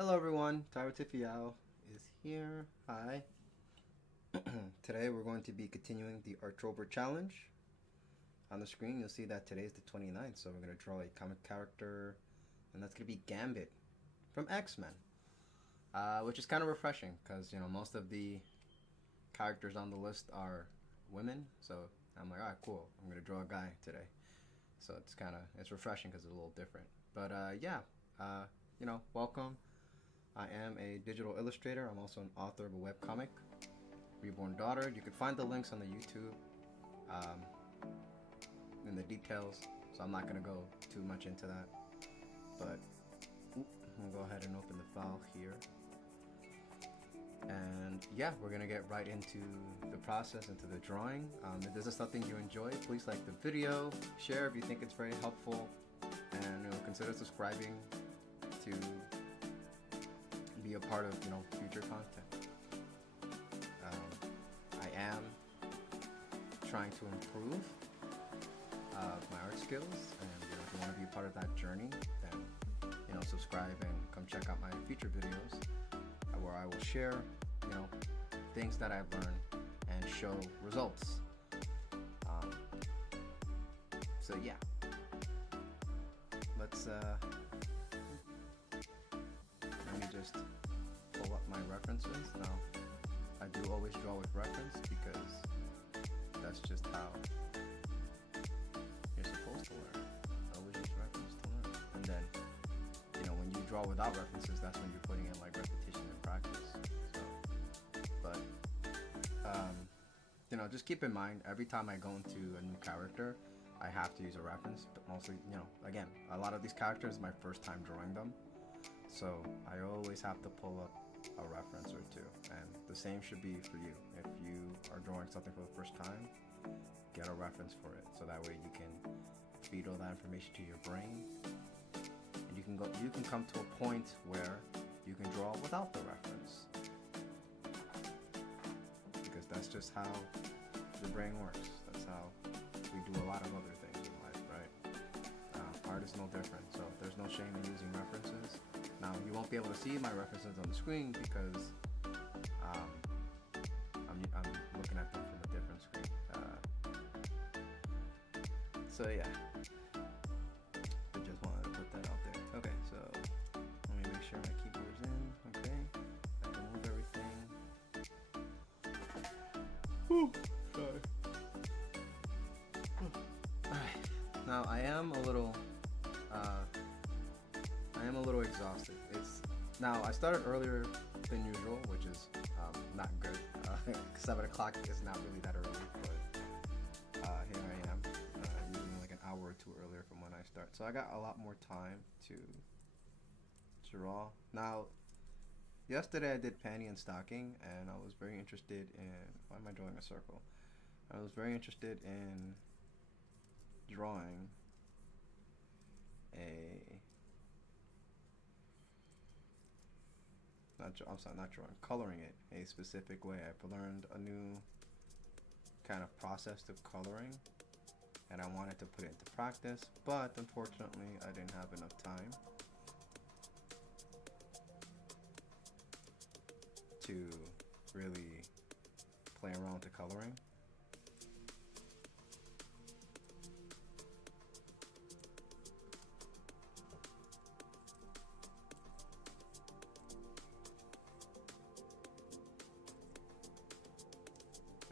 Hello everyone, Tyro Tifiao is here. Hi. Today we're going to be continuing the Arttrober challenge. On the screen you'll see that today is the 29th, so we're going to draw a comic character, and that's going to be Gambit from X-Men. Which is kind of refreshing because, most of the characters on the list are women, so I'm like, alright, cool, I'm going to draw a guy today. So it's refreshing because it's a little different. But welcome. I am a digital illustrator. I'm also an author of a webcomic, Reborn Daughter. You can find the links on the YouTube in the details, so I'm not going to go too much into that. But I'm going to go ahead and open the file here. And yeah, we're going to get right into the process, into the drawing. If this is something you enjoy, please like the video, share if you think it's very helpful, and consider subscribing to be a part of future content. I am trying to improve my art skills, and if you want to be part of that journey, then subscribe and come check out my future videos where I will share things that I've learned and show results. So yeah, let's let me just pull up my references. Now, I do always draw with reference because that's just how you're supposed to learn. Always use reference to learn. And then, when you draw without references, that's when you're putting in like repetition and practice. So, but, just keep in mind, every time I go into a new character, I have to use a reference. But mostly, again, a lot of these characters is my first time drawing them. So I always have to pull up a reference or two, and the same should be for you. If you are drawing something for the first time, get a reference for it, so that way you can feed all that information to your brain, and you can come to a point where you can draw without the reference, because that's just how the brain works. That's how we do a lot of other things in life, right? Art is no different, so there's no shame in using references. Now, you won't be able to see my references on the screen because I'm looking at them from a different screen. So yeah, I just wanted to put that out there. Okay, so let me make sure my keyboard's in. Okay, I can move everything. Whew, sorry. Alright, now I am a little exhausted. Now I started earlier than usual, which is not good. 7 o'clock is not really that early, but here I am, usually like an hour or two earlier from when I start. So I got a lot more time to draw. Now, yesterday I did panty and stocking, and I was very interested in, why am I drawing a circle? I was very interested in drawing coloring it a specific way. I've learned a new kind of process to coloring, and I wanted to put it into practice, but unfortunately I didn't have enough time to really play around with the coloring.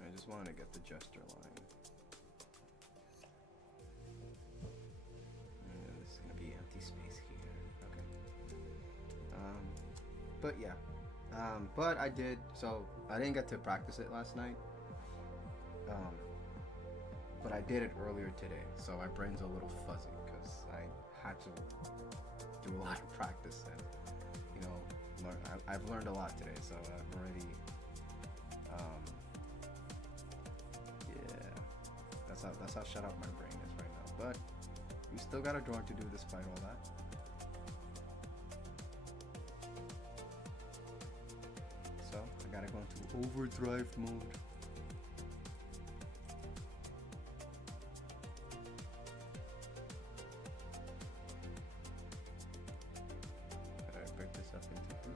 I just wanted to get the gesture line. And this is going to be empty space here. Okay. But yeah. But I did, so I didn't get to practice it last night. But I did it earlier today, so my brain's a little fuzzy because I had to do a lot of practice, and I've learned a lot today, so I've already that's how shut up my brain is right now. But we still got a drawing to do despite all that. So I gotta go into overdrive mode. Gotta break this up into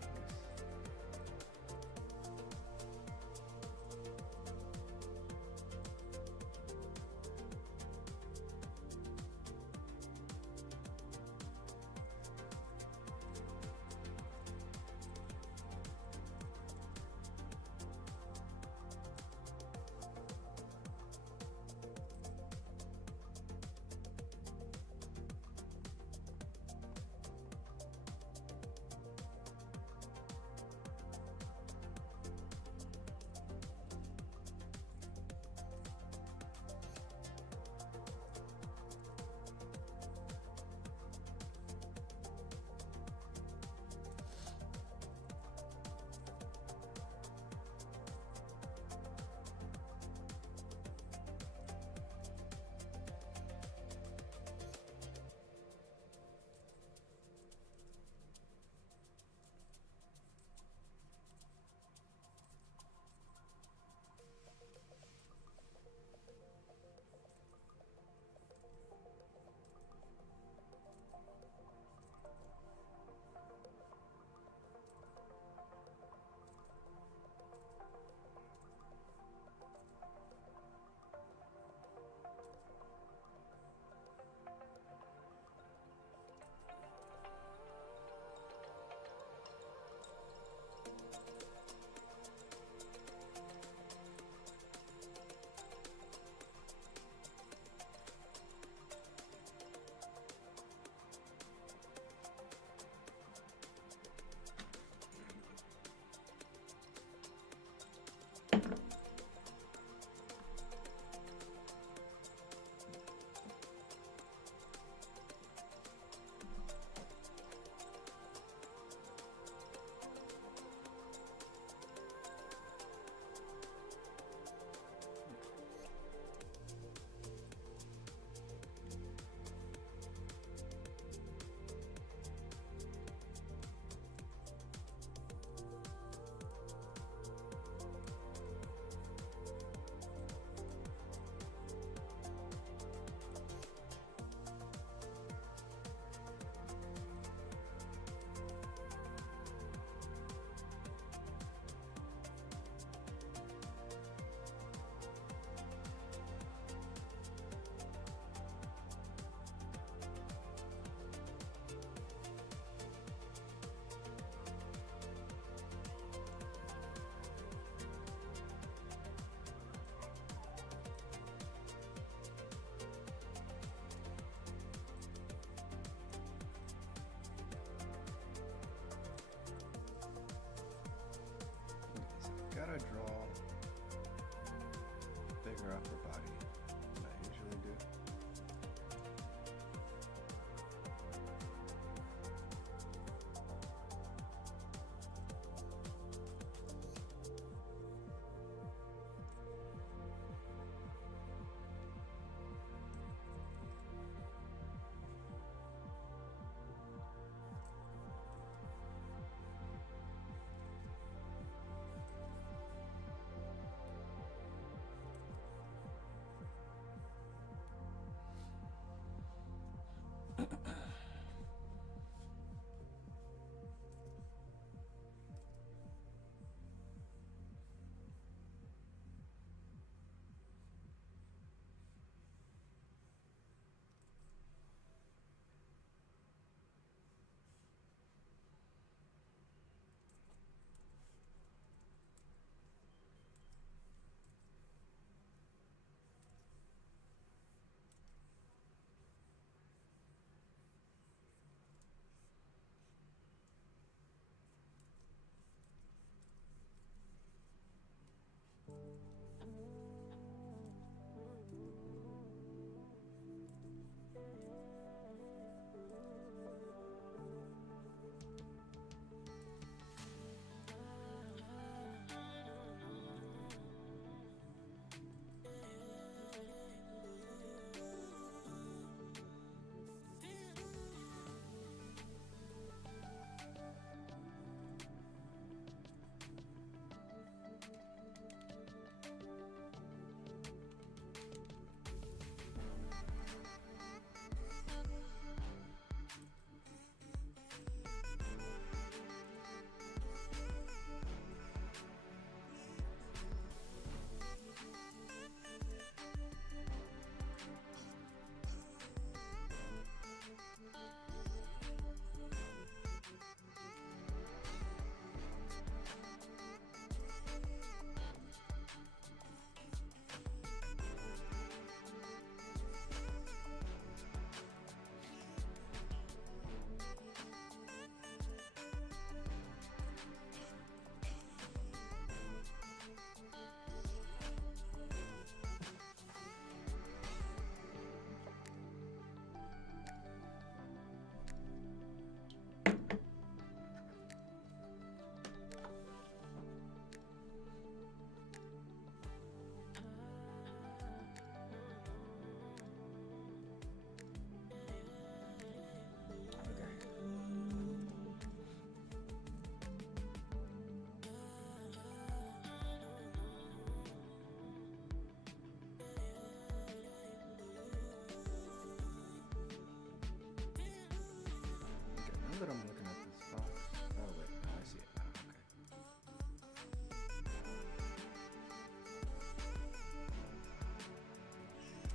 that I'm looking at this box. Oh wait, no, I see it now. Okay.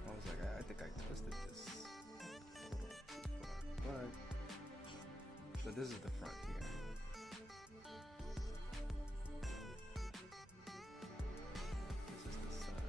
I was like, I think I twisted this a little too far, but this is the front here. This is the side.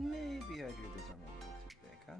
Maybe I drew this arm a little too big, huh?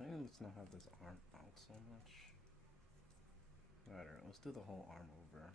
Maybe let's not have this arm out so much. Alright, let's do the whole arm over.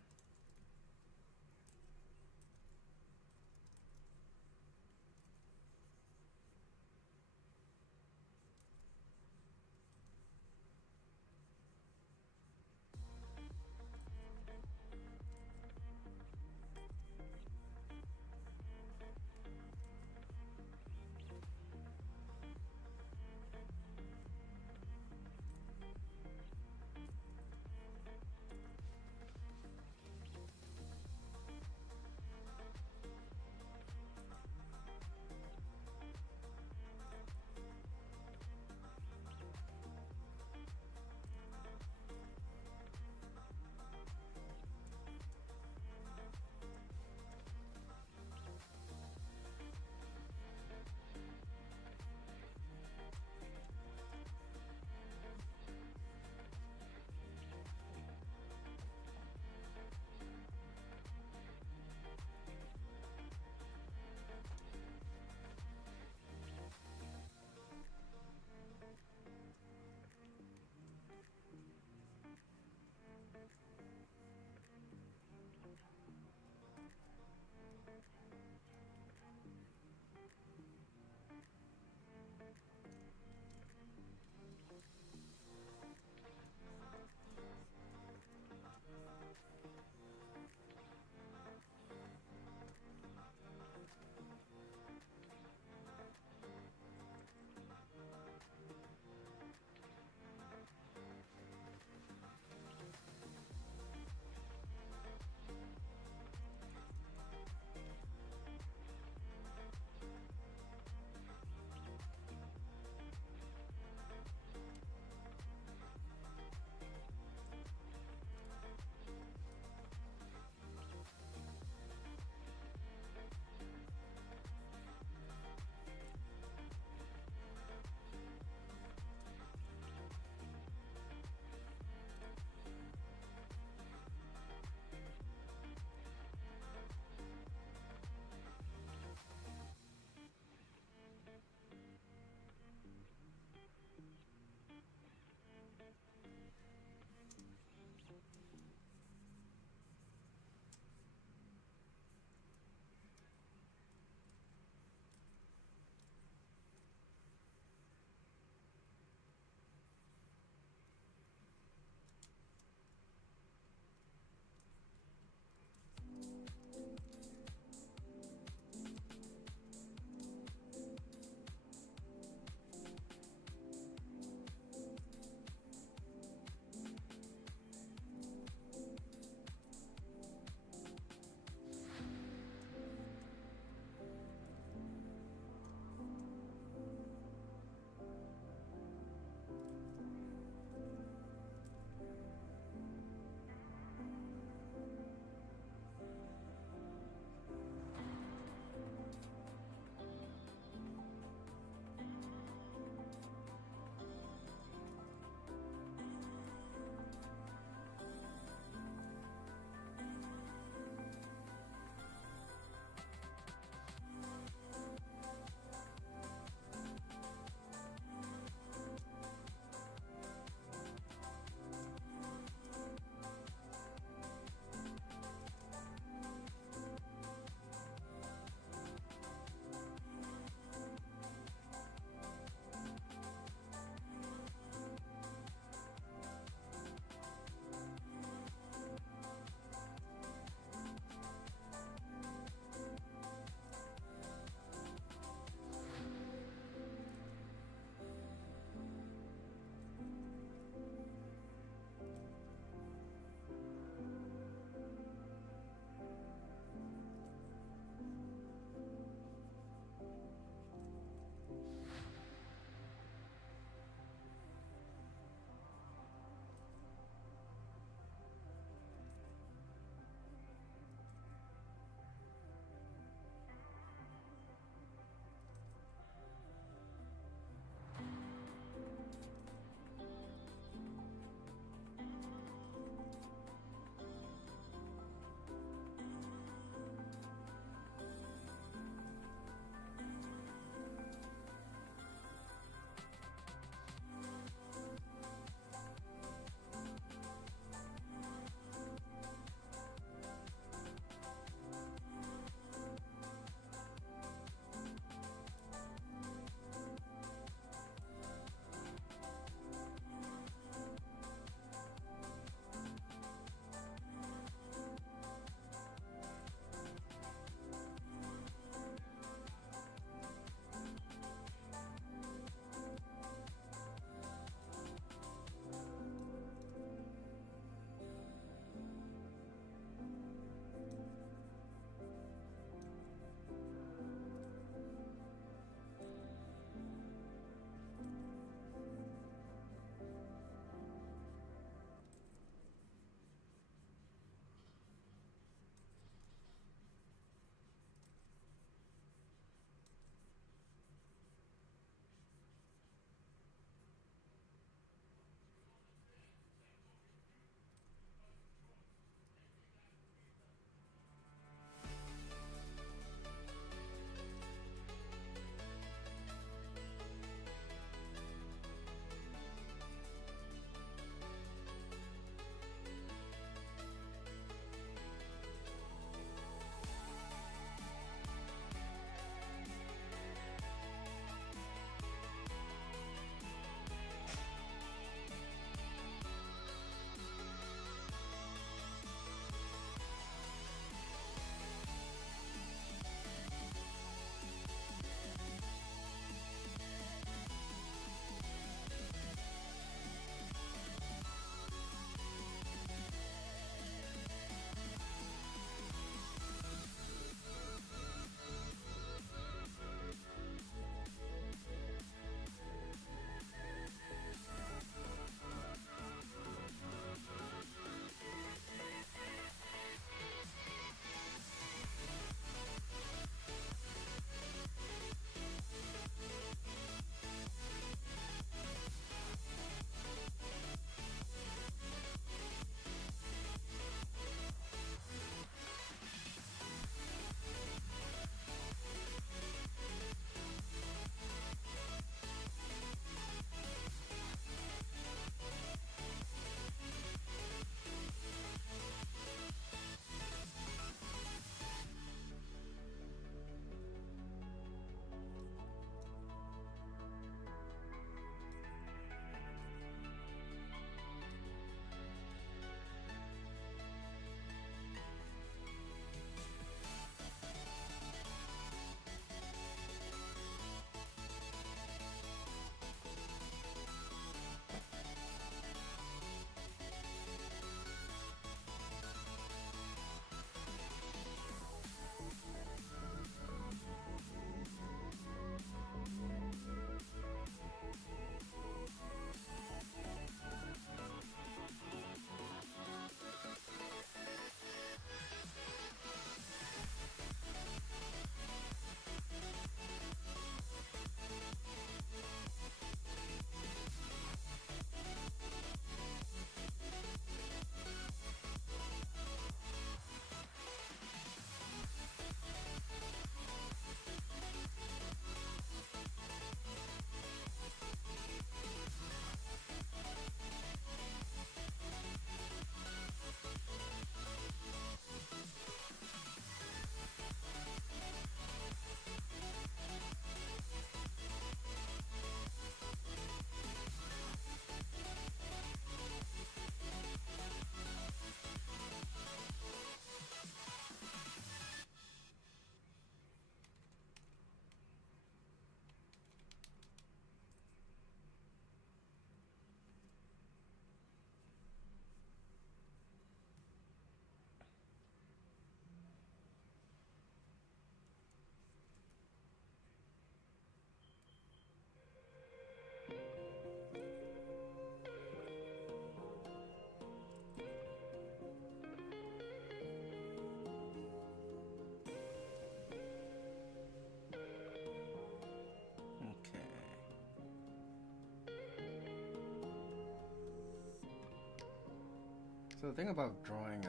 So the thing about drawing,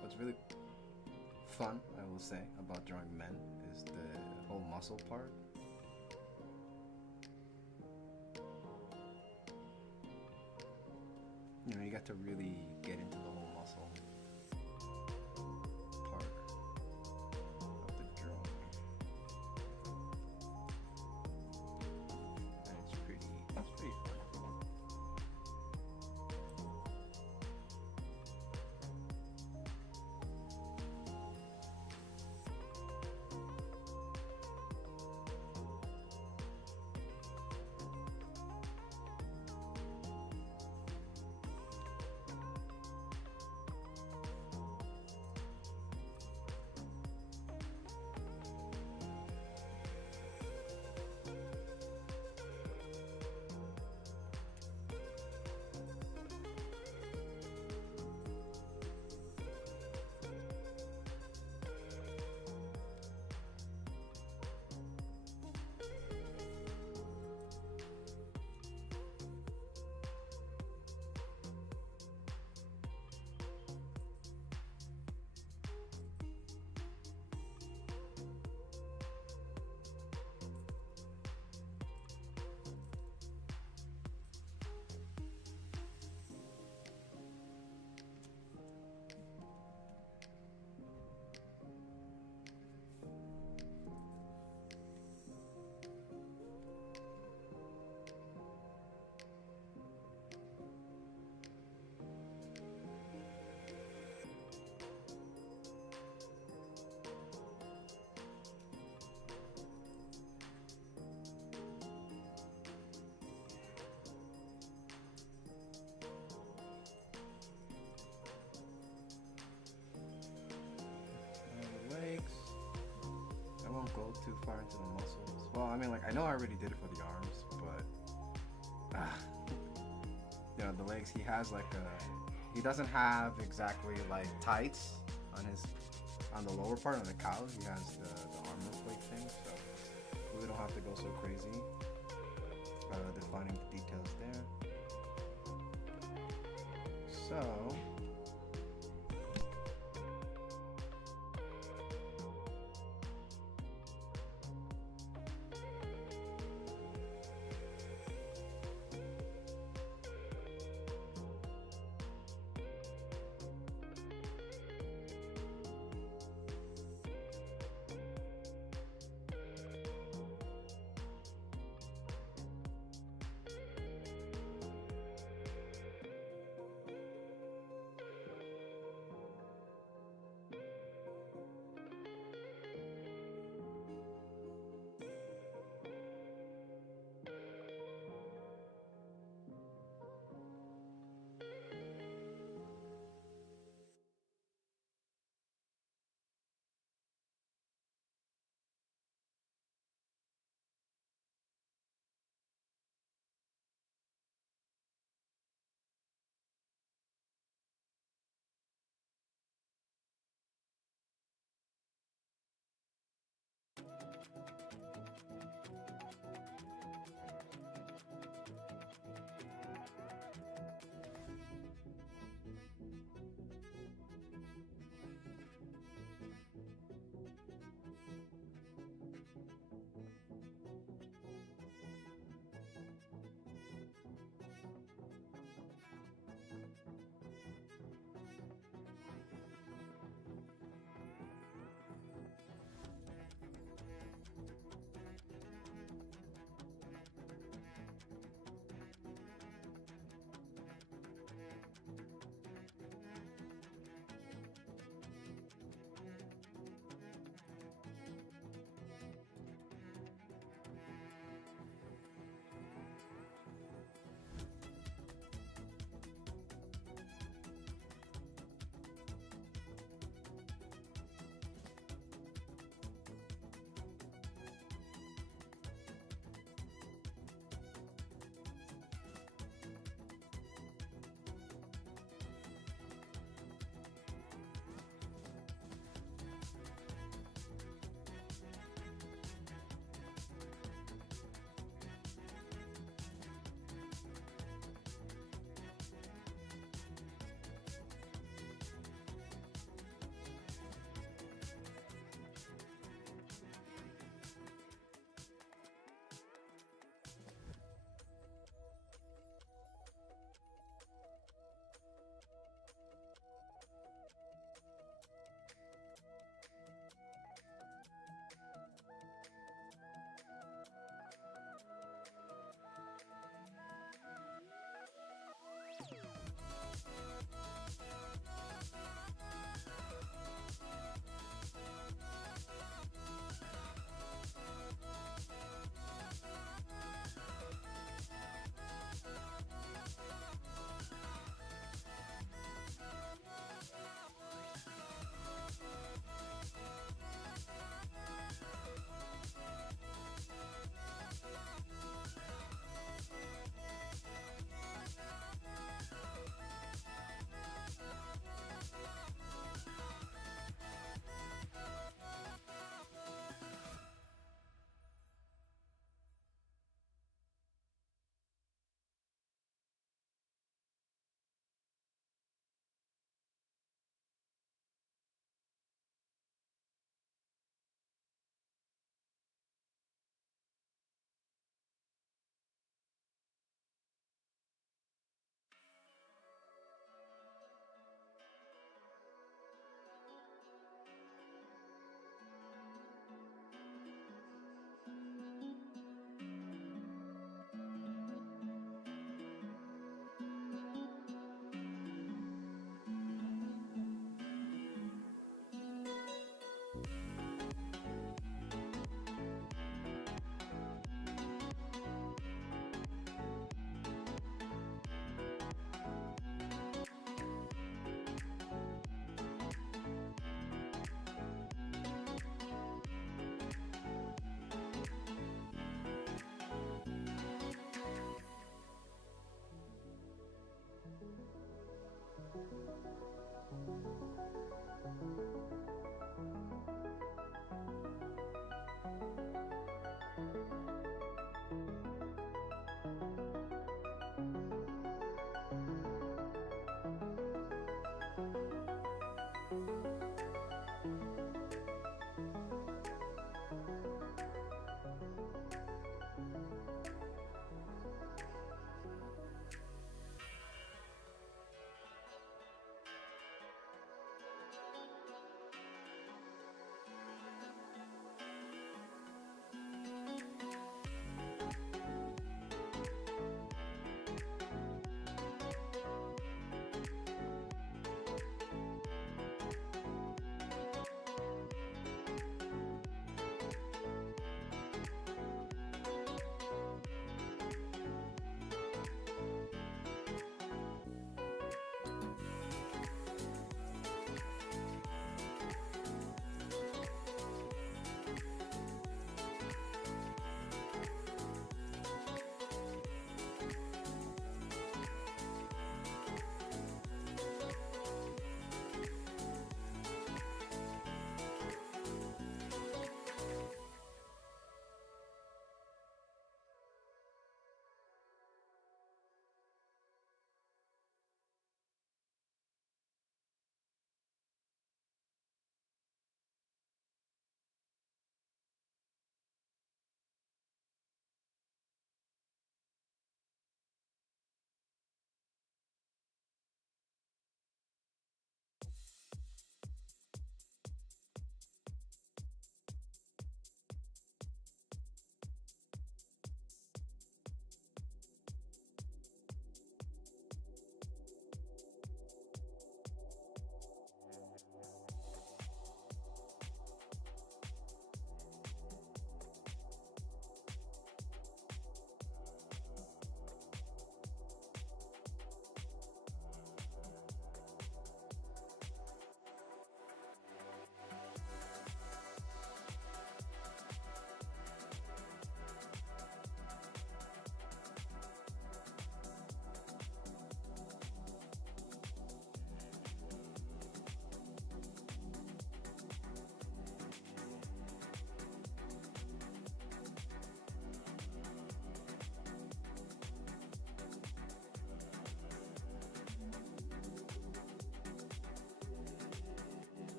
what's really fun, I will say, about drawing men is the whole muscle part. You know, you got to really get into the whole muscle part of the drawing. And it's pretty fun. Go too far into the muscles. Well, I mean, like, I know I already did it for the arms, but you know, the legs, he has like he doesn't have exactly like tights on the lower part on the cow. He has the armor plate thing, so we don't have to go so crazy defining the details there. So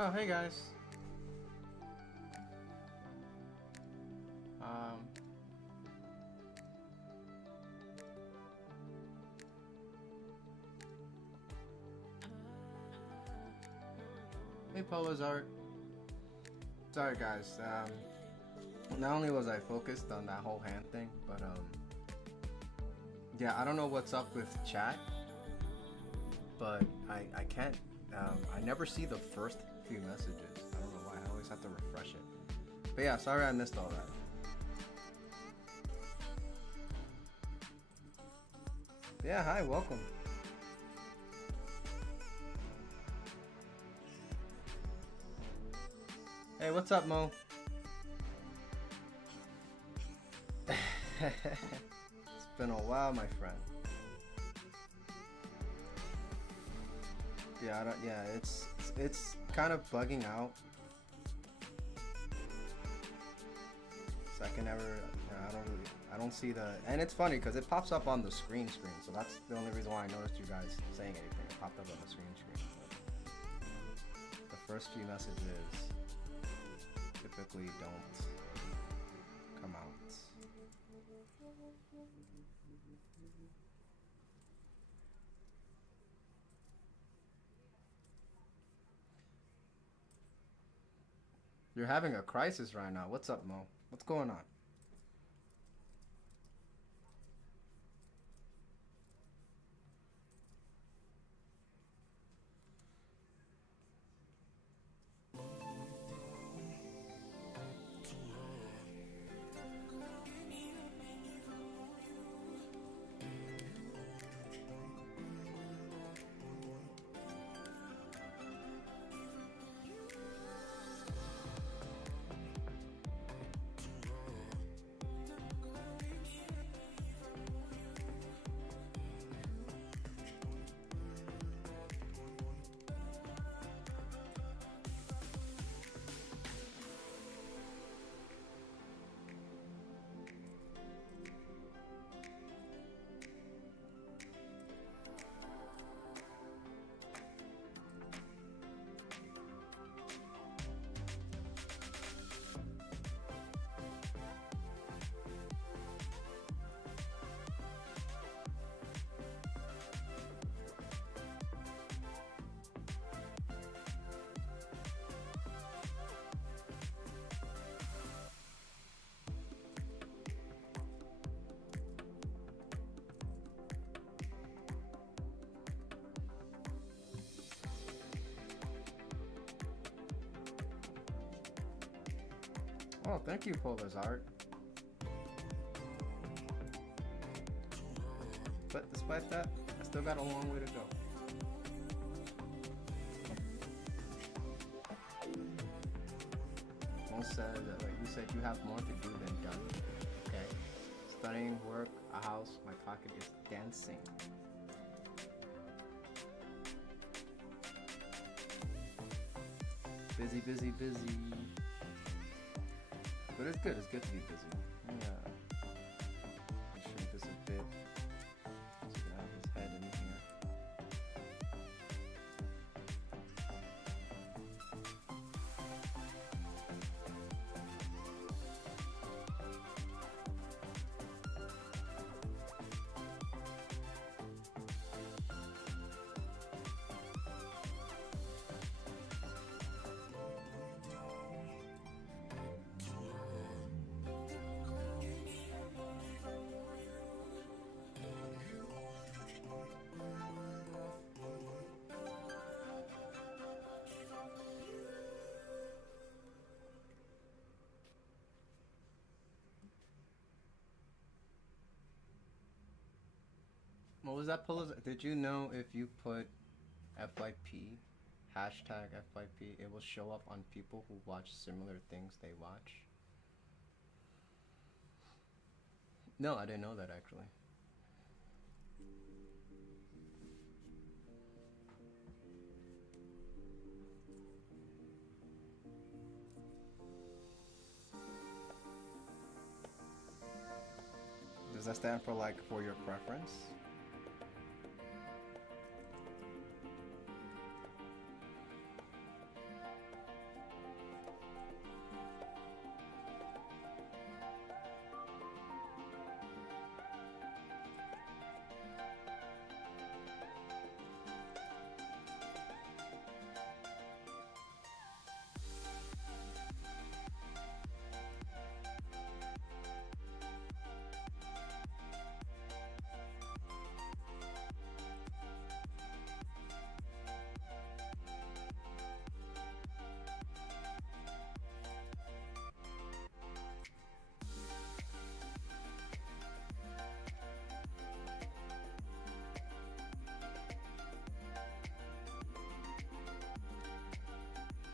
Oh, hey guys. Hey Polo's art. Sorry guys. Not only was I focused on that whole hand thing, but yeah, I don't know what's up with chat, but I can't. I never see the first few messages. I don't know why. I always have to refresh it. But yeah, sorry I missed all that. Yeah, hi, welcome. Hey, what's up, Mo? It's been a while, my friend. Yeah, it's kind of bugging out. So I can never, I don't see the, and it's funny because it pops up on the screen, so that's the only reason why I noticed you guys saying anything. It popped up on the screen. But the first few messages typically don't come out. You're having a crisis right now. What's up, Mo? What's going on? Oh, thank you, Pola's art. But despite that, I still got a long way to go. Most said, like you said, you have more to do than done. Okay? Studying, work, a house, my pocket is dancing. Busy, busy, busy. But it's good to be busy. Yeah. Shrink this a bit. So we can have his head in here. What was that, Polo? Did you know if you put FYP, hashtag FYP, it will show up on people who watch similar things they watch? No, I didn't know that actually. Does that stand for like for your preference?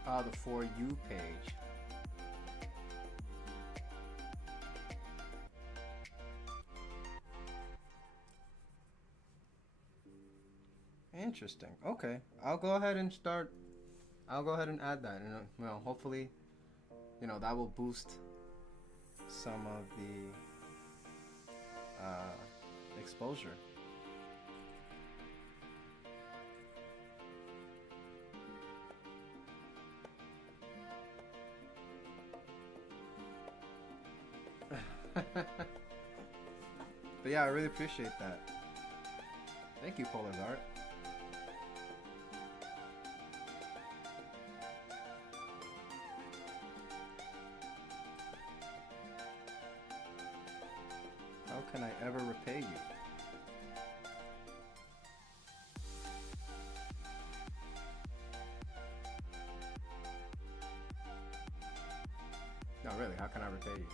The For You page. Interesting. Okay, I'll go ahead and start. I'll go ahead and add that, and well, hopefully, that will boost some of the exposure. But yeah, I really appreciate that. Thank you, Polar Art. How can I ever repay you? No, really, how can I repay you?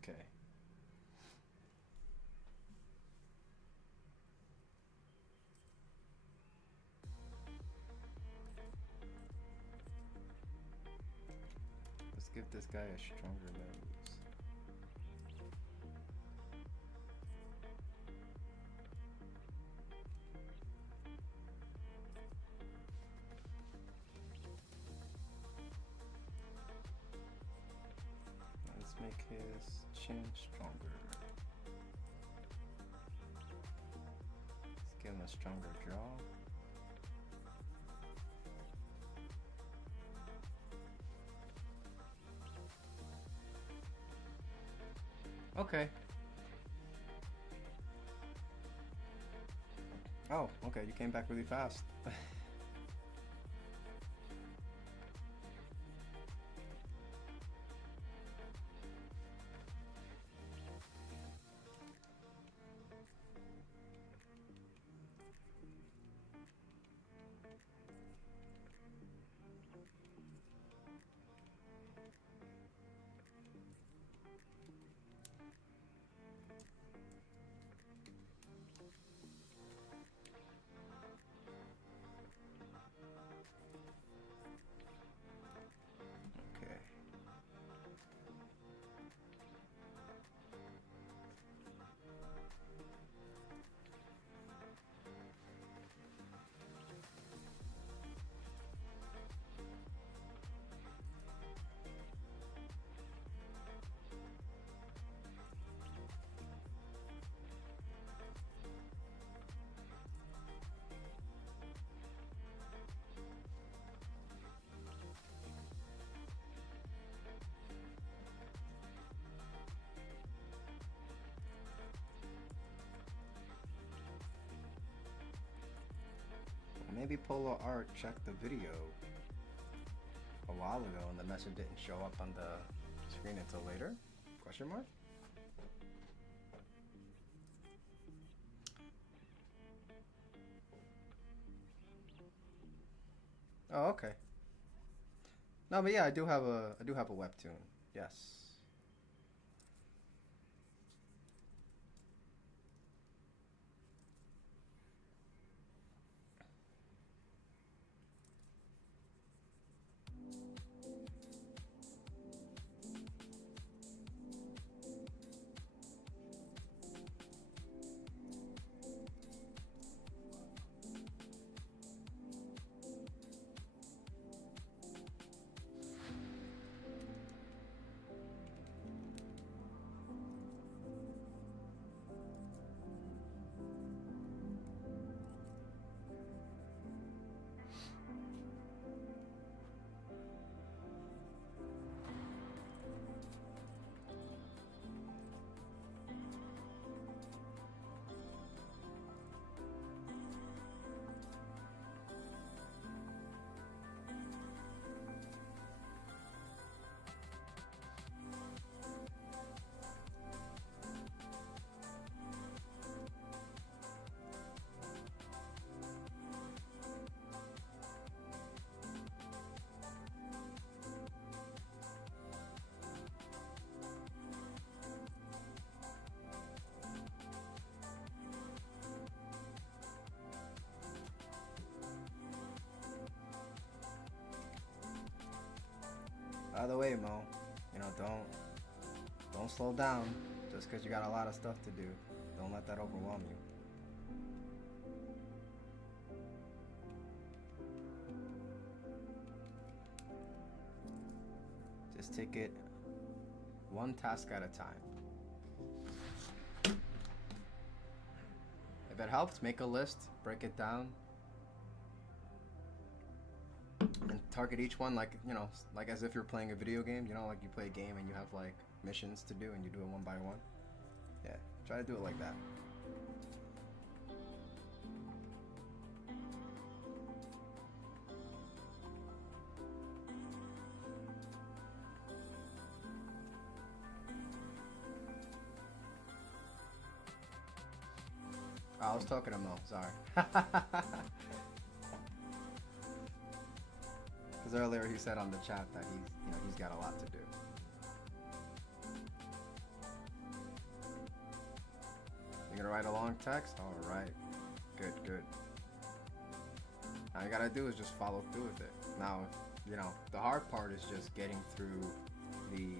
Okay. Let's give this guy a stronger nose. Let's make his chin stronger. Let's give him a stronger jaw. Okay. Oh, okay, you came back really fast. Maybe Polar Art checked the video a while ago and the message didn't show up on the screen until later? Question mark? Oh, okay. No, but yeah, I do have a webtoon. Yes. By the way, Mo, you know, don't slow down just because you got a lot of stuff to do. Don't let that overwhelm you. Just take it one task at a time. If it helps, make a list, break it down, and target each one like, you know, like as if you're playing a video game. You know, like you play a game and you have like missions to do and you do it one by one. Yeah, try to do it like that. I was talking to Mo, sorry. Because earlier he said on the chat that he's got a lot to do. You're gonna write a long text? Alright. Good, good. All you gotta do is just follow through with it. Now, you know, the hard part is just getting through the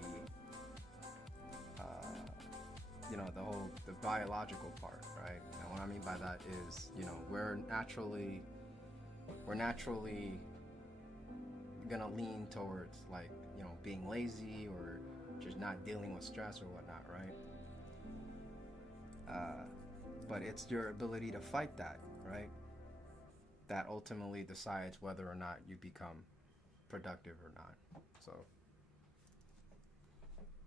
the biological part, right? And what I mean by that is, you know, we're naturally gonna lean towards, like, you know, being lazy or just not dealing with stress or whatnot, right? But it's your ability to fight that, right, that ultimately decides whether or not you become productive or not.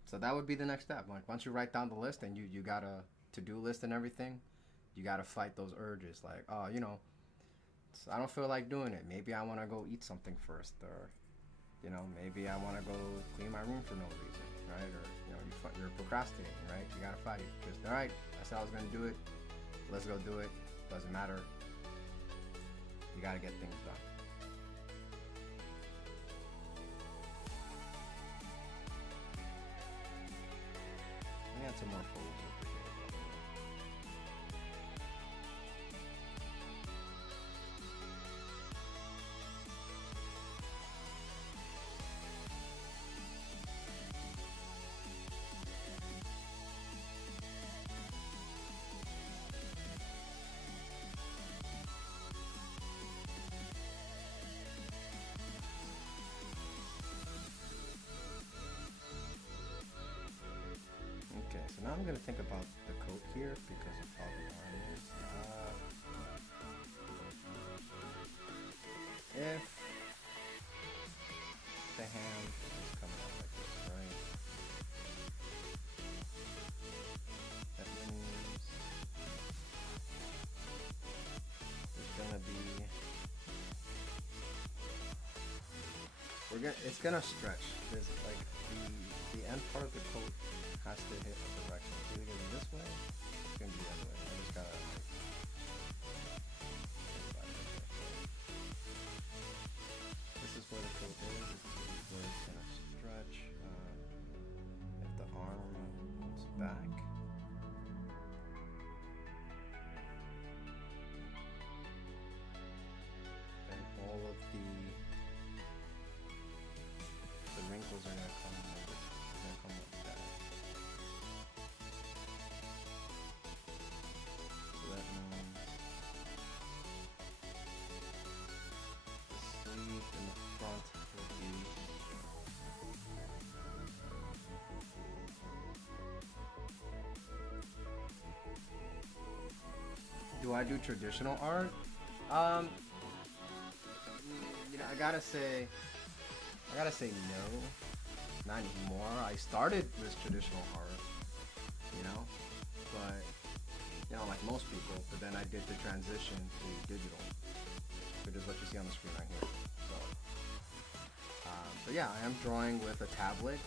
So that would be the next step. Like, once you write down the list and you got a to-do list and everything, you got to fight those urges. Like, oh, you know, I don't feel like doing it. Maybe I want to go eat something first, or, you know, maybe I want to go clean my room for no reason, right? Or, you know, you're procrastinating, right? You got to fight it. Just, all right, I said I was going to do it. Let's go do it. Doesn't matter. You got to get things done. Let me add some more folds over here. Okay, so now I'm going to think about the coat here because of how the arm is. If the hand is coming out like this, right? That means it's going to be... it's going to stretch. There's like the end part of the coat has to hit a direction. It's either going to be this way, it's going to be the other way. I just gotta this is where the coat is. This is where it's going to stretch. If the arm moves back, then all of the wrinkles are going to come like this. They're going to come like that. So that means the sleeve in the front will be do I do traditional art? You know, I gotta say no, not anymore. I started with traditional art, you know, but, you know, like most people, but then I did the transition to digital, which is what you see on the screen right here. So yeah, I am drawing with a tablet,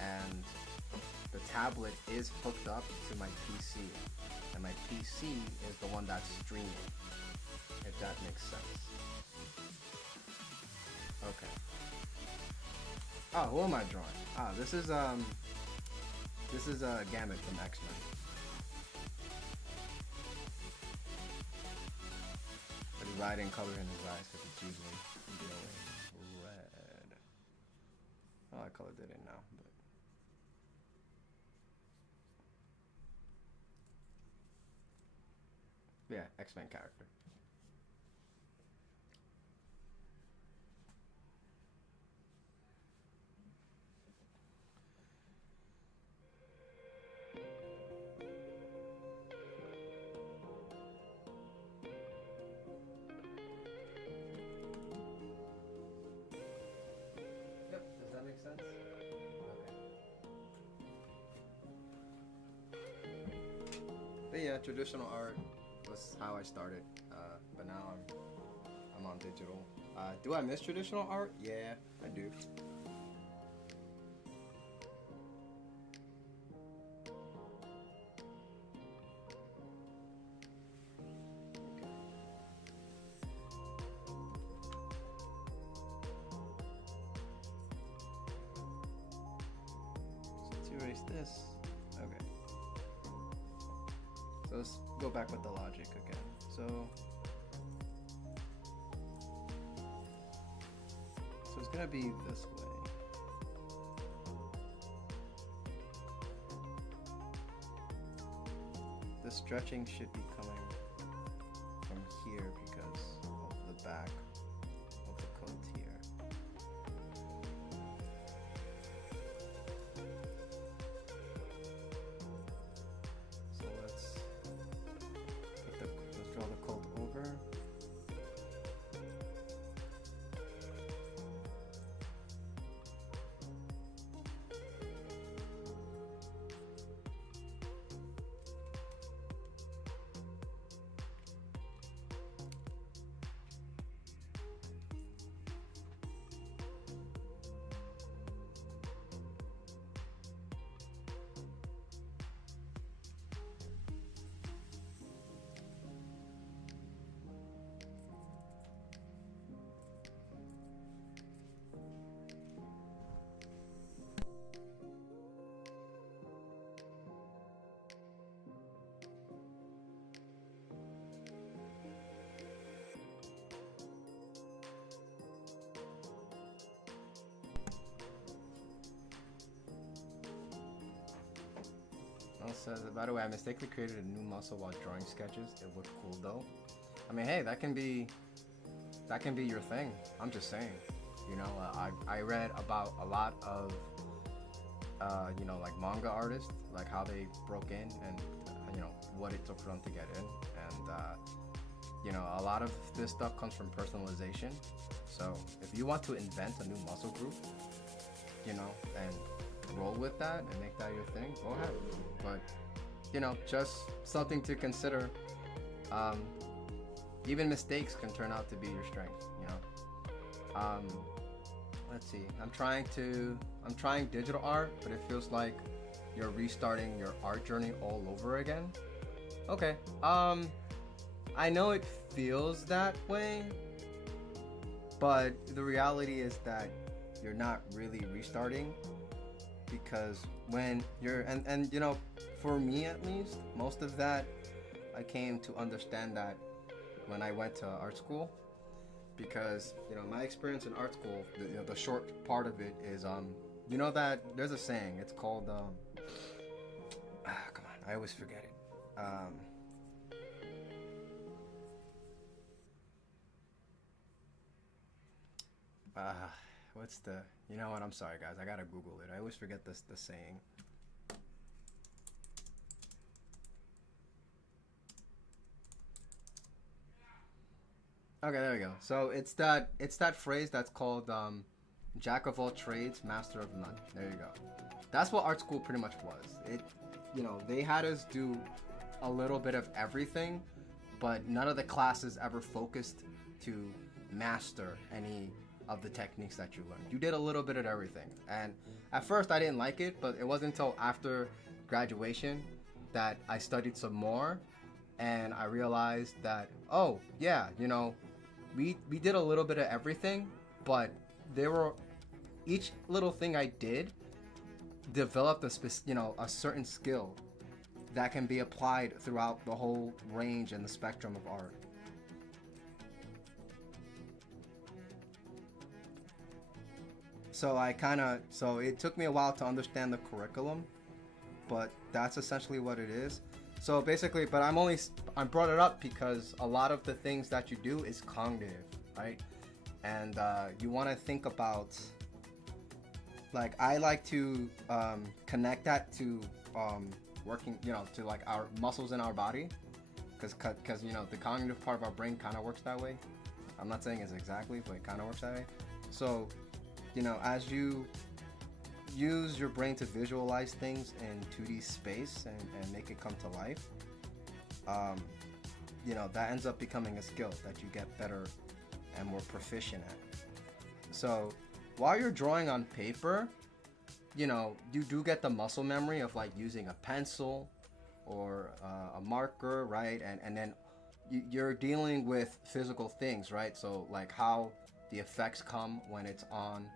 and the tablet is hooked up to my PC, and my PC is the one that's streaming, if that makes sense. Okay. Oh, who am I drawing? Ah, this is Gambit from X-Men. But he's adding color in his eyes because it's usually glowing red. colored it in now. But yeah, X-Men character. Sense? Okay. But yeah, traditional art was how I started, but now I'm on digital. Do I miss traditional art? Yeah, I do. Erase this. Okay. So let's go back with the logic again. So it's gonna be this way. The stretching should be coming from here because of the back of the coat here. Draw the coat over. Says, by the way, I mistakenly created a new muscle while drawing sketches. It looked cool though. I mean, hey, that can be your thing. I'm just saying, you know, I read about a lot of you know, like manga artists, like how they broke in and you know what it took for them to get in, and you know, a lot of this stuff comes from personalization. So if you want to invent a new muscle group, you know, and roll with that and make that your thing, go ahead. But you know, just something to consider. Even mistakes can turn out to be your strength, you know. Let's see, I'm trying digital art, but it feels like you're restarting your art journey all over again. Okay, I know it feels that way, but the reality is that you're not really restarting, because when you're and you know, for me at least, most of that I came to understand that when I went to art school, because you know, my experience in art school, you know, the short part of it is you know that there's a saying, it's called come on, I always forget it. What's the, you know what, I'm sorry guys, I gotta Google it. I always forget the saying. Okay, there we go. So it's that phrase that's called jack of all trades, master of none. There you go. That's what art school pretty much was. It, you know, they had us do a little bit of everything, but none of the classes ever focused to master any of the techniques that you learned. You did a little bit of everything, and at first I didn't like it, but it wasn't until after graduation that I studied some more, and I realized that, oh yeah, you know, we did a little bit of everything, but there were, each little thing I did developed a certain skill that can be applied throughout the whole range and the spectrum of art. So so it took me a while to understand the curriculum, but that's essentially what it is. So basically, but I brought it up because a lot of the things that you do is cognitive, right? And you want to think about, like, I like to connect that to working, to like our muscles in our body, because the cognitive part of our brain kind of works that way. I'm not saying it's exactly, but it kind of works that way. So, as you use your brain to visualize things in 2D space and make it come to life, that ends up becoming a skill that you get better and more proficient at. So while you're drawing on paper, you do get the muscle memory of like using a pencil or a marker, right? And then you're dealing with physical things, right? So like how the effects come when it's on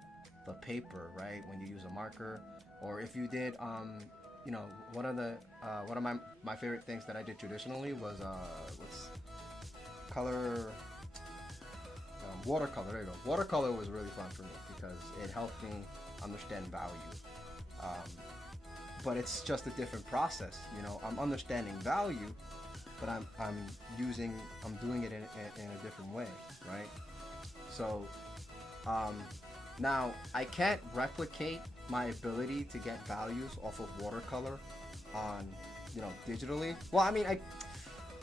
the paper, right? When you use a marker, or if you did, one of my favorite things that I did traditionally was watercolor. There you go. Watercolor was really fun for me because it helped me understand value. But it's just a different process. I'm understanding value, but I'm doing it in a different way, right? So now I can't replicate my ability to get values off of watercolor on digitally. Well, I mean,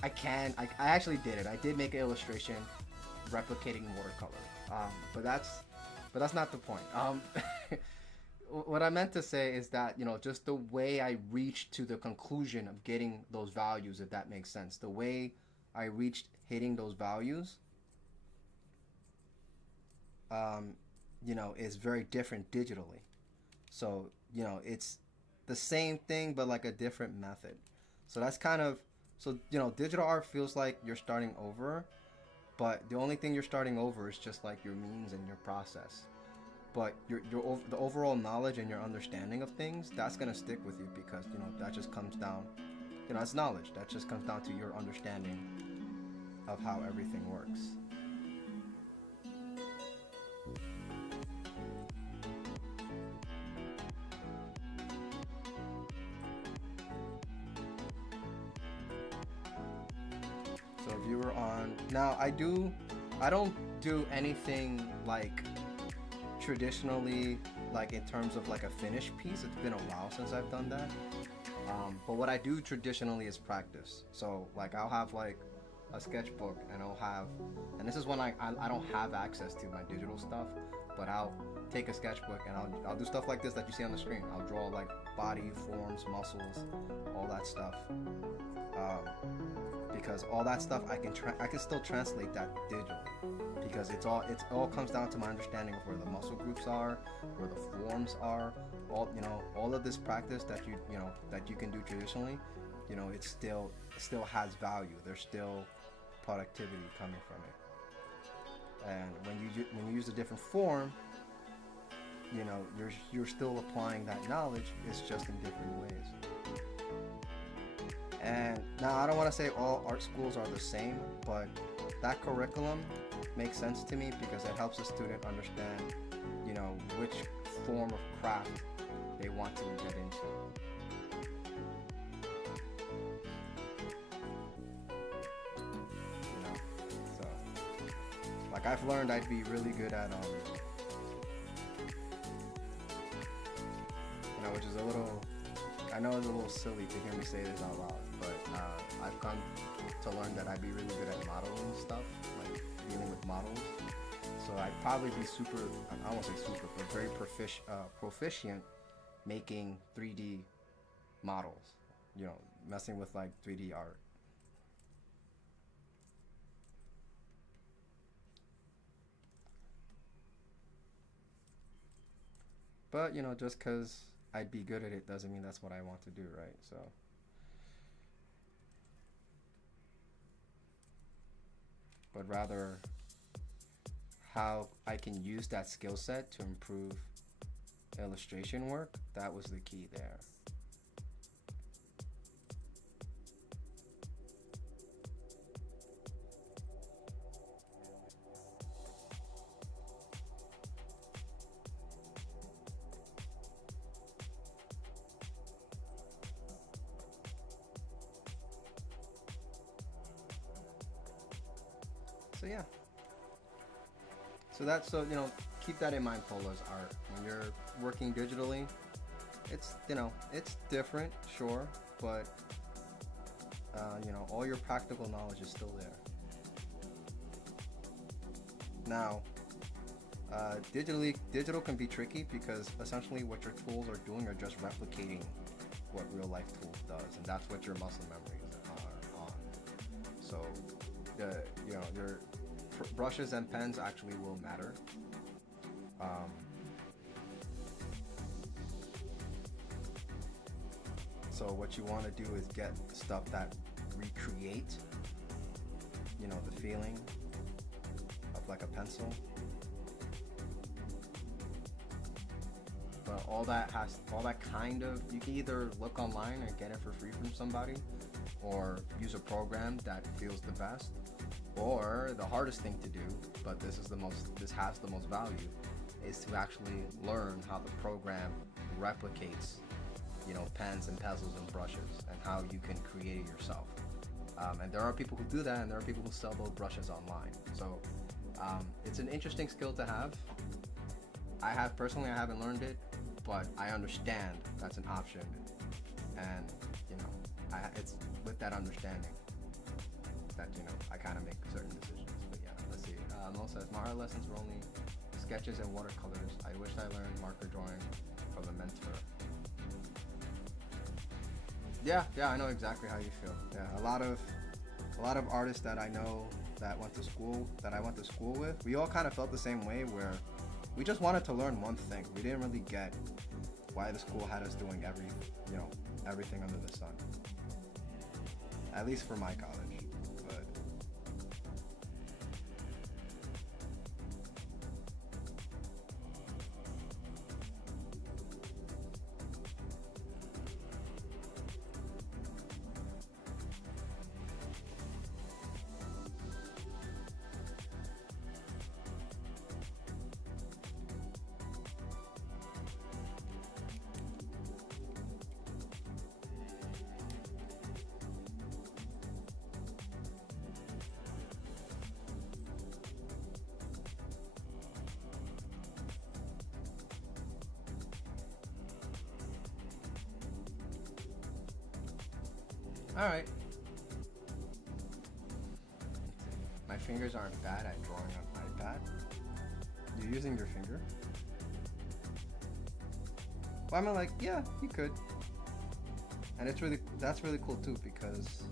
I can. I actually did it. I did make an illustration replicating watercolor. But that's not the point. What I meant to say is that just the way I reached to the conclusion of getting those values, if that makes sense, the way I reached hitting those values, is very different digitally. So it's the same thing but like a different method. So that's kind of digital art feels like you're starting over, but the only thing you're starting over is just like your means and your process. But the overall knowledge and your understanding of things, that's gonna stick with you because that just comes down, it's knowledge that just comes down to your understanding of how everything works. So if you were on now, I don't do anything like traditionally, like in terms of like a finished piece. It's been a while since I've done that. But what I do traditionally is practice. So like I'll have like a sketchbook and this is when I don't have access to my digital stuff, but I'll take a sketchbook and I'll do stuff like this that you see on the screen. I'll draw like body, forms, muscles, all that stuff. Because all that stuff I can still translate that digitally, because it all comes down to my understanding of where the muscle groups are, where the forms are, all of this practice that you can do traditionally, it still has value. There's still productivity coming from it. And when you use a different form, you're still applying that knowledge. It's just in different ways. And now I don't want to say all art schools are the same, but that curriculum makes sense to me because it helps a student understand, which form of craft they want to get into. So like I've learned I'd be really good at which is I know it's a little silly to hear me say this out loud, but I've come to learn that I'd be really good at modeling stuff, like dealing with models. So I'd probably be I won't say super, but very proficient making 3D models, messing with like 3D art. But, just because I'd be good at it doesn't mean that's what I want to do, right? So but rather how I can use that skill set to improve illustration work, that was the key there. So yeah. So you know, keep that in mind, Pola's art. When you're working digitally, it's, you know, it's different, sure, but you know, all your practical knowledge is still there. Now, digital can be tricky because essentially what your tools are doing are just replicating what real life tools does, and that's what your muscle memories are on. So, you know, your brushes and pens actually will matter. So what you want to do is get stuff that recreate, you know, the feeling of like a pencil. But all that kind of, you can either look online and get it for free from somebody, or use a program that feels the best, or the hardest thing to do, but this has the most value, is to actually learn how the program replicates, you know, pens and pencils and brushes, and how you can create it yourself. And there are people who do that, and there are people who sell those brushes online. So it's an interesting skill to have. I haven't learned it, but I understand that's an option, and you know, it's with that understanding that, you know, I kind of make certain decisions. But yeah, let's see. Mo says, my art lessons were only sketches and watercolors. I wish I learned marker drawing from a mentor. Yeah, I know exactly how you feel. Yeah, a lot of artists that I know that I went to school with, we all kind of felt the same way, where we just wanted to learn one thing. We didn't really get why the school had us doing everything under the sun. At least for my college. But all right. My fingers aren't bad at drawing on iPad. You're using your finger? Well, I'm like, yeah, you could. And that's really cool too, because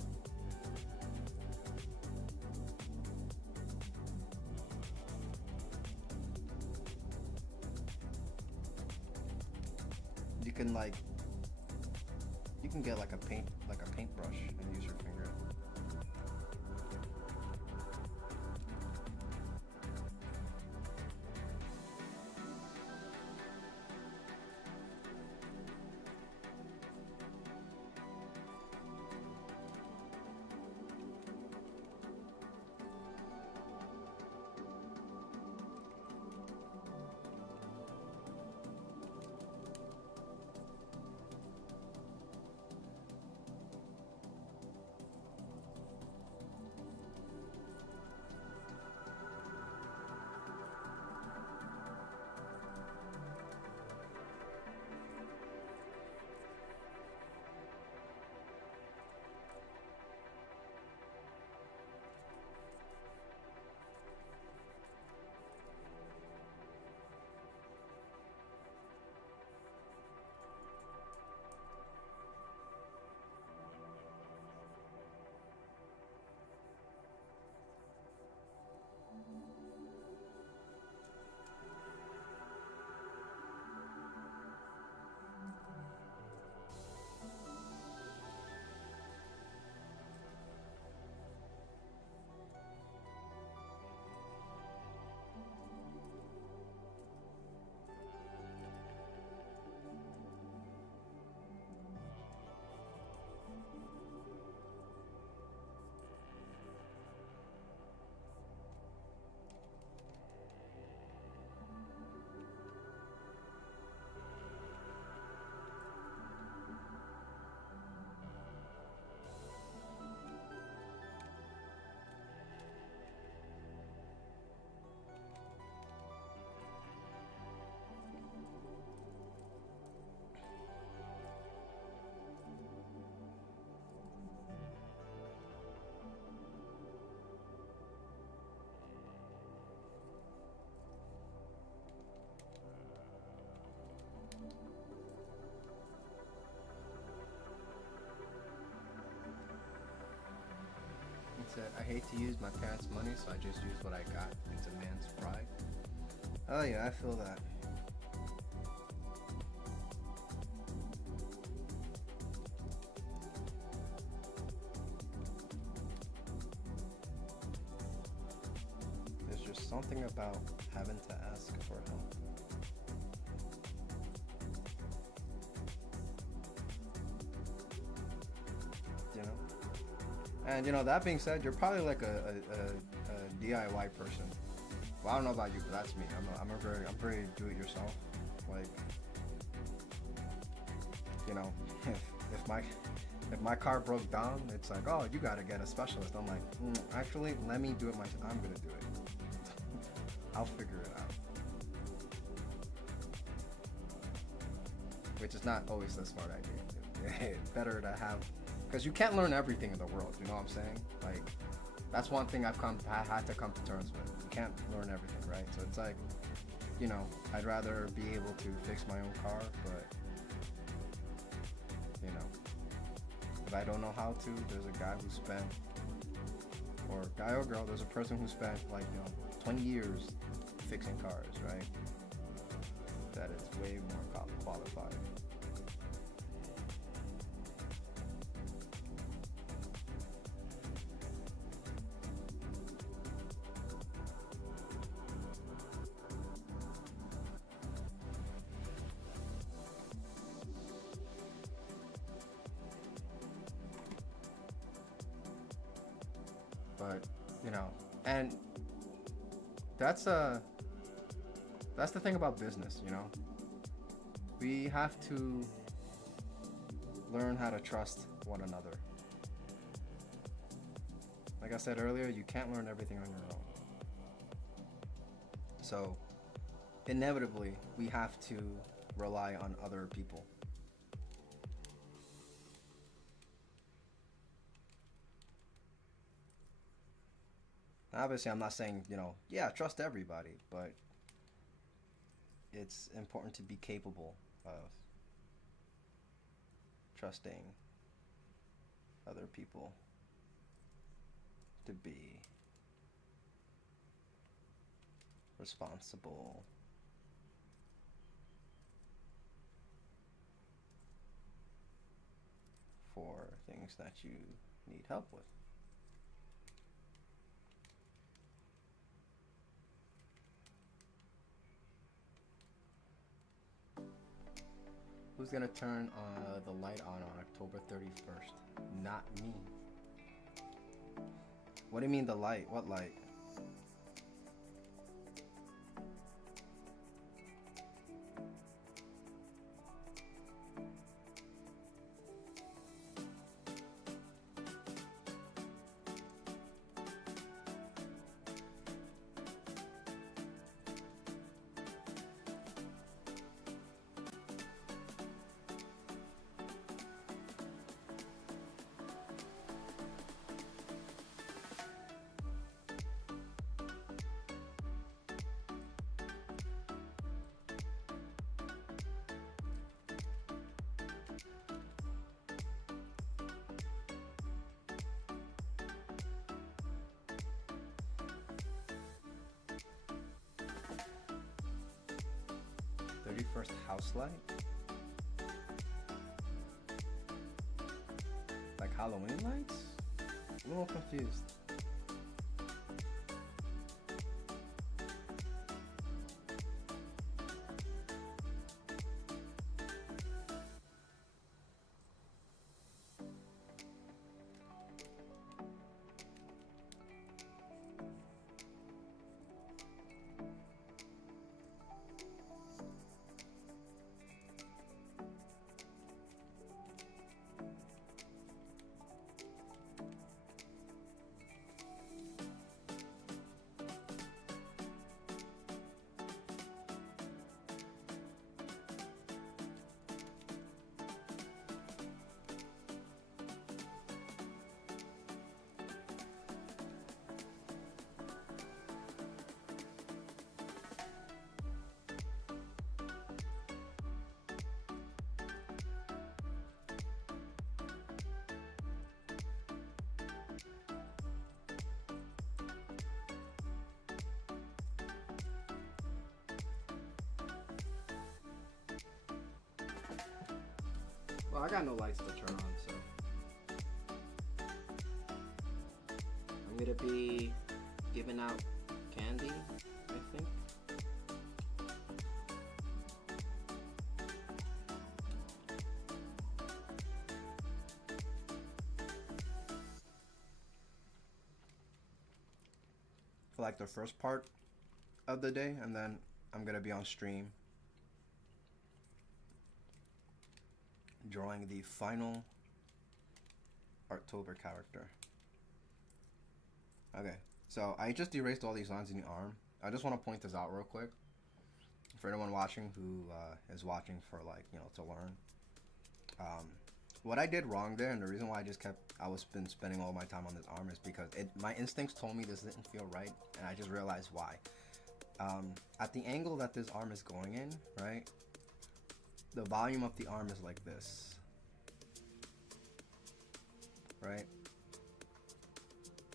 you can get like a paintbrush and use your finger. hate to use my parents' money, so I just use what I got. It's a man's pride. Oh yeah, I feel that. There's just something about having to ask for help. You know? And you know, that being said, you're probably like a DIY person. Well, I don't know about you, but that's me. I'm very do-it-yourself. Like, you know, if my car broke down, it's like, oh, you gotta get a specialist. I'm like, actually, let me do it myself. I'm gonna do it. I'll figure it out. Which is not always the smart idea. It's better to have, because you can't learn everything in the world. You know what I'm saying? Like, that's one thing I had to come to terms with. You can't learn everything, right? So it's like, you know, I'd rather be able to fix my own car, but you know, if I don't know how to, there's a guy who spent, or guy or girl, there's a person who spent like, you know, 20 years fixing cars, right? That is way more qualified. But, you know, and that's the thing about business, you know. We have to learn how to trust one another. Like I said earlier, you can't learn everything on your own. So, inevitably, we have to rely on other people. Obviously, I'm not saying, you know, yeah, trust everybody, but it's important to be capable of trusting other people to be responsible for things that you need help with. Who's gonna turn the light on October 31st? Not me. What do you mean the light? What light? First house light? Like Halloween lights? I'm a little confused. I got no lights to turn on, so I'm gonna be giving out candy, I think. For like the first part of the day, and then I'm gonna be on stream drawing the final Arttober character. Okay, so I just erased all these lines in the arm. I just want to point this out real quick for anyone watching who is watching for, like, you know, to learn. What I did wrong there, and the reason why I was been spending all my time on this arm, is because my instincts told me this didn't feel right, and I just realized why. At the angle that this arm is going in, right, the volume of the arm is like this, right?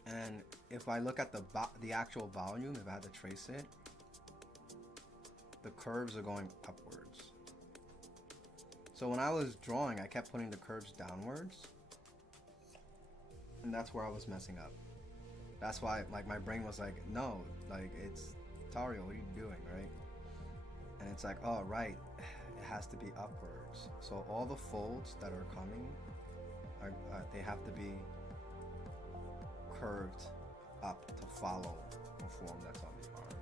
And if I look at the actual volume, if I had to trace it, the curves are going upwards. So when I was drawing, I kept putting the curves downwards, and that's where I was messing up. That's why, like, my brain was like, no, like, it's Tario, what are you doing, right? And it's like, oh, right, it has to be upwards. So all the folds that are coming, they have to be curved up to follow the form that's on the arm.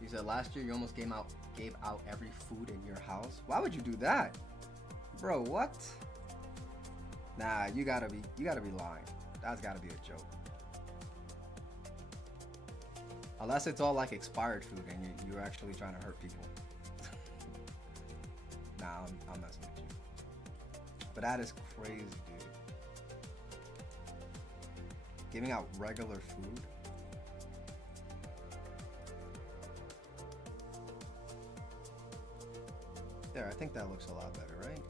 You said last year you almost gave out every food in your house. Why would you do that, bro? What? Nah, you gotta be lying. That's gotta be a joke. Unless it's all like expired food and you're actually trying to hurt people. Nah, I'm messing with you. But that is crazy, dude. Giving out regular food. There, I think that looks a lot better, right?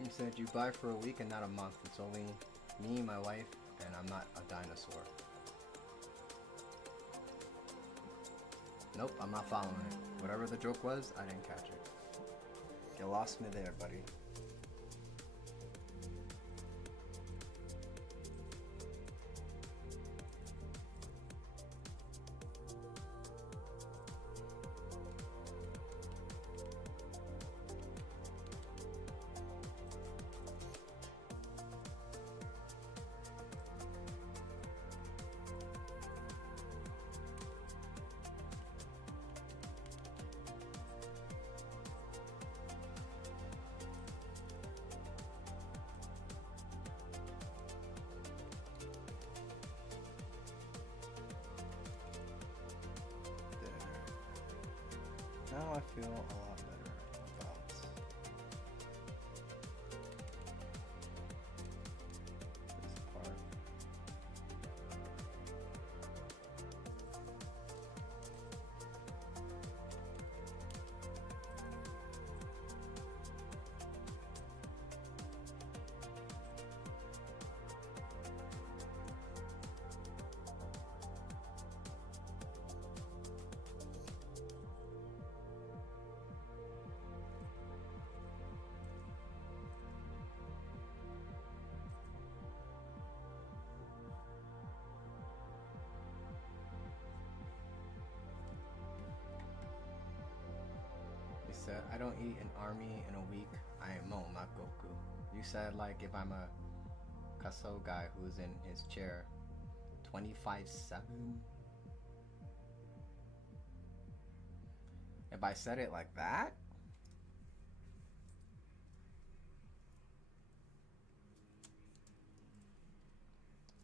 You said you buy for a week and not a month. It's only me, my wife, and I'm not a dinosaur. Nope, I'm not following it. Whatever the joke was, I didn't catch it. You lost me there, buddy. Now I feel a lot better about said I don't eat an army in a week. I am Mo, not Goku. You said like if I'm a Kaso guy who's in his chair 25/7. If I said it like that,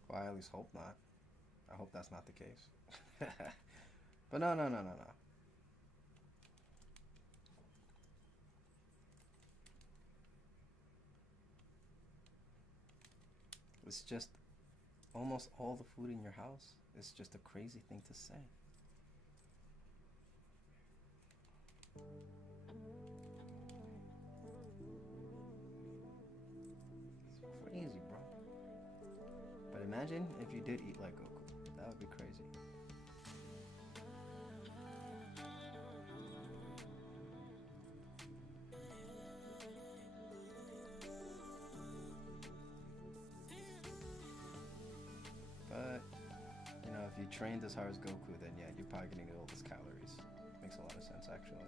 well, I at least hope not. I hope that's not the case. But no. It's just almost all the food in your house. It's just a crazy thing to say. It's crazy, bro. But imagine if you did eat like Goku. That would be crazy. But, you know, if you trained as hard as Goku, then yeah, you're probably gonna get all those calories. Makes a lot of sense, actually.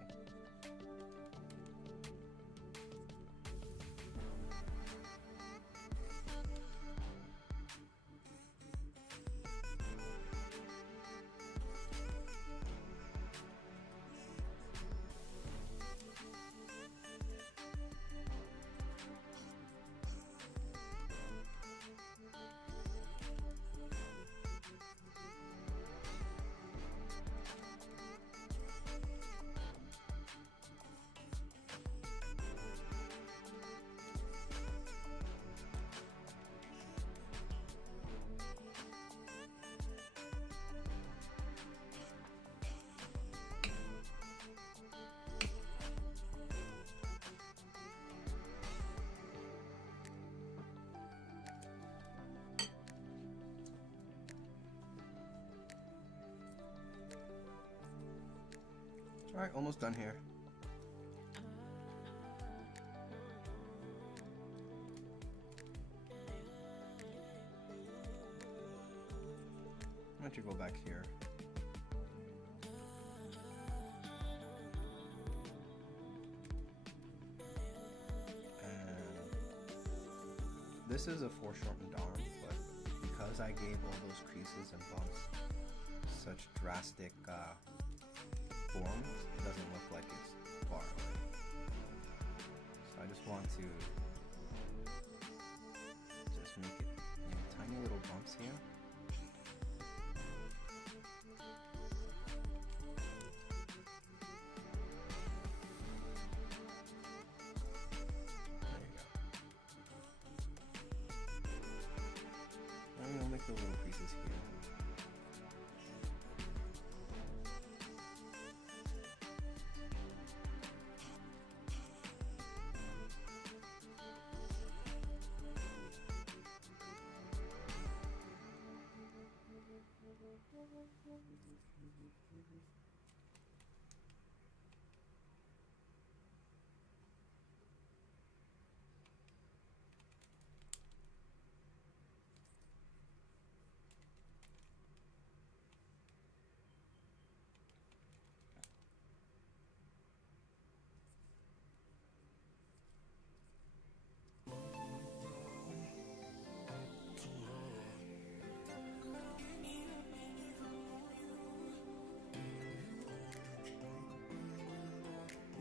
Alright, almost done here. Why don't you go back here? And this is a foreshortened arm, but because I gave all those creases and bumps such drastic forms, it doesn't look like it's far away. So I just want to just make it, you know, tiny little bumps here. There you go. Now I'm gonna make the little creases here.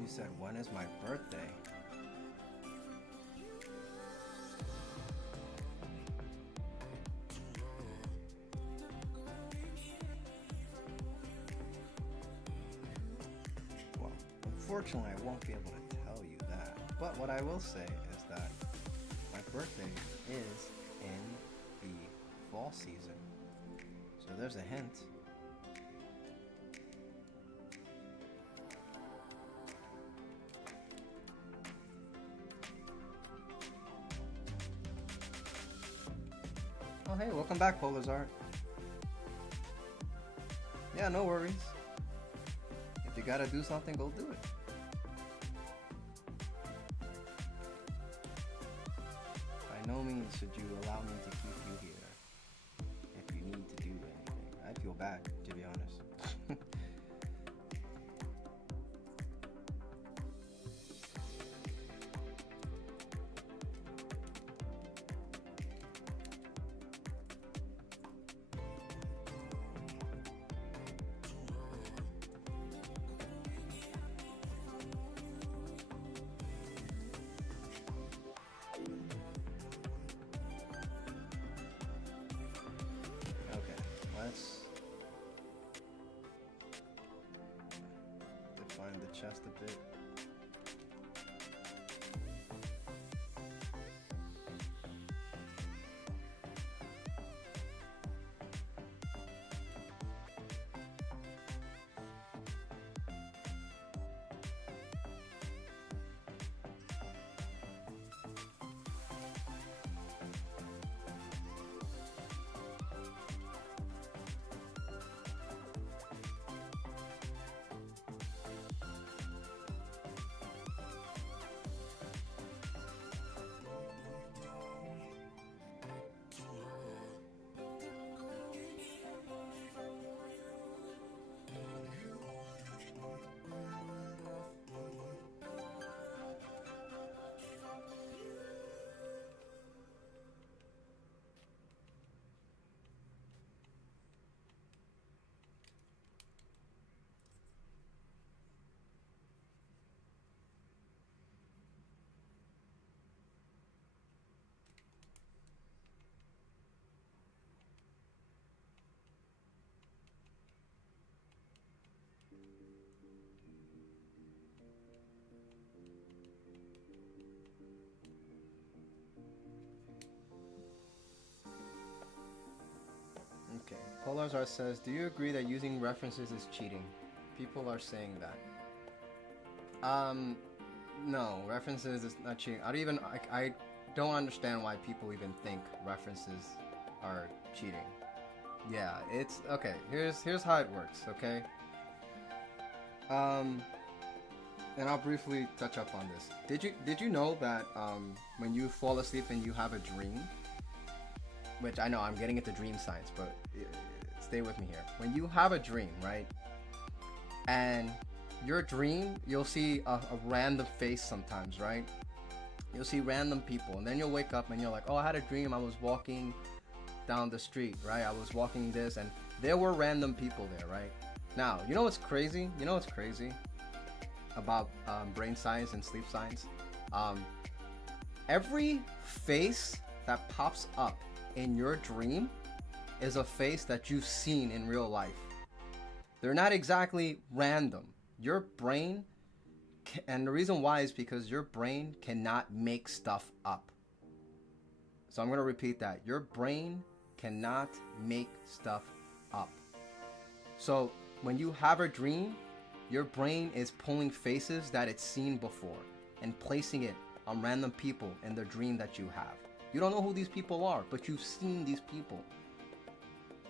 You said, when is my birthday? Well, unfortunately, I won't be able to tell you that. But what I will say is that my birthday is in the fall season. So there's a hint. Oh hey, welcome back, Polar's Art. Yeah, no worries. If you gotta do something, go do it. By no means should you allow me to keep you here if you need to do anything. I'd feel bad, to be honest. expand the chest a bit. Okay, Polarzar says, do you agree that using references is cheating? People are saying that. No, references is not cheating. I don't understand why people even think references are cheating. Yeah, it's okay. Here's how it works. Okay. And I'll briefly touch up on this. Did you know that when you fall asleep and you have a dream, which I know I'm getting into dream science, but stay with me here. When you have a dream, right, and your dream, you'll see a random face sometimes, right? You'll see random people, and then you'll wake up and you're like, oh, I had a dream. I was walking down the street, right? I was walking this, and there were random people there, right? Now, you know what's crazy? You know what's crazy about brain science and sleep science? Every face that pops up in your dream is a face that you've seen in real life. They're not exactly random. Your brain, and the reason why is because your brain cannot make stuff up. So I'm going to repeat that. Your brain cannot make stuff up. So when you have a dream, your brain is pulling faces that it's seen before and placing it on random people in the dream that you have. You don't know who these people are, but you've seen these people.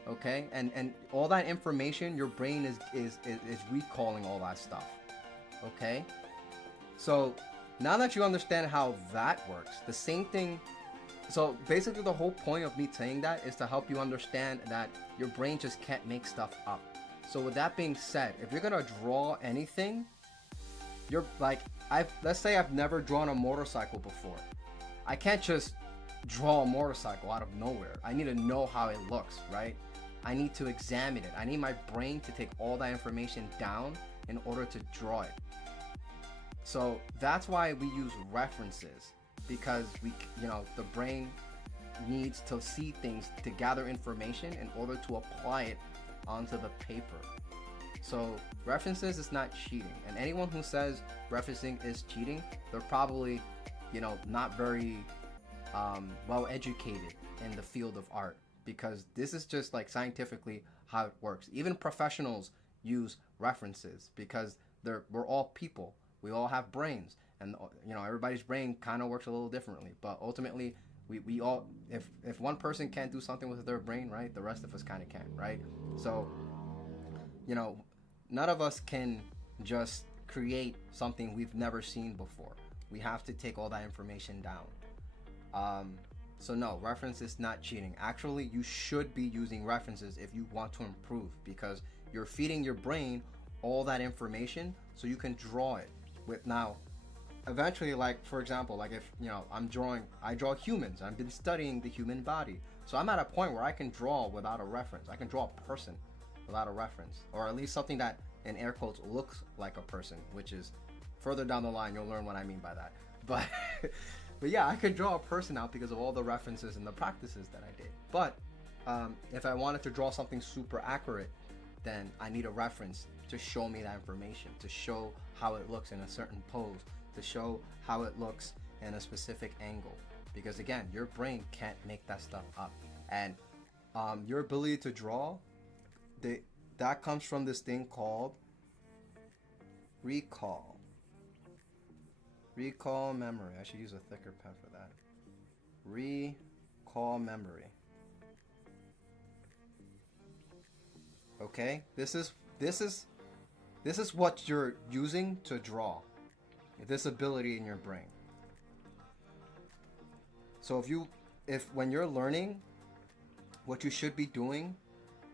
Okay? And all that information, your brain is recalling all that stuff. Okay? So now that you understand how that works, the same thing. So basically the whole point of me saying that is to help you understand that your brain just can't make stuff up. So with that being said, if you're gonna draw anything, you're like, let's say I've never drawn a motorcycle before. I can't just draw a motorcycle out of nowhere. I need to know how it looks, right? I need to examine it. I need my brain to take all that information down in order to draw it. So that's why we use references, because the brain needs to see things to gather information in order to apply it onto the paper. So references is not cheating, and anyone who says referencing is cheating, they're probably not very well educated in the field of art, because this is just like scientifically how it works. Even professionals use references because we're all people. We all have brains, and everybody's brain kind of works a little differently, but ultimately we all, if one person can't do something with their brain, right, the rest of us kind of can, right? So none of us can just create something we've never seen before. We have to take all that information down. So no, reference is not cheating. Actually, you should be using references if you want to improve, because you're feeding your brain all that information so you can draw it. With now, eventually, like for example, like if I draw humans. I've been studying the human body, so I'm at a point where I can draw without a reference. I can draw a person without a reference, or at least something that in air quotes looks like a person, which is further down the line you'll learn what I mean by that. But but yeah, I could draw a person out because of all the references and the practices that I did. But if I wanted to draw something super accurate, then I need a reference to show me that information, to show how it looks in a certain pose, to show how it looks in a specific angle. Because again, your brain can't make that stuff up. And your ability to draw, that comes from this thing called recall. Recall memory. I should use a thicker pen for that. Recall memory. Okay? This is what you're using to draw. This ability in your brain. So when you're learning, what you should be doing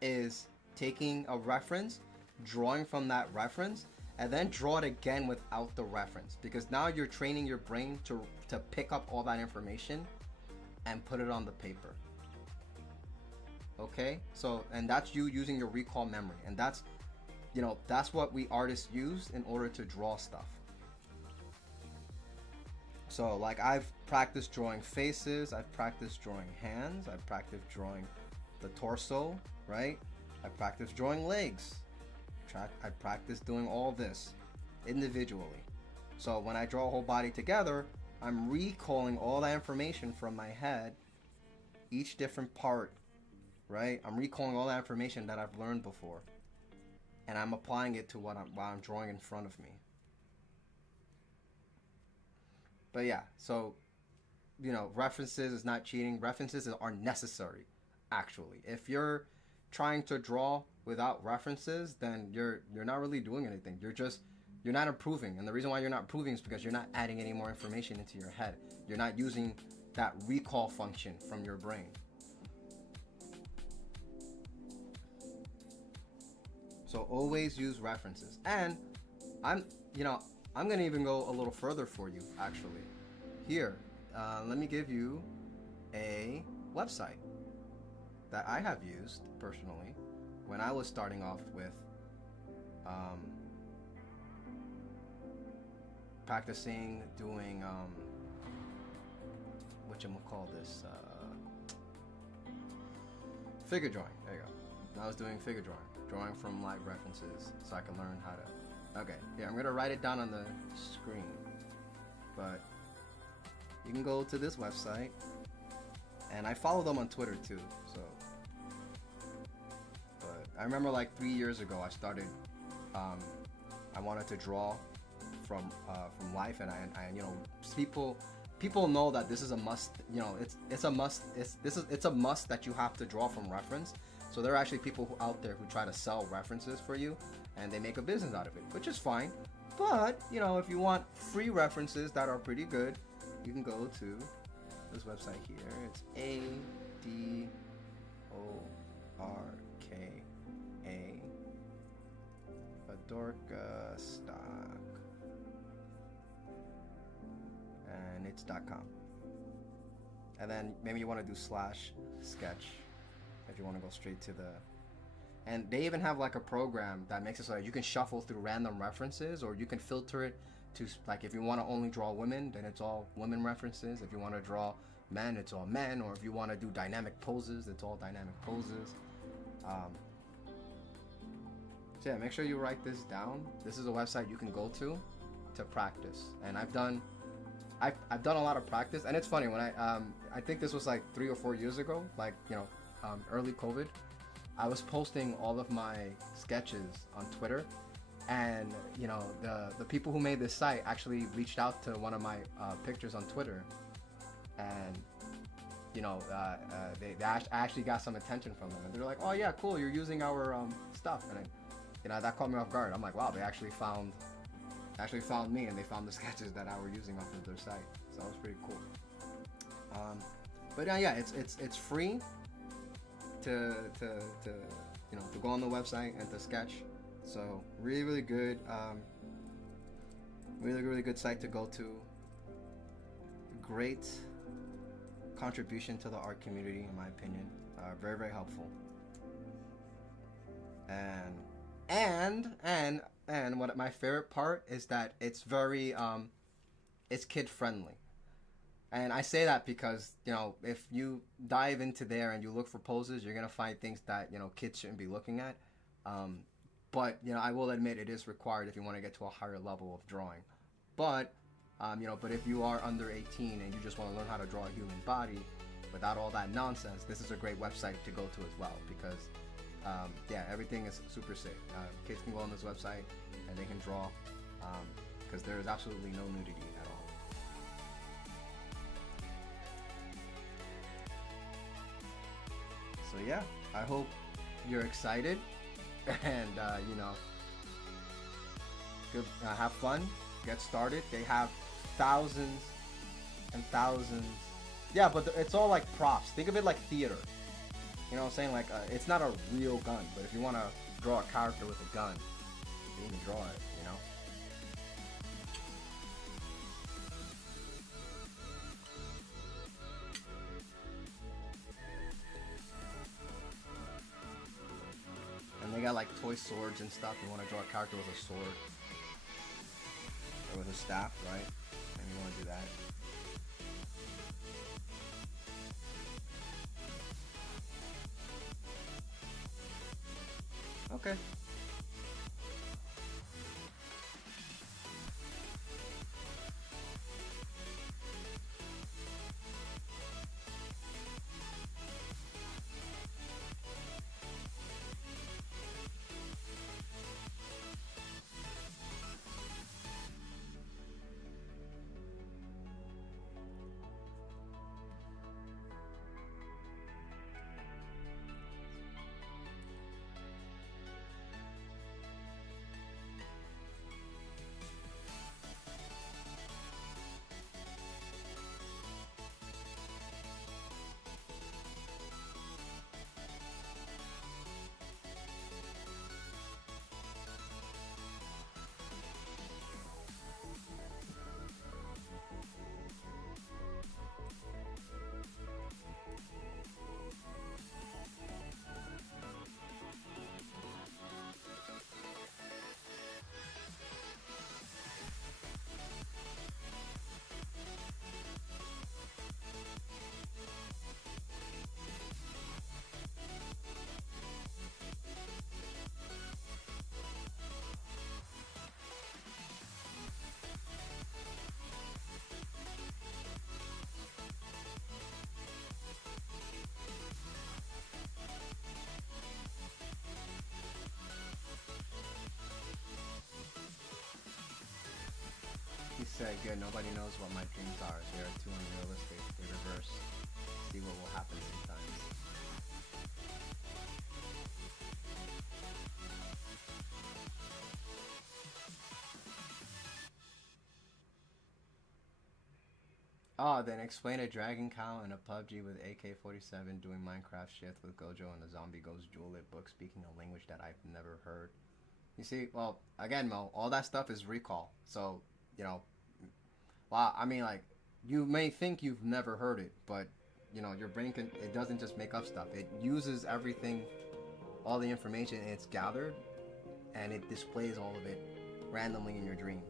is taking a reference, drawing from that reference, and then draw it again without the reference, because now you're training your brain to pick up all that information and put it on the paper. Okay? So, and that's you using your recall memory, and that's what we artists use in order to draw stuff. So like, I've practiced drawing faces, I've practiced drawing hands, I've practiced drawing the torso, right? I've practiced drawing legs. I practice doing all this individually. So when I draw a whole body together, I'm recalling all that information from my head, each different part, right? I'm recalling all that information that I've learned before, and I'm applying it to what I'm drawing in front of me. But yeah, so references is not cheating. References are necessary, actually. If you're trying to draw without references, then you're not really doing anything. You're not improving. And the reason why you're not improving is because you're not adding any more information into your head. You're not using that recall function from your brain. So always use references. And I'm going to even go a little further for you, actually. Here, let me give you a website that I have used personally when I was starting off with practicing doing whatchamacallit, figure drawing. There you go. I was doing figure drawing from live references, so I can learn how to. Okay, yeah, I'm gonna write it down on the screen, but you can go to this website, and I follow them on Twitter too. So, but I remember like 3 years ago, I started. I wanted to draw from life, and people know that this is a must. It's a must. It's a must that you have to draw from reference. So there are actually people out there who try to sell references for you, and they make a business out of it, which is fine. But if you want free references that are pretty good, you can go to this website here. It's ADORKA Fedorka Stock, and it's .com. And then maybe you want to do /sketch if you want to go straight to the. And they even have like a program that makes it so that you can shuffle through random references, or you can filter it to, like, if you want to only draw women, then it's all women references. If you want to draw men, it's all men. Or if you want to do dynamic poses, it's all dynamic poses. So yeah, make sure you write this down. This is a website you can go to practice. And I've done a lot of practice. And it's funny, when I think this was like 3 or 4 years ago, like early COVID. I was posting all of my sketches on Twitter, and the people who made this site actually reached out to one of my pictures on Twitter, and I actually got some attention from them, and they're like, "Oh yeah, cool, you're using our stuff," and that caught me off guard. I'm like, "Wow, they actually found me, and they found the sketches that I were using off of their site." So that was pretty cool. But yeah, it's free to go on the website and to sketch. So really good, really good site to go to. Great contribution to the art community, in my opinion. Very helpful. And what my favorite part is that it's very it's kid friendly. And I say that because, if you dive into there and you look for poses, you're going to find things that, kids shouldn't be looking at. But, you know, I will admit it is required if you want to get to a higher level of drawing. But, you know, but if you are under 18 and you just want to learn how to draw a human body without all that nonsense, this is a great website to go to as well, because, yeah, everything is super safe. Kids can go on this website and they can draw, because there is absolutely no nudity at all. So yeah, I hope you're excited, and you know, good, have fun, get started. They have thousands and thousands. Yeah, but it's all like props. Think of it like theater. You know what I'm saying? Like, it's not a real gun, but if you want to draw a character with a gun, you can draw it, you know? And they got like toy swords and stuff. You want to draw a character with a sword or with a staff, right? And you want to do that. Okay. He said, good, nobody knows what my dreams are. They are too unrealistic. They reverse. See what will happen sometimes. Oh, then explain a Dragon Cow and a PUBG with AK-47 doing Minecraft shit with Gojo and the Zombie Goes Duelit book speaking a language that I've never heard. You see, well, again, Mo, all that stuff is recall. So, you know, well, I mean, like, you may think you've never heard it, but, you know, your brain can, it doesn't just make up stuff. It uses everything, all the information it's gathered, and it displays all of it randomly in your dream.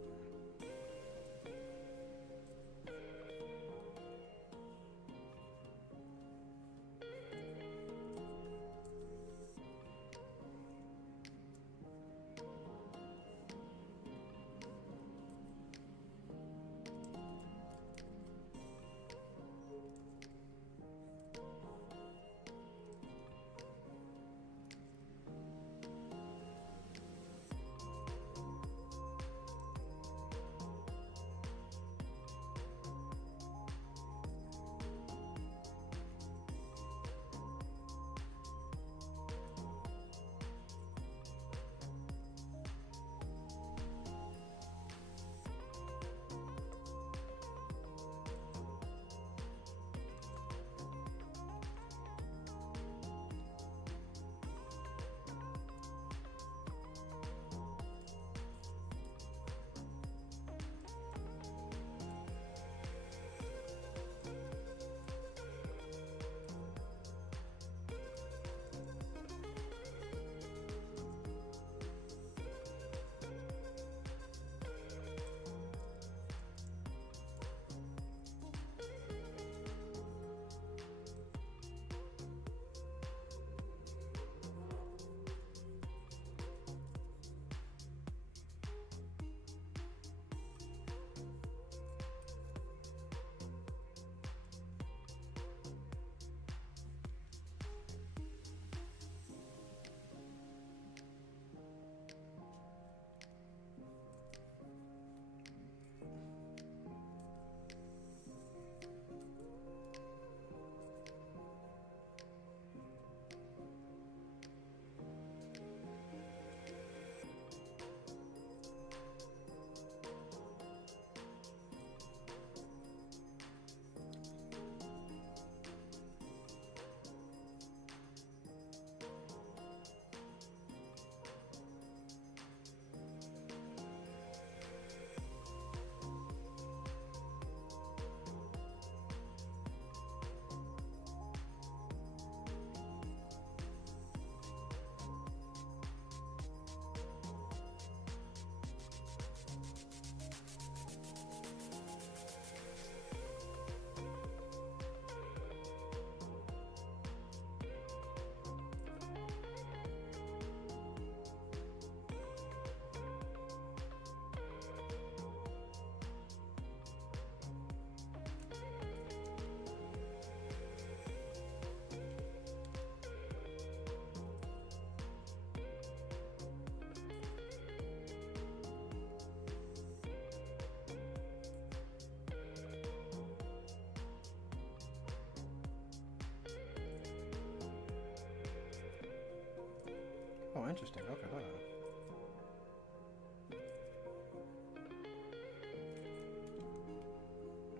interesting. Okay, hold on.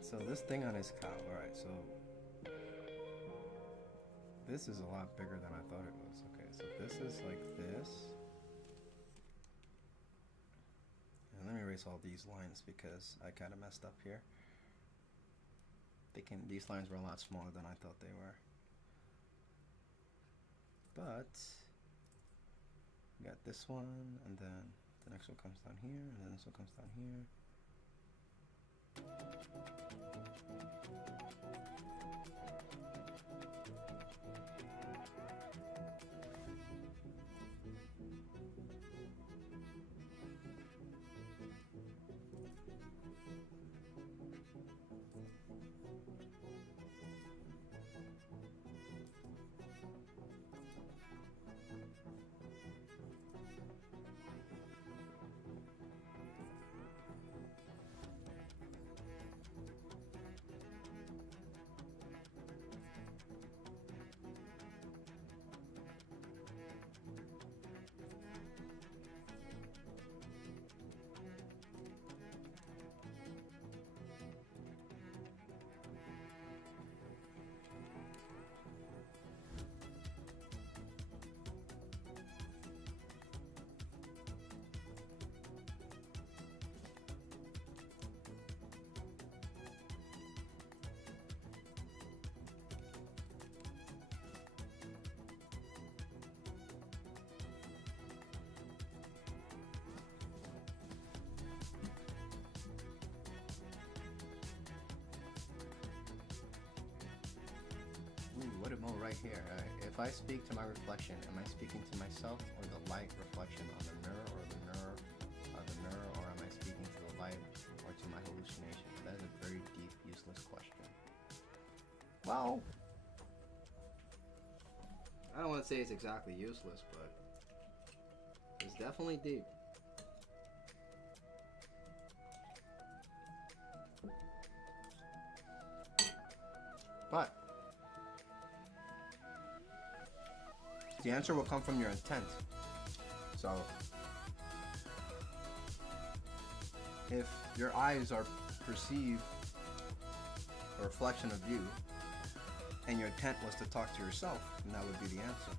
So this thing on his cow, alright, so this is a lot bigger than I thought it was. Okay, so this is like this. And let me erase all these lines because I kind of messed up here. These lines were a lot smaller than I thought they were. But we got this one, and then the next one comes down here, and then this one comes down here. What a mo right here. If I speak to my reflection, am I speaking to myself or the light reflection on the mirror, or the mirror of the mirror, or am I speaking to the light or to my hallucination? That is a very deep, useless question. Well, I don't want to say it's exactly useless, but it's definitely deep. But the answer will come from your intent. So if your eyes are perceive a reflection of you, and your intent was to talk to yourself, then that would be the answer.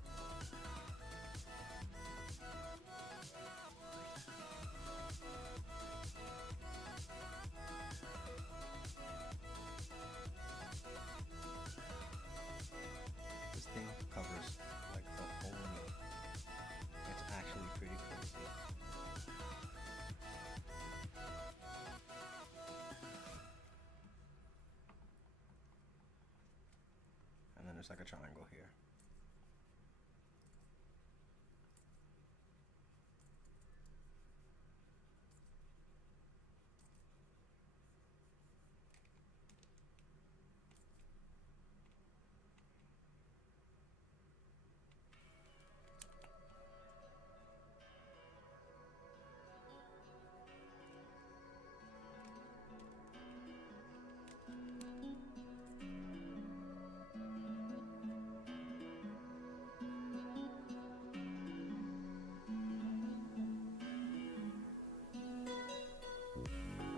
This thing covers like the whole meal. It's actually pretty crazy. And then there's like a triangle here.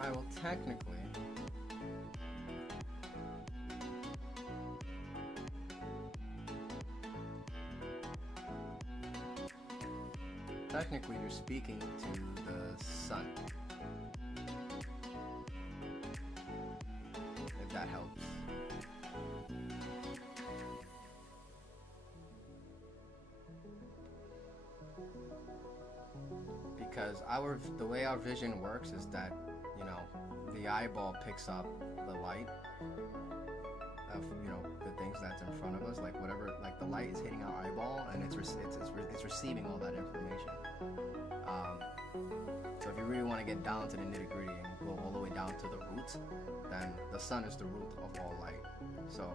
I will technically you're speaking to the sun, if that helps. Because the way our vision works is that, you know, the eyeball picks up the light of, you know, the things that's in front of us, like whatever, like the light is hitting our eyeball, and it's receiving all that information. So if you really want to get down to the nitty gritty and go all the way down to the roots, then the sun is the root of all light. So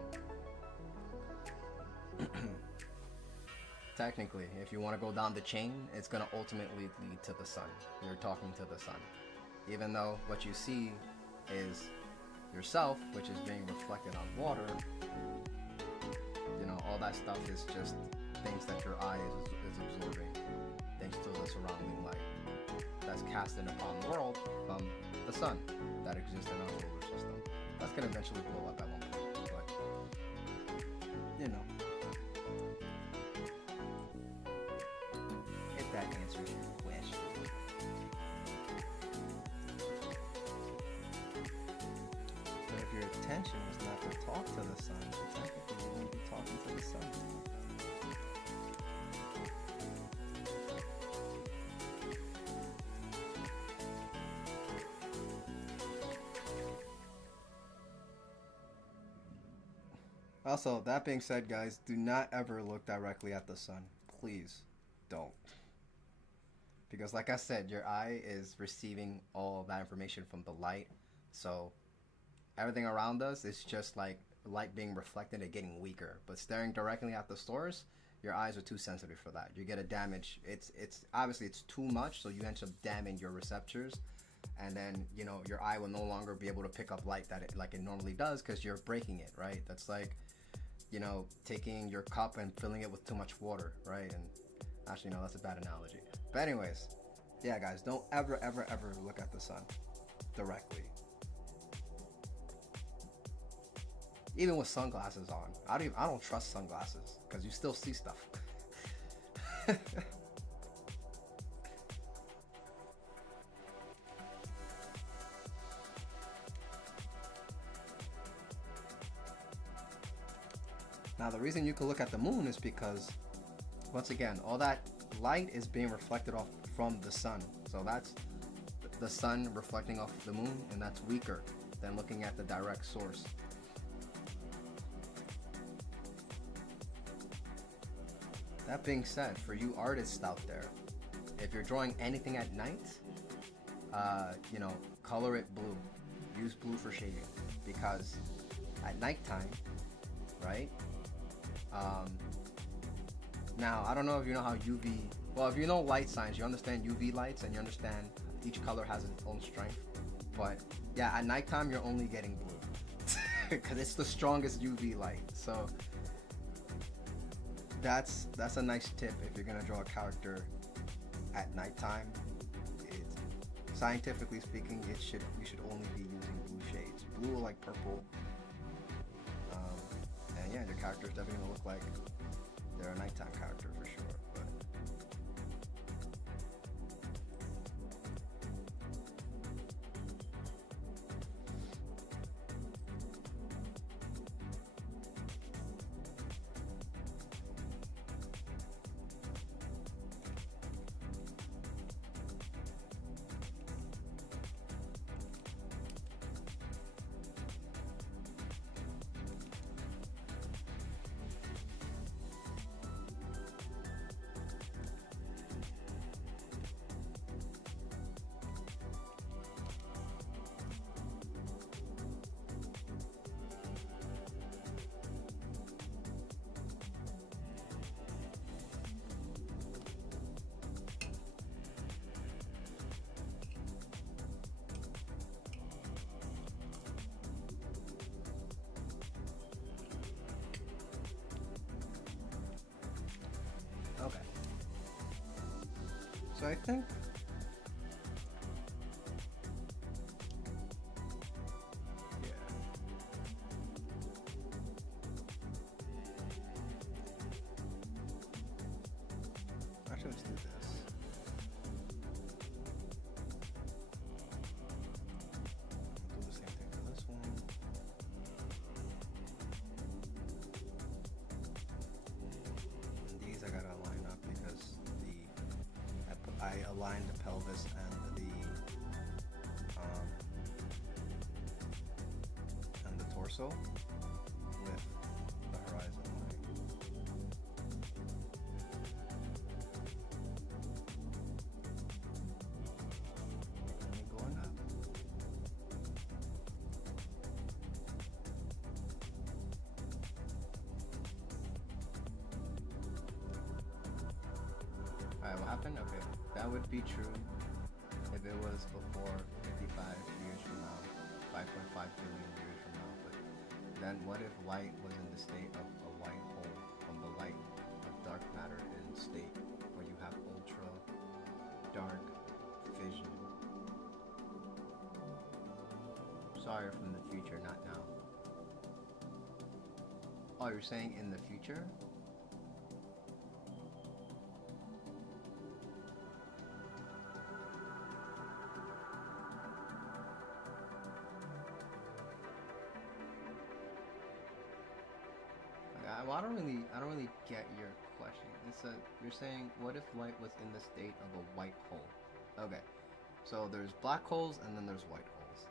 technically, if you want to go down the chain, it's going to ultimately lead to the sun. You're talking to the sun. Even though what you see is yourself, which is being reflected on water, you know, all that stuff is just things that your eye is absorbing. thanks to the surrounding light that's casted upon the world from the sun that exists in our solar system. That's gonna eventually blow up at one point, but you know, if that answers your question. But if your intention was not to talk to the sun, technically you wouldn't be talking to the sun. Also, that being said, guys, do not ever look directly at the sun. Please don't. Because like I said, your eye is receiving all of that information from the light. So everything around us is just like light being reflected and getting weaker. But staring directly at the source, your eyes are too sensitive for that. You get a damage. It's obviously it's too much, so you end up damaging your receptors. And then, you know, your eye will no longer be able to pick up light like it normally does because you're breaking it, right? That's like, you know, taking your cup and filling it with too much water, right? And actually, no, that's a bad analogy. But anyways, yeah, guys, don't ever look at the sun directly. Even with sunglasses on, I don't trust sunglasses because you still see stuff. Now, the reason you can look at the moon is because, once again, all that light is being reflected off from the sun. So that's the sun reflecting off the moon, and that's weaker than looking at the direct source. That being said, for you artists out there, if you're drawing anything at night, you know, color it blue. Use blue for shading, because at nighttime, right? Now, I don't know if you know how UV... Well, if you know light science, you understand UV lights and you understand each color has its own strength. But, yeah, at nighttime, you're only getting blue. Because it's the strongest UV light. So, that's a nice tip if you're going to draw a character at nighttime. Scientifically speaking, you should only be using blue shades. Blue or like purple. And yeah, your character is definitely going to look like they're a nighttime character for sure. But okay. So I think actually let's do this. Do the same thing for this one. And these I gotta line up because I aligned the pelvis and the torso with the horizon line. And going up. Alright, what happened? Okay. That would be true if it was before 55 years from now, 5.5 billion years from now. But then what if light was in the state of a white hole from the light of dark matter in state where you have ultra dark vision. Sorry, from the future, not now. Oh, you're saying in the future? Well, I don't really get your question. You're saying, what if light was in the state of a white hole? Okay, so there's black holes and then there's white holes.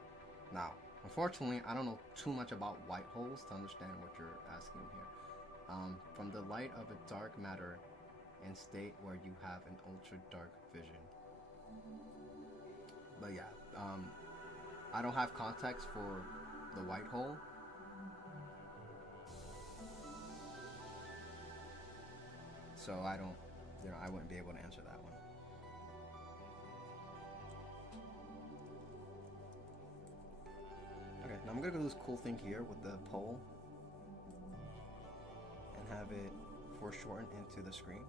Now, unfortunately, I don't know too much about white holes to understand what you're asking here. From the light of a dark matter in state where you have an ultra dark vision. But yeah, I don't have context for the white hole. So I don't, I wouldn't be able to answer that one. Okay, now I'm gonna do this cool thing here with the pole and have it foreshorten into the screen.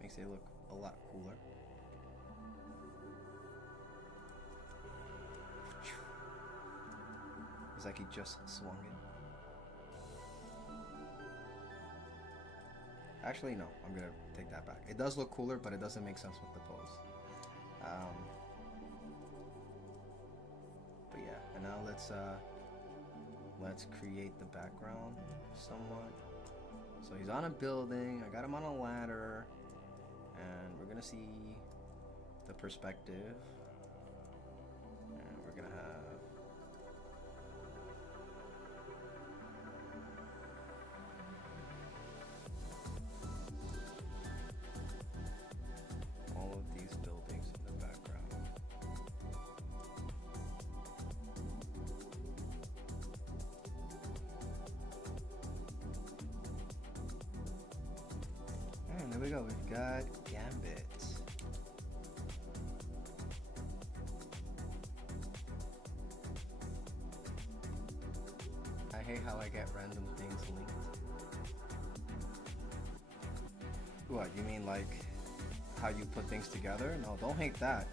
Makes it look a lot cooler. It's like he just swung it. Actually, no, I'm gonna take that back. It does look cooler, but it doesn't make sense with the pose. But yeah, and now let's create the background somewhat. So he's on a building. I got him on a ladder, and we're gonna see the perspective, and we're gonna have. There we go, we've got Gambit. I hate how I get random things linked. What, you mean like how you put things together? No, don't hate that.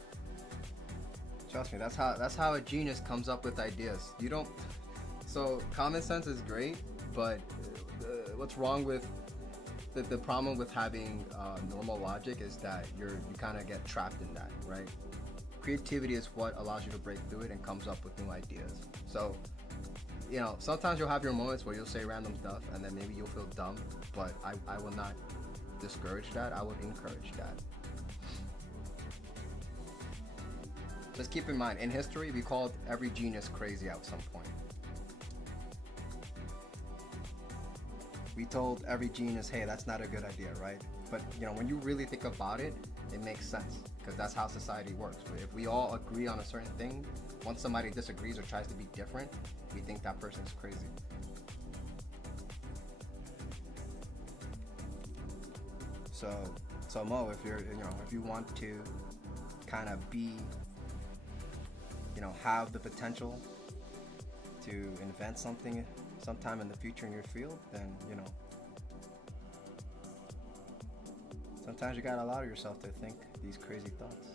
Trust me, that's how a genius comes up with ideas. You don't. So common sense is great, but what's wrong with the problem with having normal logic is that you kind of get trapped in that, right? Creativity is what allows you to break through it and comes up with new ideas. So, sometimes you'll have your moments where you'll say random stuff and then maybe you'll feel dumb, but I will not discourage that. I would encourage that. Just keep in mind, in history, we called every genius crazy at some point. We told every genius, hey, that's not a good idea, right? But when you really think about it, it makes sense because that's how society works. If we all agree on a certain thing, once somebody disagrees or tries to be different, we think that person's crazy. So Mo, if if you want to kind of be, have the potential to invent something sometime in the future in your field, then sometimes you gotta allow yourself to think these crazy thoughts.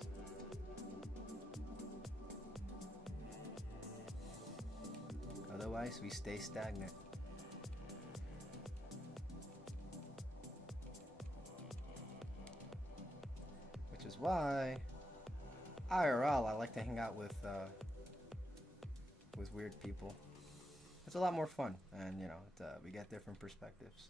Otherwise, we stay stagnant. Which is why IRL I like to hang out with weird people. It's a lot more fun, and we get different perspectives.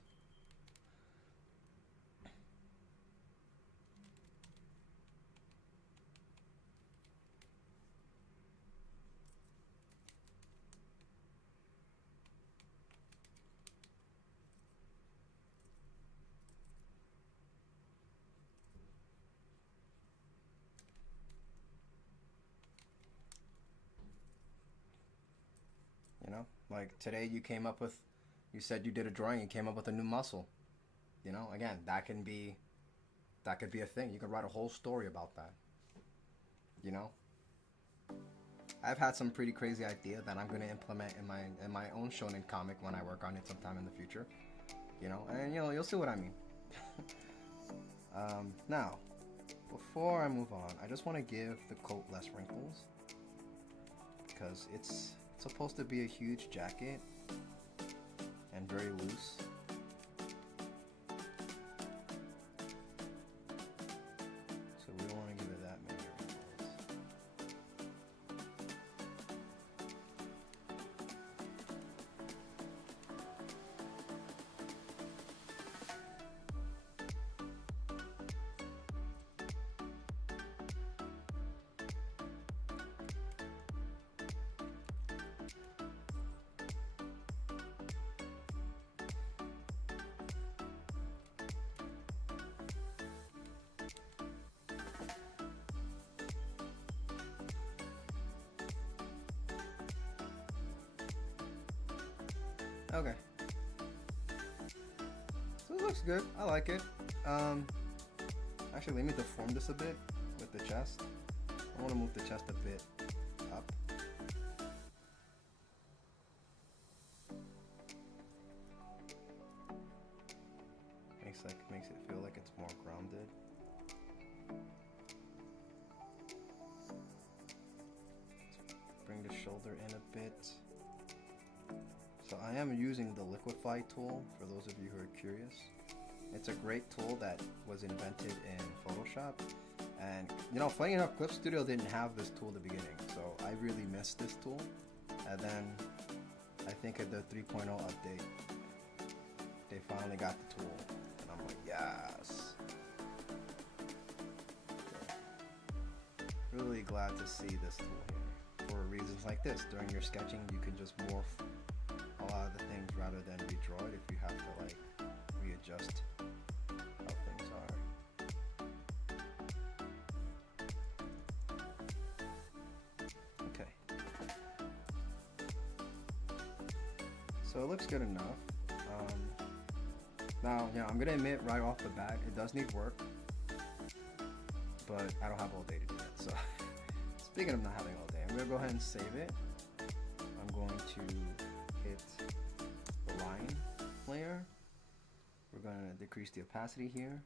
Like today you said you did a drawing and came up with a new muscle. Again, that could be a thing. You could write a whole story about that. I've had some pretty crazy idea that I'm going to implement in my own shonen comic when I work on it sometime in the future. you know, and you'll see what I mean. Now, before I move on, I just want to give the coat less wrinkles because it's supposed to be a huge jacket and very loose. So we don't want to give it that many wrinkles. Okay. So it looks good. I like it. Actually, let me deform this a bit with the chest. I want to move the chest a bit up. Makes it feel like it's more grounded. Let's bring the shoulder in a bit. So I am using the liquify tool for those of you who are curious. It's a great tool that was invented in Photoshop, and you know, funny enough, Clip Studio didn't have this tool at the beginning, so I really missed this tool. And then I think at the 3.0 update they finally got the tool, and I'm like, yes. So, really glad to see this tool here for reasons like this. During your sketching you can just morph a lot of the things rather than redraw it if you have to like readjust how things are. Okay. So it looks good enough. Now, you know, I'm gonna admit right off the bat, it does need work, but I don't have all day to do it. So speaking of not having all day, I'm gonna go ahead and save it. I'm going to hit the line layer. We're going to decrease the opacity here.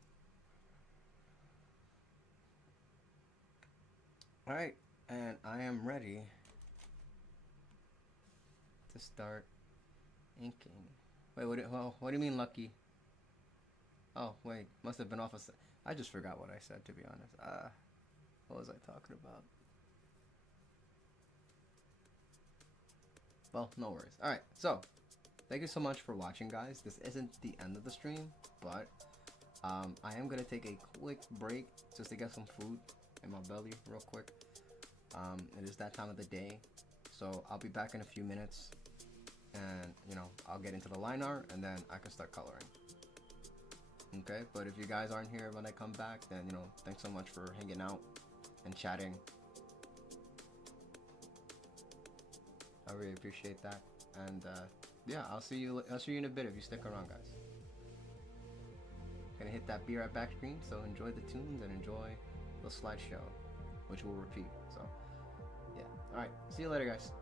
Alright, and I am ready to start inking. Wait, what do you mean lucky? Oh, wait, must have been off of... I just forgot what I said, to be honest. What was I talking about? Well, no worries. Alright, so, thank you so much for watching, guys. This isn't the end of the stream, but I am going to take a quick break just to get some food in my belly real quick. It is that time of the day, so I'll be back in a few minutes, and, you know, I'll get into the line art, and then I can start coloring. Okay, but if you guys aren't here when I come back, then, you know, thanks so much for hanging out and chatting. I really appreciate that, and yeah, I'll see you in a bit if you stick around, guys. Gonna hit that be right back screen, so enjoy the tunes and enjoy the slideshow, which will repeat. So yeah, all right, see you later, guys.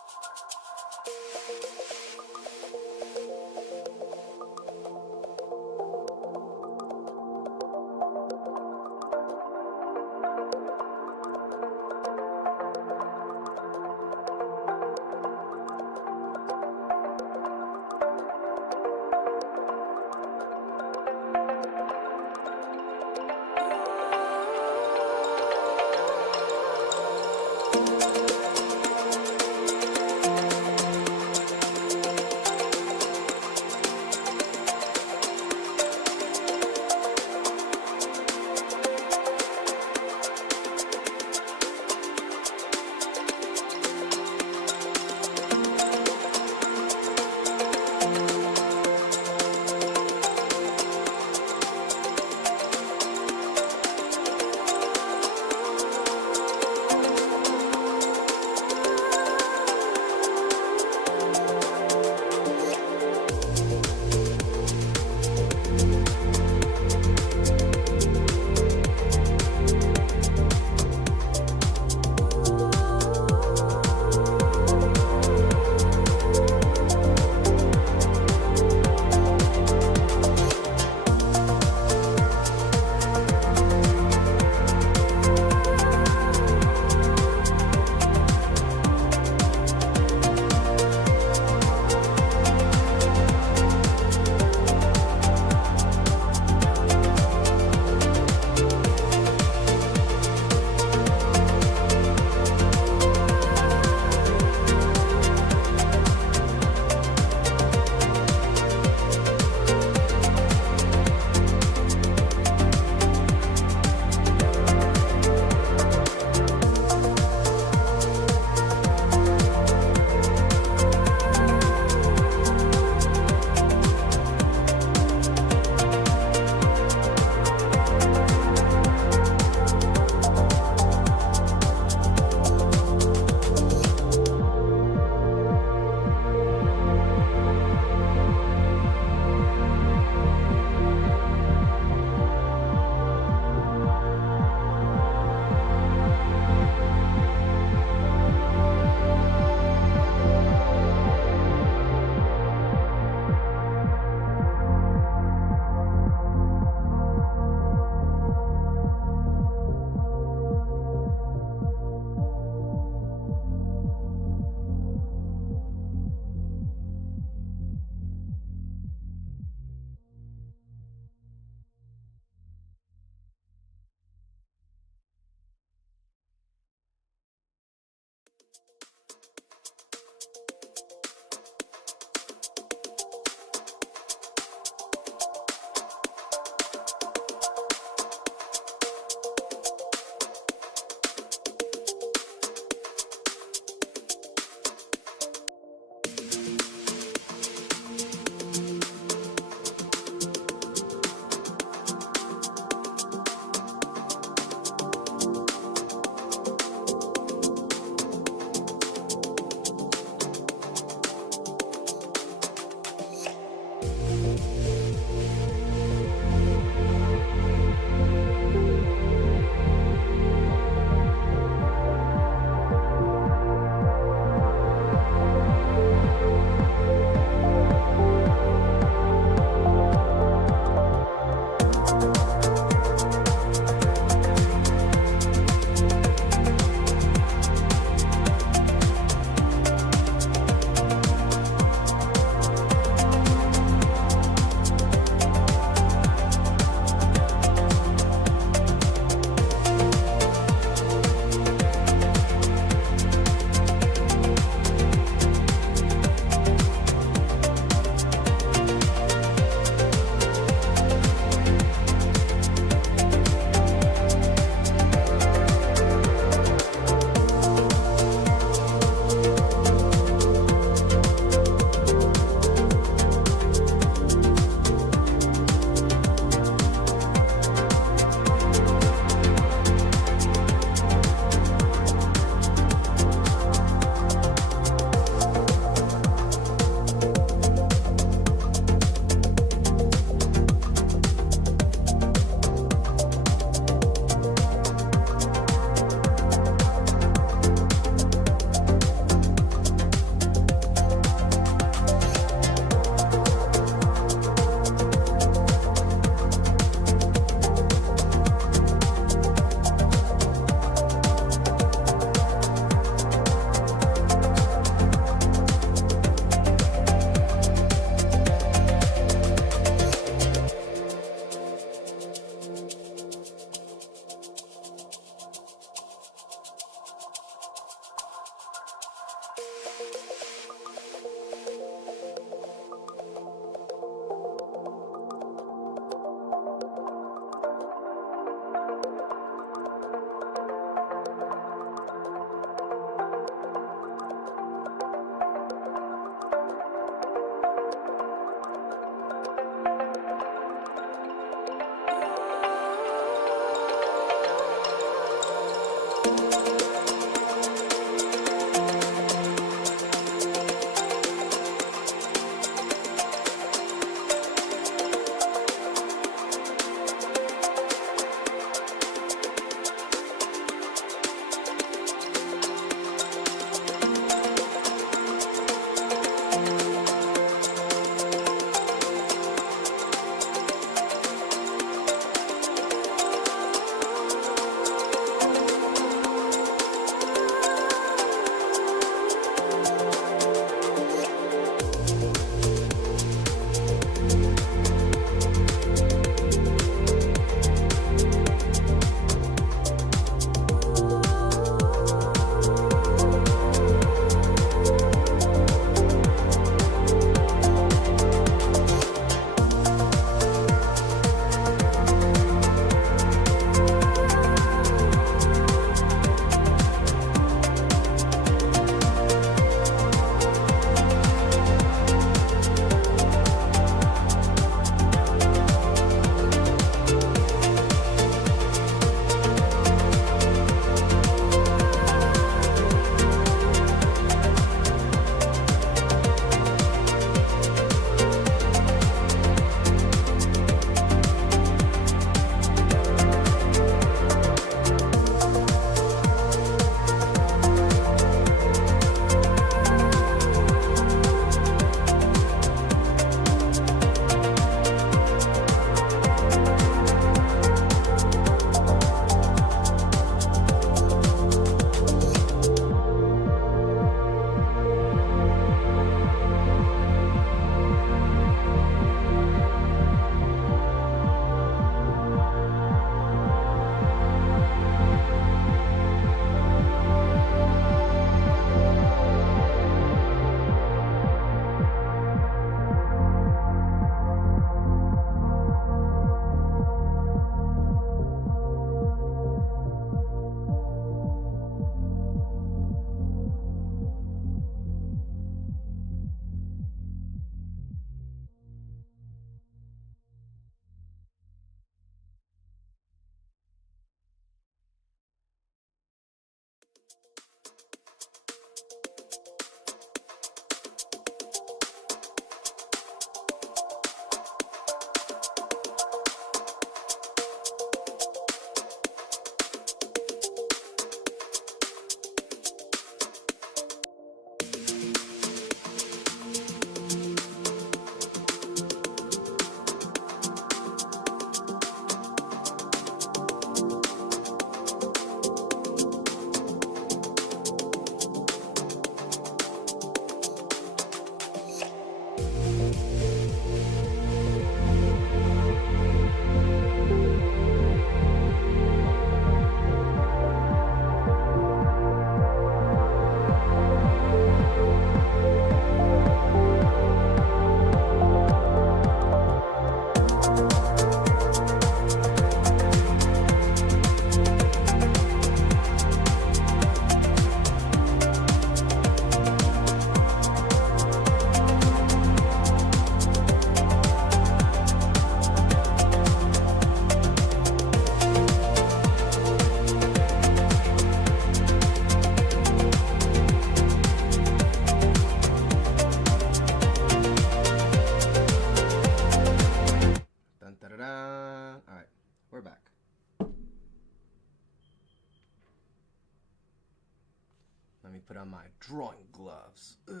Let me put on my drawing gloves. Ugh.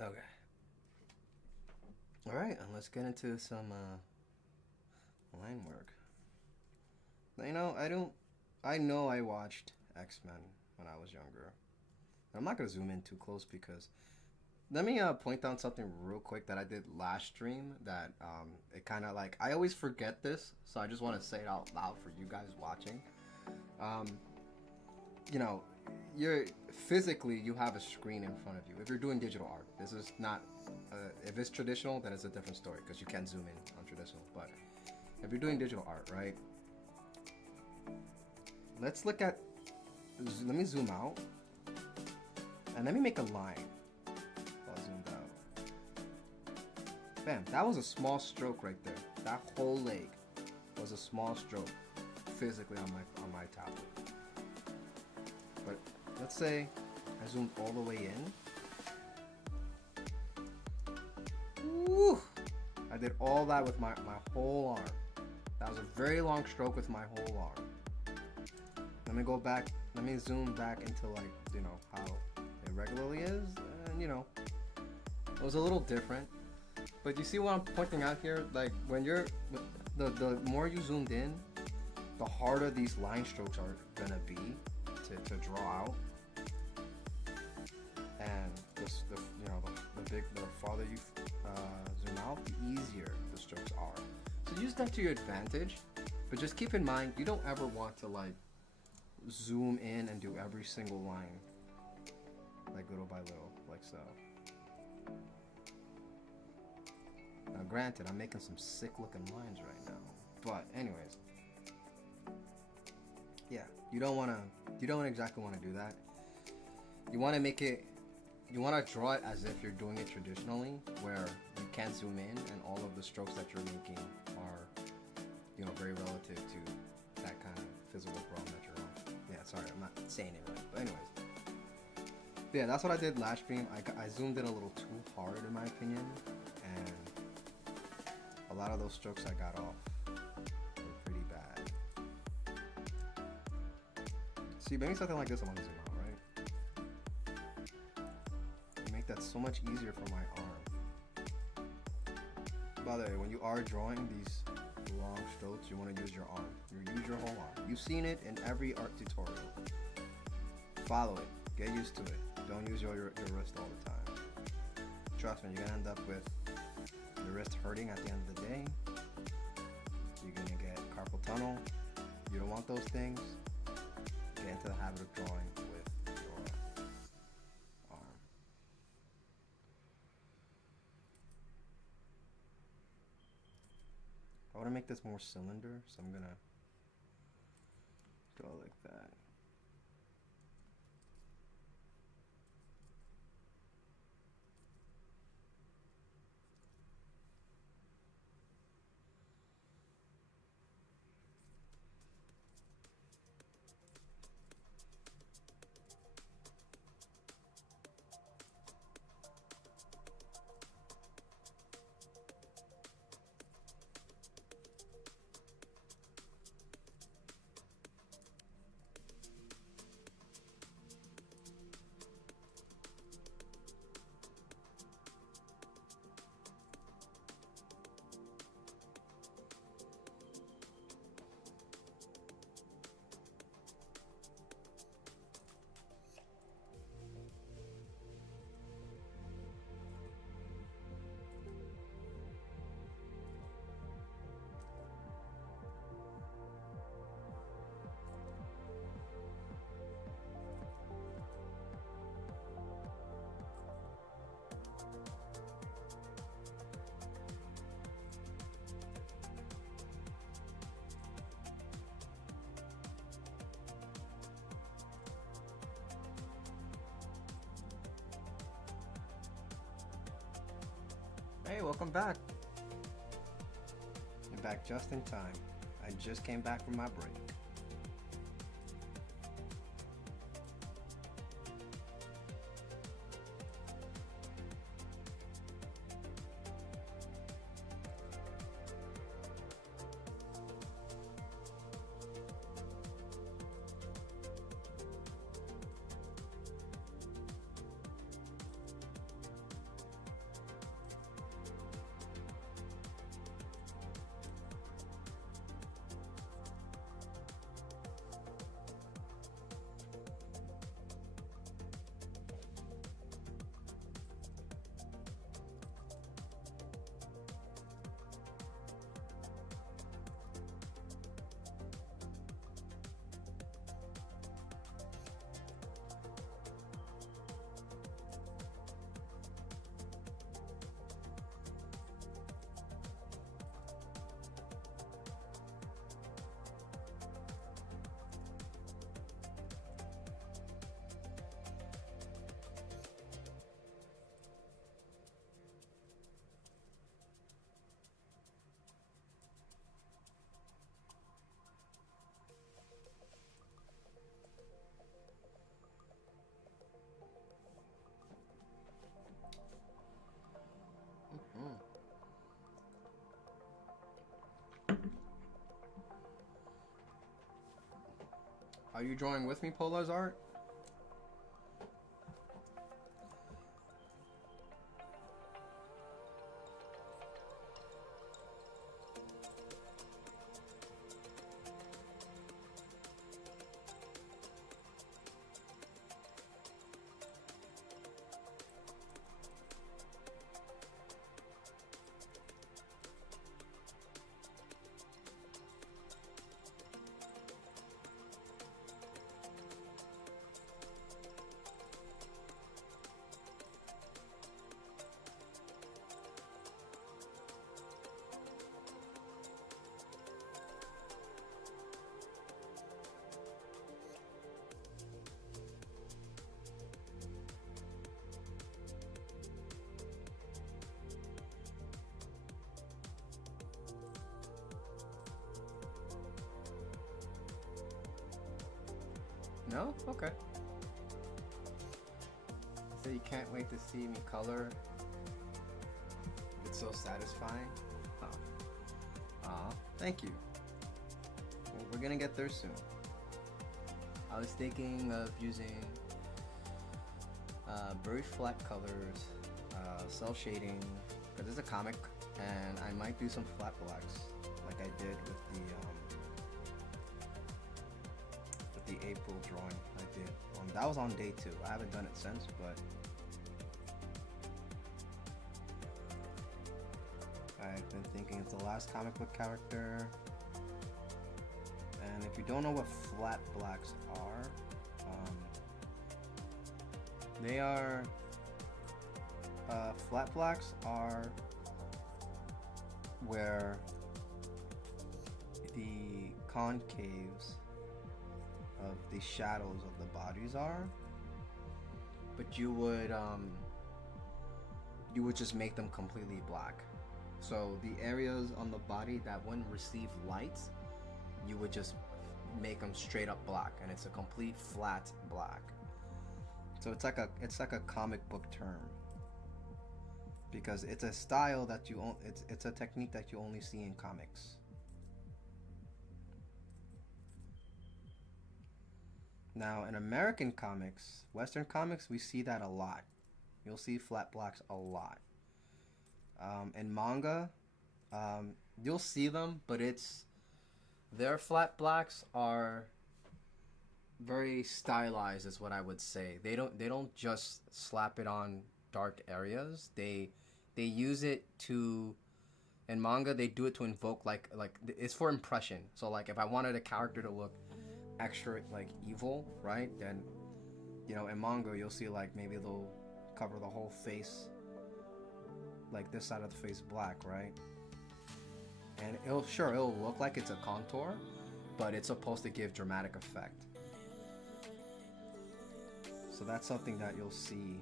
Okay. All right, and let's get into some line work. Now, you know, I know I watched X-Men when I was younger. I'm not gonna zoom in too close because let me point out something real quick that I did last stream that it kind of like, I always forget this, so I just want to say it out loud for you guys watching. You know, physically you have a screen in front of you. If you're doing digital art, this is not, if it's traditional, then it's a different story because you can't zoom in on traditional. But if you're doing digital art, right? Let's look at, let me zoom out and let me make a line. Bam, that was a small stroke right there. That whole leg was a small stroke physically on my tablet. But let's say I zoomed all the way in. Woo! I did all that with my whole arm. That was a very long stroke with my whole arm. Let me go back, let me zoom back into like, you know, how it regularly is. And you know, it was a little different. But you see what I'm pointing out here? Like when you're, the more you zoomed in, the harder these line strokes are gonna be to draw out. And the farther you zoom out, the easier the strokes are. So use that to your advantage. But just keep in mind, you don't ever want to like zoom in and do every single line, like little by little, like so. Now granted, I'm making some sick looking lines right now, but anyways, yeah, you don't exactly want to do that. You want to make it, you want to draw it as if you're doing it traditionally, where you can't zoom in and all of the strokes that you're making are, you know, very relative to that kind of physical problem that you're on. Yeah, sorry, I'm not saying it right, but anyways. But yeah, that's what I did last stream. I zoomed in a little too hard in my opinion, and a lot of those strokes I got off were pretty bad. See, maybe something like this I want to zoom out, right? You make that so much easier for my arm. By the way, when you are drawing these long strokes, you want to use your arm. You use your whole arm. You've seen it in every art tutorial. Follow it. Get used to it. Don't use your wrist all the time. Trust me, you're gonna end up with the wrist hurting at the end of the day. You're gonna get carpal tunnel. You don't want those things. Get into the habit of drawing with your arm. I want to make this more cylinder, so I'm gonna draw like that. Hey, welcome back. You're back just in time. I just came back from my break. Are you drawing with me, Polar's art? No? Okay. So you can't wait to see me color. It's so satisfying. Oh. Aw, thank you. Well, we're gonna get there soon. I was thinking of using very flat colors, cell shading, because it's a comic, and I might do some flat blacks like I did with the April drawing I did. That was on day 2. I haven't done it since, but I've been thinking it's the last comic book character. And if you don't know what flat blacks are, they are flat blacks are where the concaves of the shadows of the bodies are, but you would just make them completely black. So the areas on the body that wouldn't receive light, you would just make them straight up black, and it's a complete flat black. So it's like a comic book term, because it's a style that it's a technique that you only see in comics. Now in American comics, Western comics, we see that a lot. You'll see flat blacks a lot. In manga, you'll see them, but their flat blacks are very stylized, is what I would say. They don't just slap it on dark areas. They use it to, in manga, they do it to invoke like it's for impression. So like if I wanted a character to look extra like evil, right? Then, you know, in manga you'll see like maybe they'll cover the whole face, like this side of the face black, right? And it'll look like it's a contour, but it's supposed to give dramatic effect. So that's something that you'll see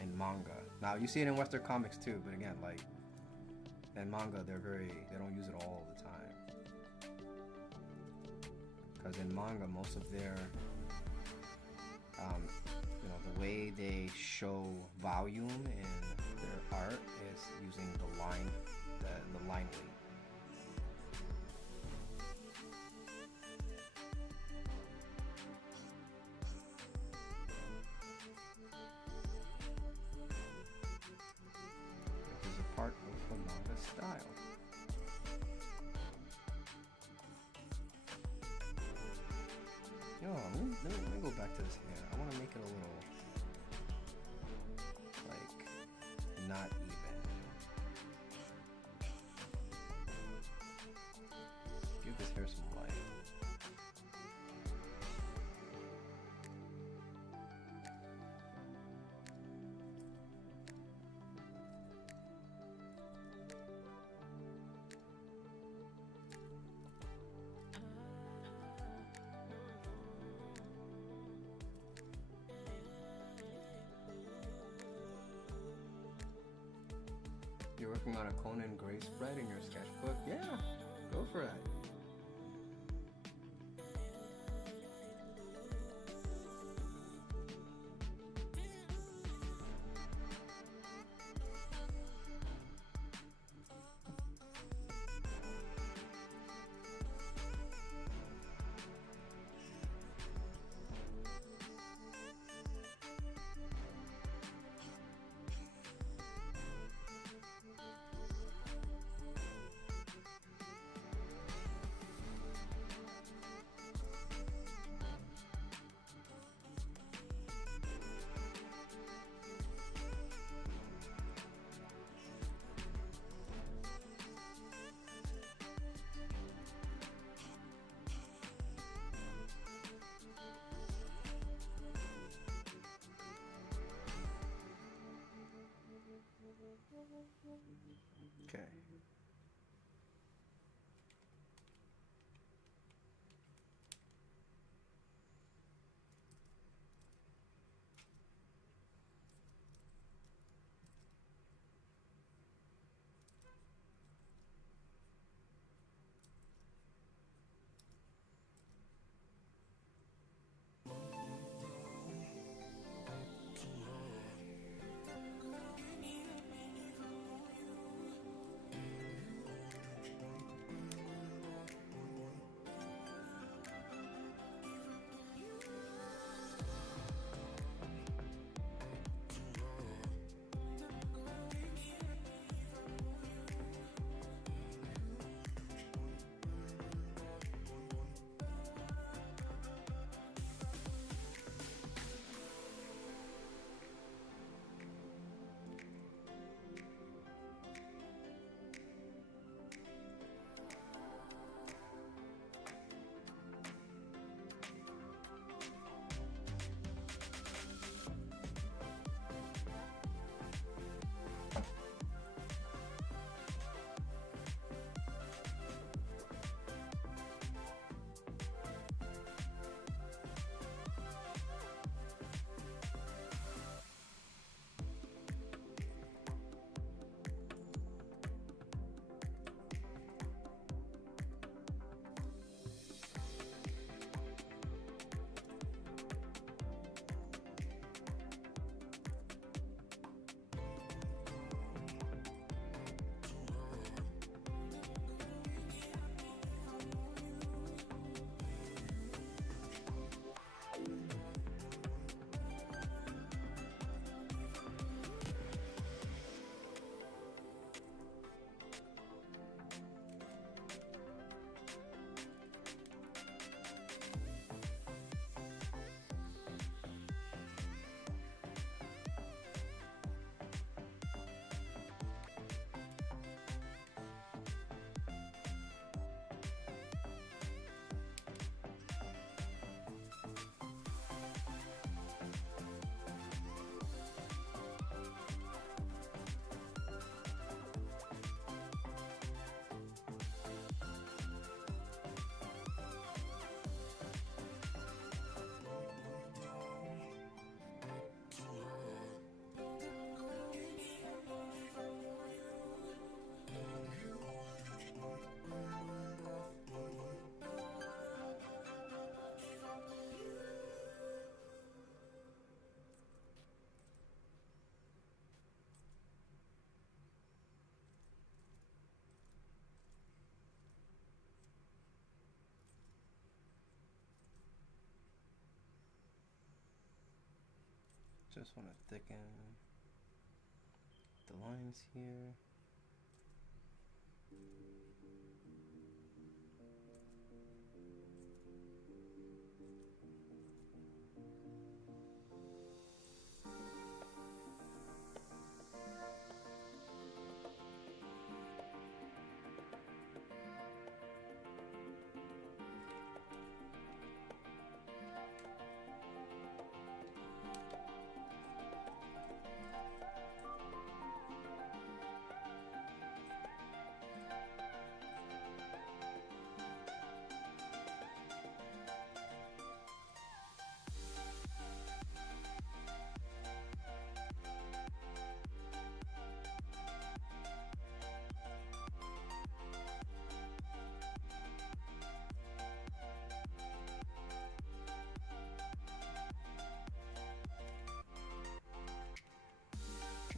in manga. Now you see it in Western comics too, but again, like in manga, they don't use it all the time. Because in manga, most of their, the way they show volume in their art is using the line weight. Which is a part of the manga style. Yo, let me go back to this hair. I want to make it a little, like, not even. Give this hair some light. You're working on a Conan Gray spread in your sketchbook? Yeah, go for that. Just want to thicken the lines here.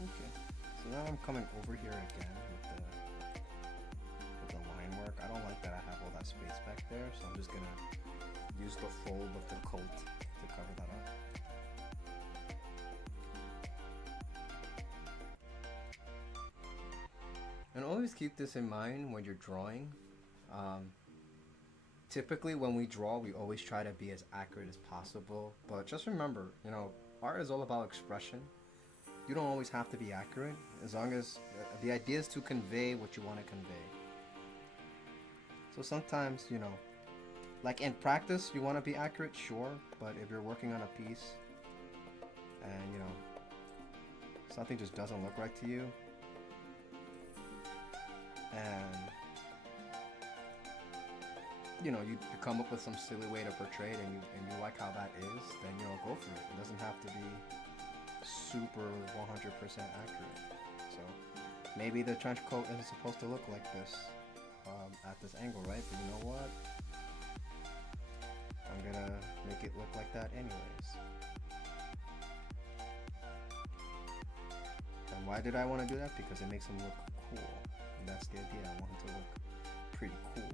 Okay, so now I'm coming over here again with the line work. I don't like that I have all that space back there, so I'm just gonna use the fold of the coat to cover that up. And always keep this in mind when you're drawing. Typically when we draw, we always try to be as accurate as possible, but just remember, you know, art is all about expression. You don't always have to be accurate, as long as the idea is to convey what you want to convey. So sometimes, you know, like in practice, you want to be accurate, sure, but if you're working on a piece and, you know, something just doesn't look right to you, and you know, you come up with some silly way to portray it, and you like how that is, then, you know, go for it. It doesn't have to be super 100% accurate. So maybe the trench coat isn't supposed to look like this at this angle, right? But you know what? I'm gonna make it look like that anyways. And why did I want to do that? Because it makes him look cool. And that's the idea. I want him to look pretty cool.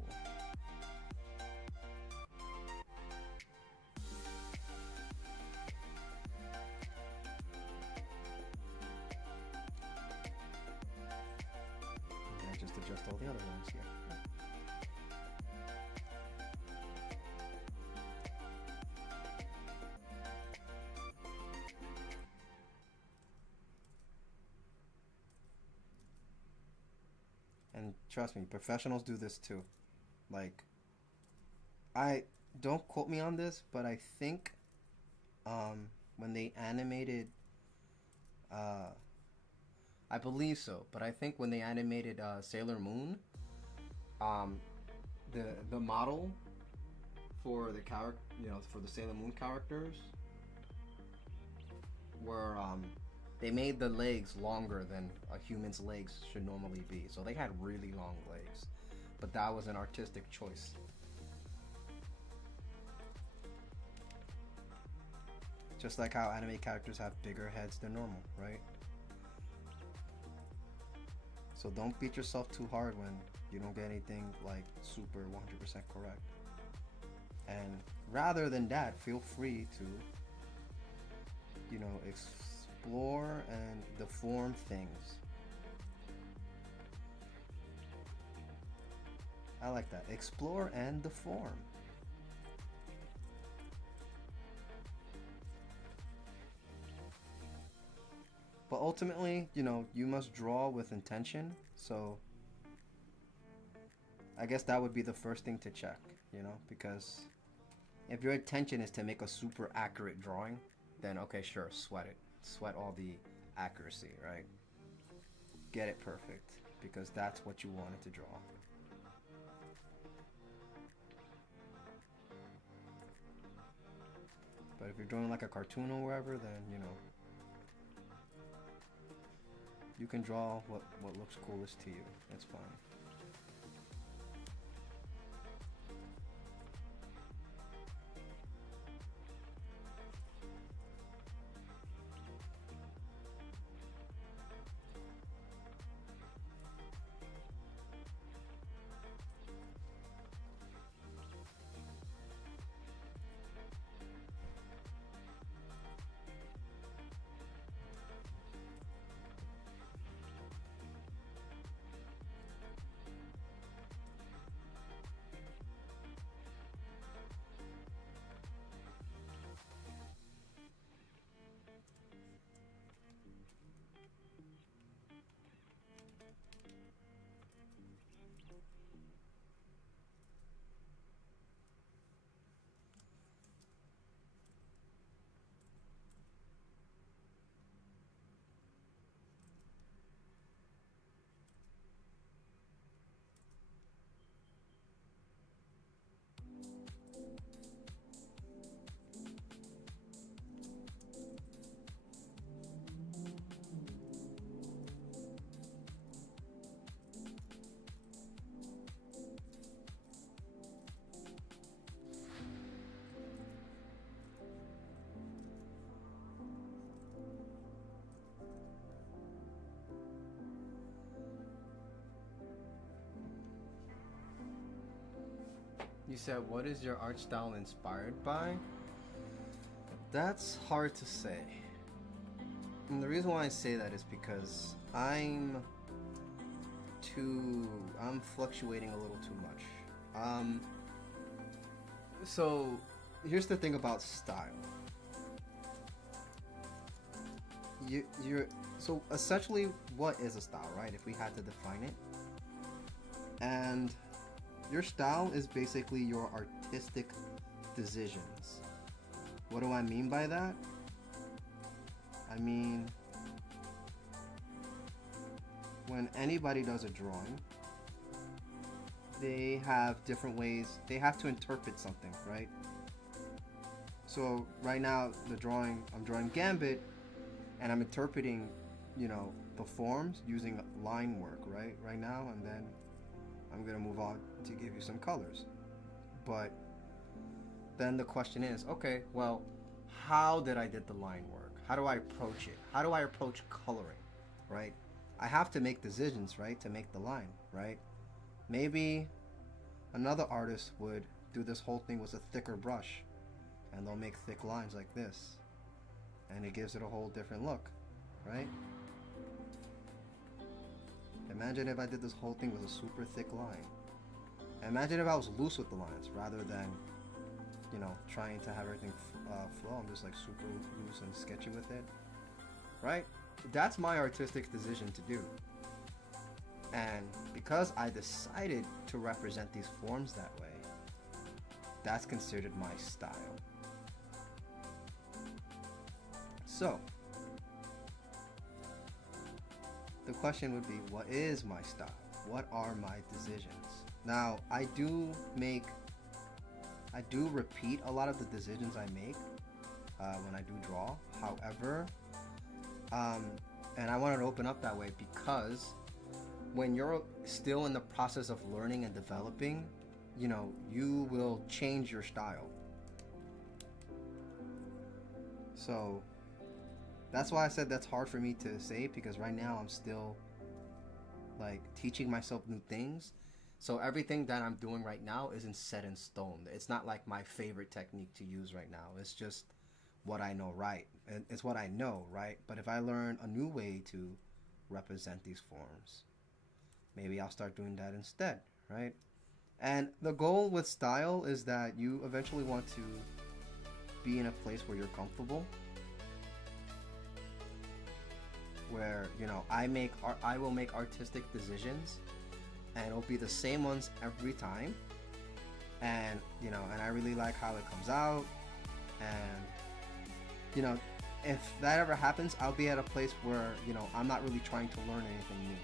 Adjust all the other ones here. And trust me, professionals do this too. Like, I don't quote me on this, but I think when they animated I believe so, but I think when they animated Sailor Moon, the model for the character, you know, for the Sailor Moon characters, were they made the legs longer than a human's legs should normally be, so they had really long legs, but that was an artistic choice. Just like how anime characters have bigger heads than normal, right? So don't beat yourself too hard when you don't get anything like super 100% correct. And rather than that, feel free to, you know, explore and deform things. I like that. Explore and deform. But ultimately, you know, you must draw with intention. So I guess that would be the first thing to check, you know, because if your intention is to make a super accurate drawing, then okay, sure, sweat it. Sweat all the accuracy, right? Get it perfect, because that's what you wanted to draw. But if you're drawing like a cartoon or wherever, then, you know, you can draw what looks coolest to you. It's fine. You said, what is your art style inspired by? That's hard to say. And the reason why I say that is because I'm fluctuating a little too much. So here's the thing about style. So essentially, what is a style, right? If we had to define it. And your style is basically your artistic decisions. What do I mean by that? I mean, when anybody does a drawing, they have different ways, they have to interpret something, right? So right now, I'm drawing Gambit, and I'm interpreting, the forms using line work, right now, and then I'm gonna move on to give you some colors. But then the question is, okay, well, how did I did the line work? How do I approach it? How do I approach coloring, right? I have to make decisions, right, to make the line, right? Maybe another artist would do this whole thing with a thicker brush, and they'll make thick lines like this, and it gives it a whole different look, right? Imagine if I did this whole thing with a super thick line. Imagine if I was loose with the lines rather than, trying to have everything flow. I'm just like super loose and sketchy with it, right? That's my artistic decision to do. And because I decided to represent these forms that way, that's considered my style. So, the question would be, what is my style? What are my decisions? Now, I do repeat a lot of the decisions I make when I do draw. However, and I wanted to open up that way because when you're still in the process of learning and developing, you will change your style. So that's why I said that's hard for me to say, because right now I'm still like teaching myself new things. So everything that I'm doing right now isn't set in stone. It's not like my favorite technique to use right now. It's just what I know, right? It's what I know, right? But if I learn a new way to represent these forms, maybe I'll start doing that instead, right? And the goal with style is that you eventually want to be in a place where you're comfortable, where I will make artistic decisions, and it'll be the same ones every time, and and I really like how it comes out, and if that ever happens, I'll be at a place where I'm not really trying to learn anything new,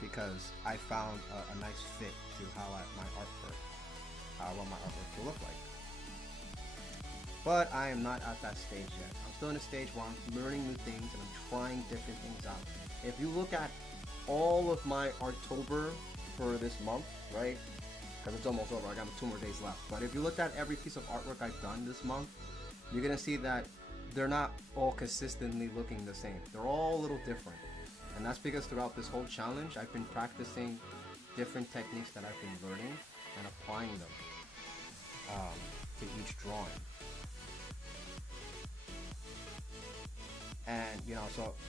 because I found a nice fit to how I want my artwork to look like. But I am not at that stage yet. I'm still in a stage where I'm learning new things and I'm trying different things out. If you look at all of my Arttober for this month, right? Because it's almost over. I got 2 more days left. But if you look at every piece of artwork I've done this month, you're going to see that they're not all consistently looking the same. They're all a little different. And that's because throughout this whole challenge, I've been practicing different techniques that I've been learning and applying them to each drawing. And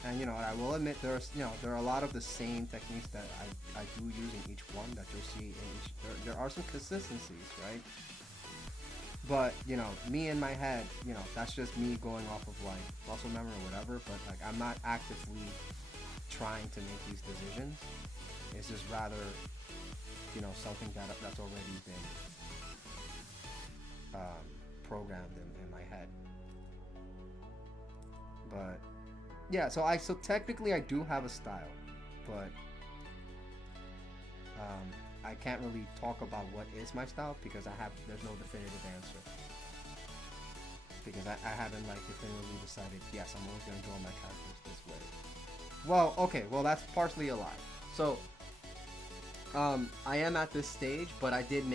and I will admit there are a lot of the same techniques that I do use in each one that you'll see in each. There are some consistencies, right? But me in my head, that's just me going off of like muscle memory or whatever. But like I'm not actively trying to make these decisions. It's just rather something that's already been programmed in my head. But yeah, so technically I do have a style, but I can't really talk about what is my style because there's no definitive answer, because I haven't like definitively decided, yes, I'm always gonna draw my characters this way. Well, okay, well that's partially a lie. So I am at this stage, but I did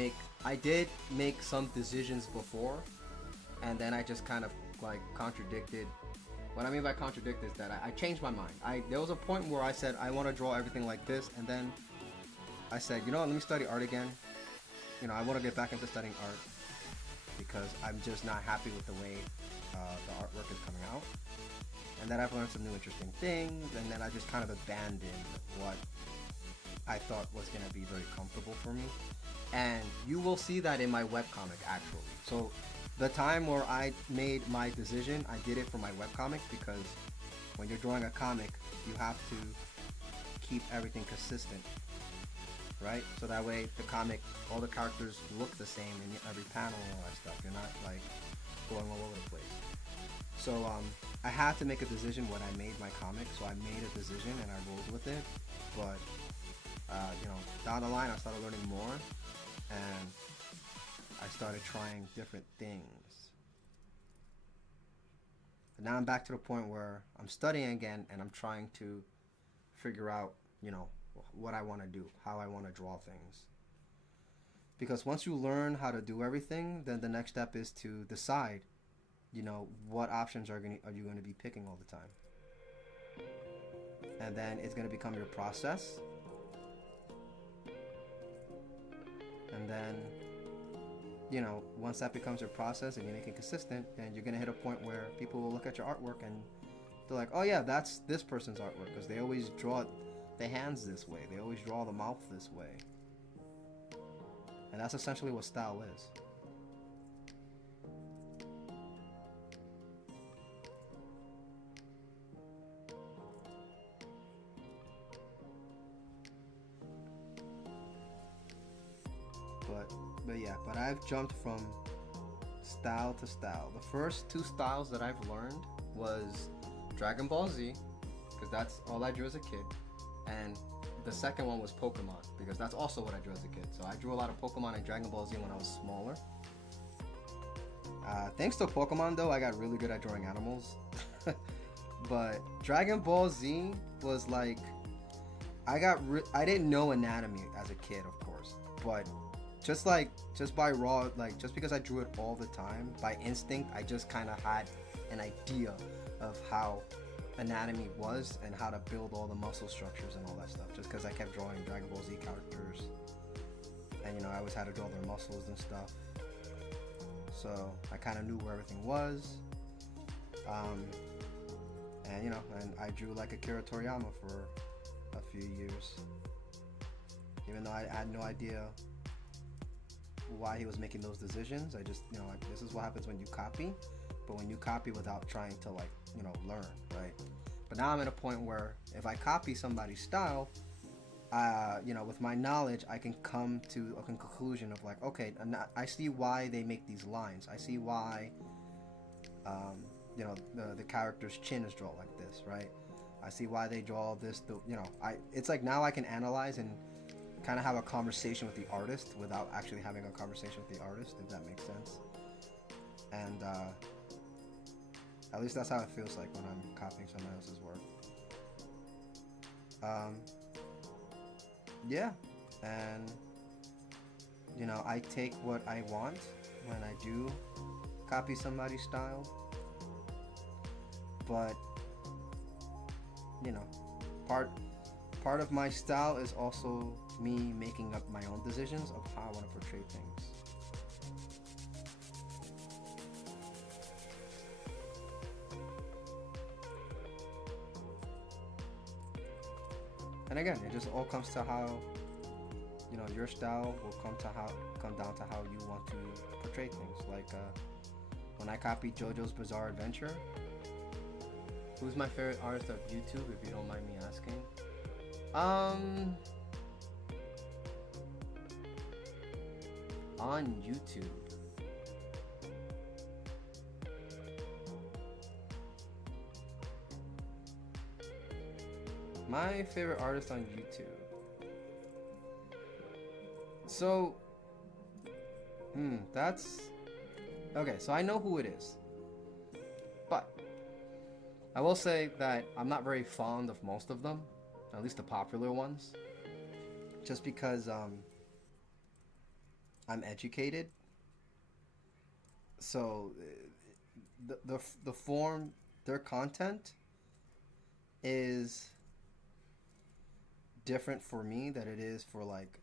make some decisions before, and then I just kind of like contradicted. What I mean by contradict is that I changed my mind. There was a point where I said I want to draw everything like this, and then I said, let me study art again, I want to get back into studying art because I'm just not happy with the way the artwork is coming out. And then I've learned some new interesting things, and then I just kind of abandoned what I thought was going to be very comfortable for me. And you will see that in my webcomic, actually. So the time where I made my decision, I did it for my webcomic, because when you're drawing a comic, you have to keep everything consistent, right? So that way the comic, all the characters look the same in every panel and all that stuff. You're not like going all over the place. So I had to make a decision when I made my comic, so I made a decision and I rolled with it. But down the line I started learning more, and I started trying different things. And now I'm back to the point where I'm studying again, and I'm trying to figure out, what I want to do, how I want to draw things. Because once you learn how to do everything, then the next step is to decide, what options are you going to be picking all the time. And then it's going to become your process. And then, once that becomes your process and you make it consistent, then you're going to hit a point where people will look at your artwork and they're like, oh yeah, that's this person's artwork, because they always draw the hands this way. They always draw the mouth this way. And that's essentially what style is. But I've jumped from style to style. The first two styles that I've learned was Dragon Ball Z, because that's all I drew as a kid, and the second one was Pokemon, because that's also what I drew as a kid. So I drew a lot of Pokemon and Dragon Ball Z when I was smaller. Thanks to Pokemon though, I got really good at drawing animals. But Dragon Ball Z was like, I didn't know anatomy as a kid, of course, but just because I drew it all the time, by instinct, I just kind of had an idea of how anatomy was and how to build all the muscle structures and all that stuff, just because I kept drawing Dragon Ball Z characters, and I always had to draw their muscles and stuff, so I kind of knew where everything was. And I drew like Akira Toriyama for a few years, even though I had no idea why he was making those decisions. I just, this is what happens when you copy, but when you copy without trying to learn, right? But now I'm at a point where if I copy somebody's style, with my knowledge, I can come to a conclusion of like, okay, I see why they make these lines. I see why, the character's chin is drawn like this, right? I see why they draw this. It's like now I can analyze and kind of have a conversation with the artist without actually having a conversation with the artist, if that makes sense. And at least that's how it feels like when I'm copying someone else's work. And I take what I want when I do copy somebody's style, but part of my style is also me making up my own decisions of how I want to portray things. And again, it just all comes to how, your style will come down to how you want to portray things. Like when I copied JoJo's Bizarre Adventure, who's my favorite artist of YouTube, if you don't mind me asking? On YouTube, my favorite artist on YouTube. So, that's okay. So I know who it is, but I will say that I'm not very fond of most of them, at least the popular ones, just because I'm educated. So the form, their content is different for me than it is for like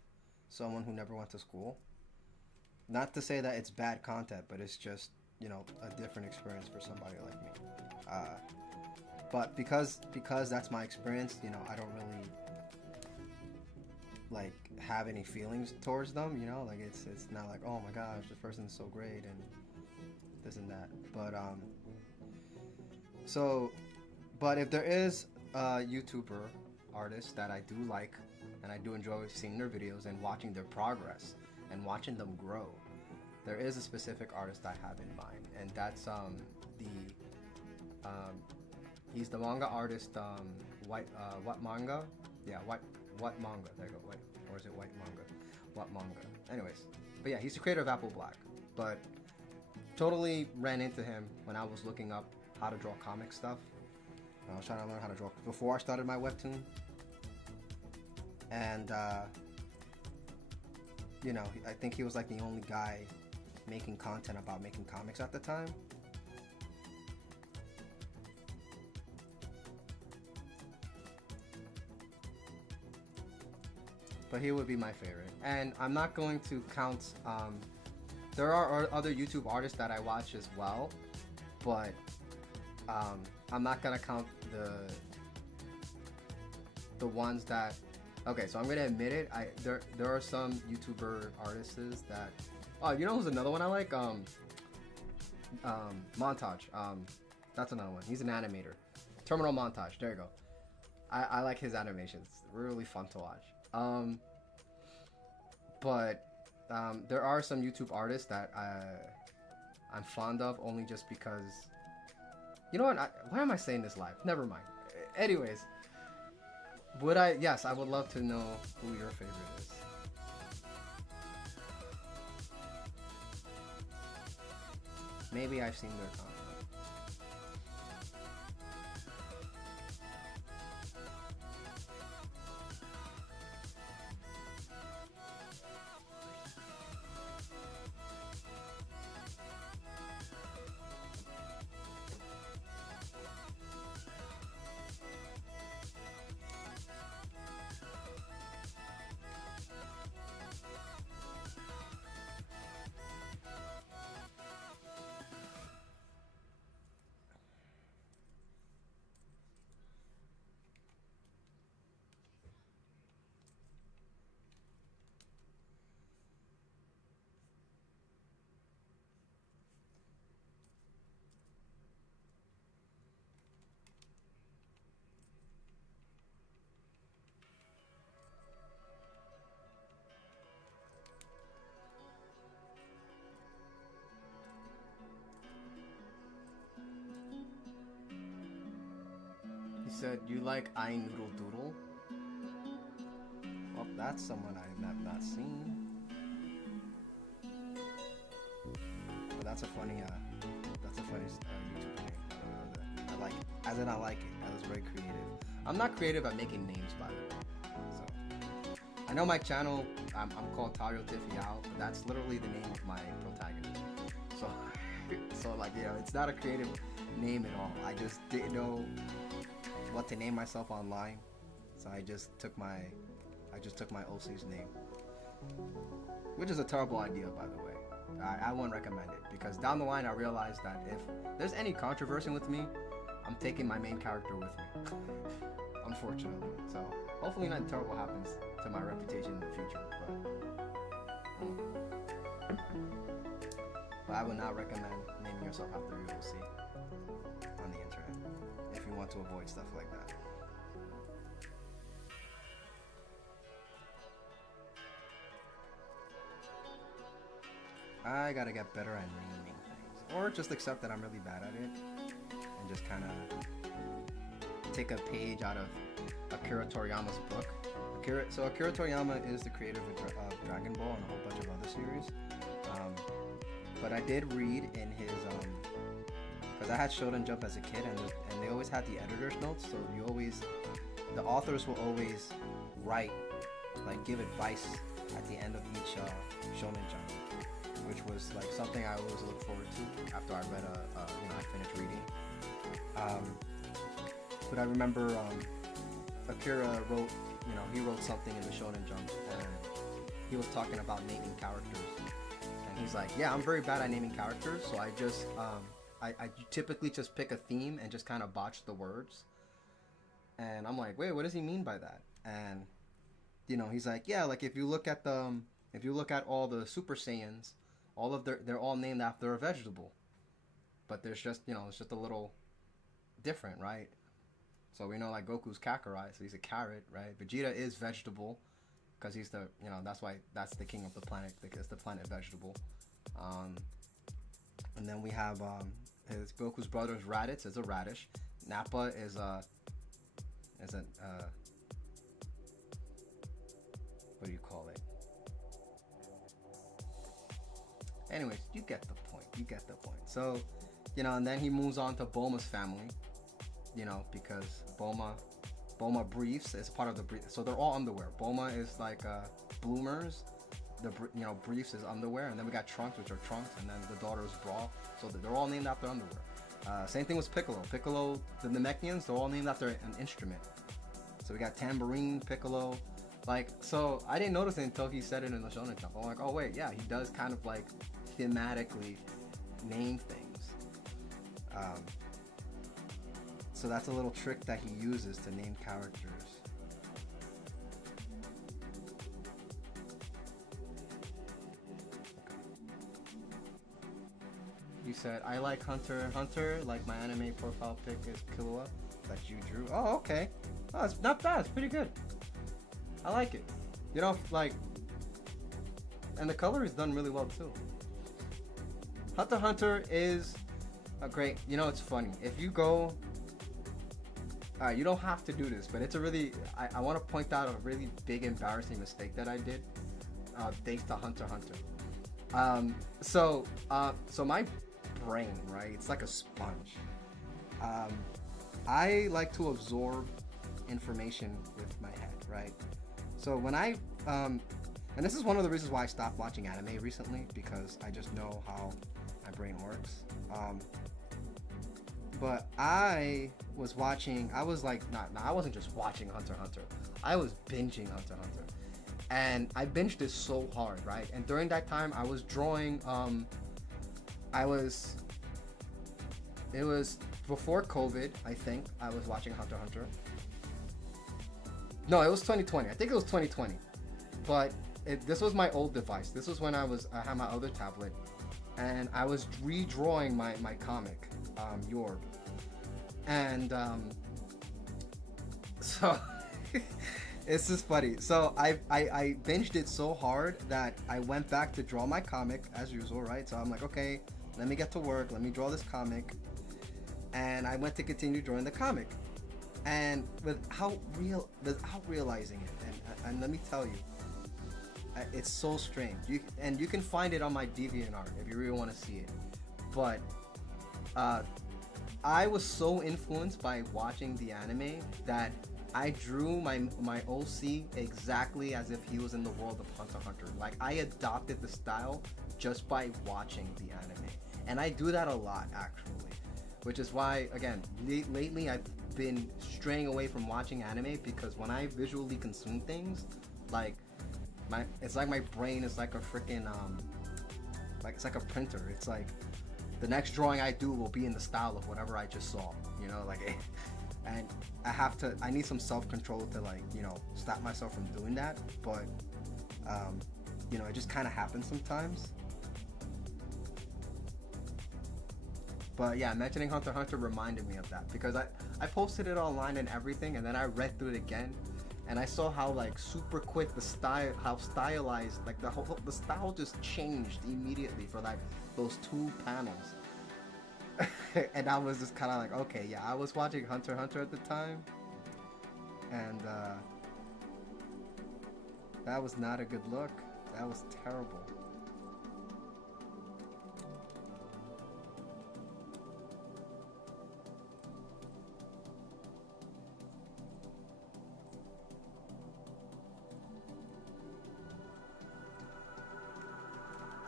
someone who never went to school. Not to say that it's bad content, but it's just, you know, a different experience for somebody like me. But because that's my experience, you know, I don't really like have any feelings towards them, you know, like it's not like, oh my gosh, this person's so great and this and that. But but if there is a YouTuber artist that I do like and I do enjoy seeing their videos and watching their progress and watching them grow, there is a specific artist I have in mind, and that's he's the manga artist, what manga? Yeah, what manga? There you go. White, or is it white manga? What manga? Anyways, but yeah, he's the creator of Apple Black. But totally ran into him when I was looking up how to draw comic stuff. I was trying to learn how to draw before I started my webtoon, and you know, I think he was like the only guy making content about making comics at the time. But he would be my favorite. And I'm not going to count, there are other YouTube artists that I watch as well, but I'm not gonna count the ones that, okay, so I'm gonna admit it, there are some YouTuber artists that, oh, you know who's another one I like? Montage, that's another one. He's an animator. Terminal Montage, there you go. I like his animations, really fun to watch. But there are some YouTube artists that I'm fond of only just because, you know what, why am I saying this live? Never mind. Anyways, yes, I would love to know who your favorite is. Maybe I've seen their content. Said you like I Noodle Doodle. Well, that's someone I have not seen. But that's a funny YouTube name. I like it. As in I like it. That was very creative. I'm not creative at making names, by the way. So I know my channel, I'm called Tario Tifiao, but that's literally the name of my protagonist. So like, you know, it's not a creative name at all. I just didn't know what to name myself online, so I just took my OC's name, which is a terrible idea, by the way. I wouldn't recommend it, because down the line I realized that if there's any controversy with me, I'm taking my main character with me. Unfortunately. So hopefully nothing terrible happens to my reputation in the future, but I would not recommend naming yourself after your OC on the internet if you want to avoid stuff like that. I gotta get better at naming things, or just accept that I'm really bad at it and just kind of take a page out of Akira Toriyama's book. So Akira Toriyama is the creator of Dragon Ball and a whole bunch of other series, but I did read in his because I had Shonen Jump as a kid, and they always had the editor's notes, so the authors will always write, like, give advice at the end of each Shonen Jump, which was like something I always look forward to after I read I finished reading. But I remember Akira wrote, he wrote something in the Shonen Jump, and he was talking about naming characters, and he's like, yeah, I'm very bad at naming characters, so I just I typically just pick a theme and just kind of botch the words. And I'm like, wait, what does he mean by that? And you know, he's like, yeah, like if you look at all the Super Saiyans, all of they're all named after a vegetable, but there's just, you know, it's just a little different, right? So we know like Goku's Kakarot, so he's a carrot, right? Vegeta is vegetable because he's the, you know, that's the king of the planet, it's the planet vegetable. And then we have his Goku's brother is Raditz, is a radish. Nappa is a what do you call it? Anyways, you get the point. So, you know, and then he moves on to Bulma's family, you know, because Bulma briefs is part of the brief. So they're all underwear. Bulma is like bloomers. You know, briefs is underwear, and then we got Trunks, which are trunks, and then the daughter is bra. So they're all named after underwear. Same thing with Piccolo. Piccolo, the Namekians, they're all named after an instrument. So we got tambourine, Piccolo. Like, so I didn't notice it until he said it in the Shonen Jump. I'm like, oh wait, yeah, he does kind of like thematically name things. So that's a little trick that he uses to name characters. You said, I like Hunter x Hunter, like my anime profile pic is Killua, that you drew. Oh, okay. Oh, it's not bad, it's pretty good. I like it. You know, like, and the color is done really well too. Hunter x Hunter is a great, you know, it's funny. If you go, you don't have to do this, but it's a really, I want to point out a really big embarrassing mistake that I did, thanks to Hunter x Hunter. So my brain, right, it's like a sponge. I like to absorb information with my head, right? So when I, and this is one of the reasons why I stopped watching anime recently, because I just know how my brain works. But I was watching, I was like, I wasn't just watching Hunter x Hunter. I was binging Hunter x Hunter. And I binged it so hard, right? And during that time, I was drawing, it was before COVID, I think, I was watching Hunter x Hunter. No, it was 2020. I think it was 2020. But this was my old device. This was when I had my other tablet. And I was redrawing my comic, Yorb. And so it's just funny. So I binged it so hard that I went back to draw my comic as usual, right? So I'm like, okay, let me get to work. Let me draw this comic. And I went to continue drawing the comic. And without realizing it, and let me tell you, it's so strange. You can find it on my DeviantArt if you really want to see it. But I was so influenced by watching the anime that I drew my OC exactly as if he was in the world of Hunter x Hunter. Like, I adopted the style just by watching the anime. And I do that a lot, actually. Which is why, again, lately I've been straying away from watching anime, because when I visually consume things, like, it's like my brain is like a freaking, like, it's like a printer. It's like, the next drawing I do will be in the style of whatever I just saw, you know, like, and I need some self-control to, like, you know, stop myself from doing that, but, you know, it just kind of happens sometimes. But yeah, mentioning Hunter x Hunter reminded me of that, because I posted it online and everything, and then I read through it again, and I saw how, like, super quick how stylized, like, the style just changed immediately for, like, those two panels. And I was just kind of like, okay, yeah, I was watching Hunter x Hunter at the time, and that was not a good look. That was terrible.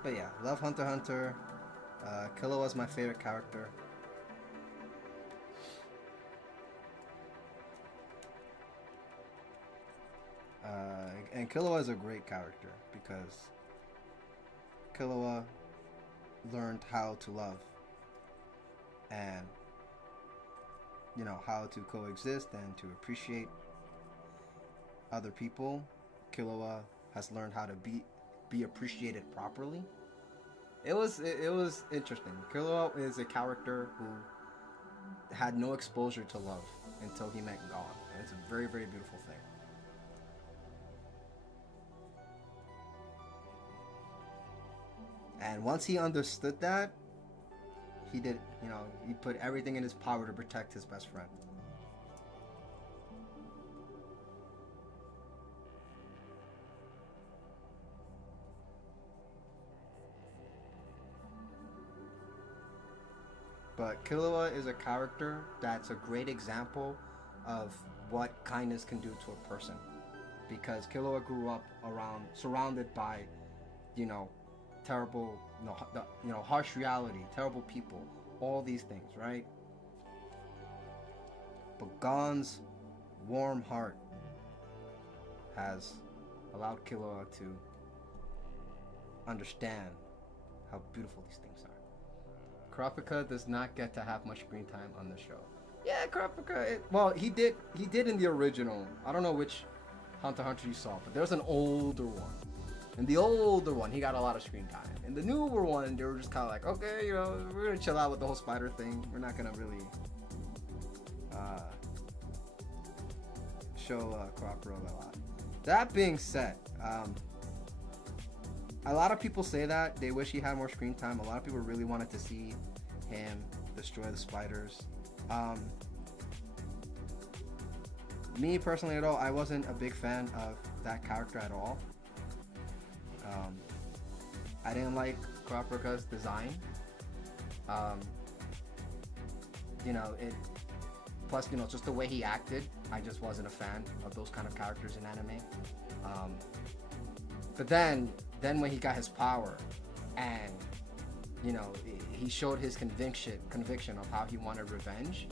But yeah, love Hunter x Hunter. Killua is my favorite character. And Killua is a great character, because Killua learned how to love and, how to coexist and to appreciate other people. Killua has learned how to be appreciated properly. It was interesting. Killua is a character who had no exposure to love until he met Gon, and it's a very, very beautiful thing. And once he understood that, he did, he put everything in his power to protect his best friend. But Killua is a character that's a great example of what kindness can do to a person. Because Killua grew up surrounded by, terrible, harsh reality, terrible people, all these things, right? But Gon's warm heart has allowed Killua to understand how beautiful these things are. Kurapika does not get to have much screen time on the show. Yeah, Kurapika. He did in the original. I don't know which Hunter x Hunter you saw, but there's an older one. In the older one, he got a lot of screen time. In the newer one, they were just kind of like, okay, we're gonna chill out with the whole spider thing. We're not gonna really show Kurapika a lot. That being said, a lot of people say that they wish he had more screen time. A lot of people really wanted to see him destroy the spiders. Me personally, I wasn't a big fan of that character at all. I didn't like Kurapika's design. Plus, just the way he acted, I just wasn't a fan of those kind of characters in anime. But then when he got his power, and he showed his conviction of how he wanted revenge,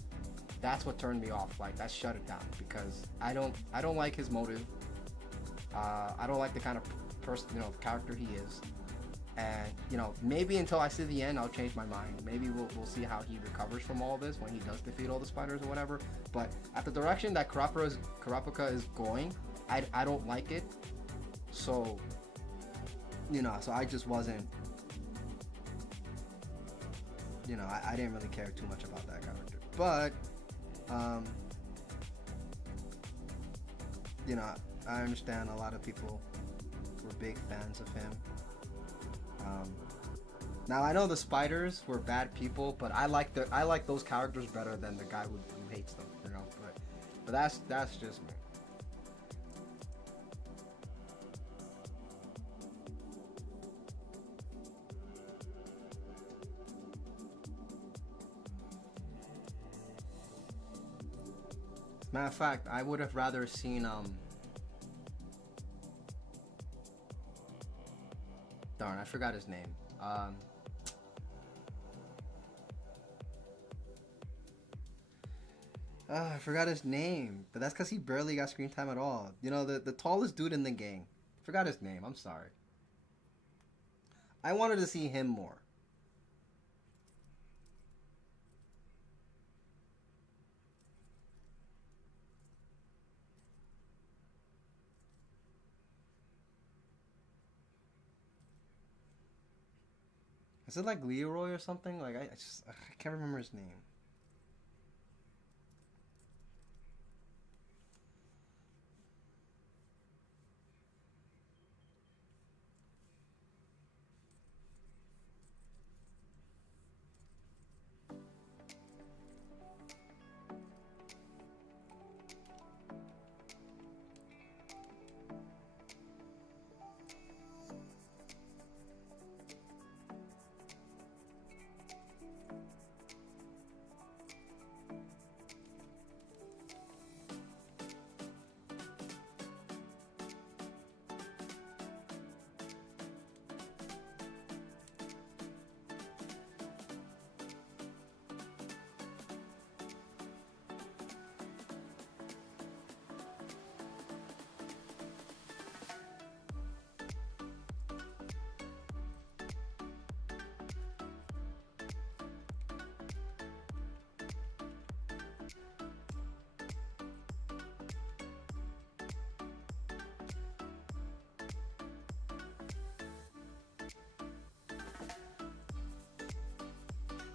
that's what turned me off. Like, that shut it down, because I don't like his motive. I don't like the kind of person, character he is. And maybe until I see the end, I'll change my mind. Maybe we'll see how he recovers from all this when he does defeat all the spiders or whatever. But at the direction that Kurapika is going, I don't like it. So so I just wasn't, I didn't really care too much about that character. But I understand a lot of people were big fans of him. Now I know the spiders were bad people, but I like those characters better than the guy who hates them, But that's just me. Matter of fact, I would have rather seen darn, I forgot his name. I forgot his name, but that's because he barely got screen time at all. The tallest dude in the gang. Forgot his name. I'm sorry. I wanted to see him more. Is it like Leroy or something? Like I can't remember his name.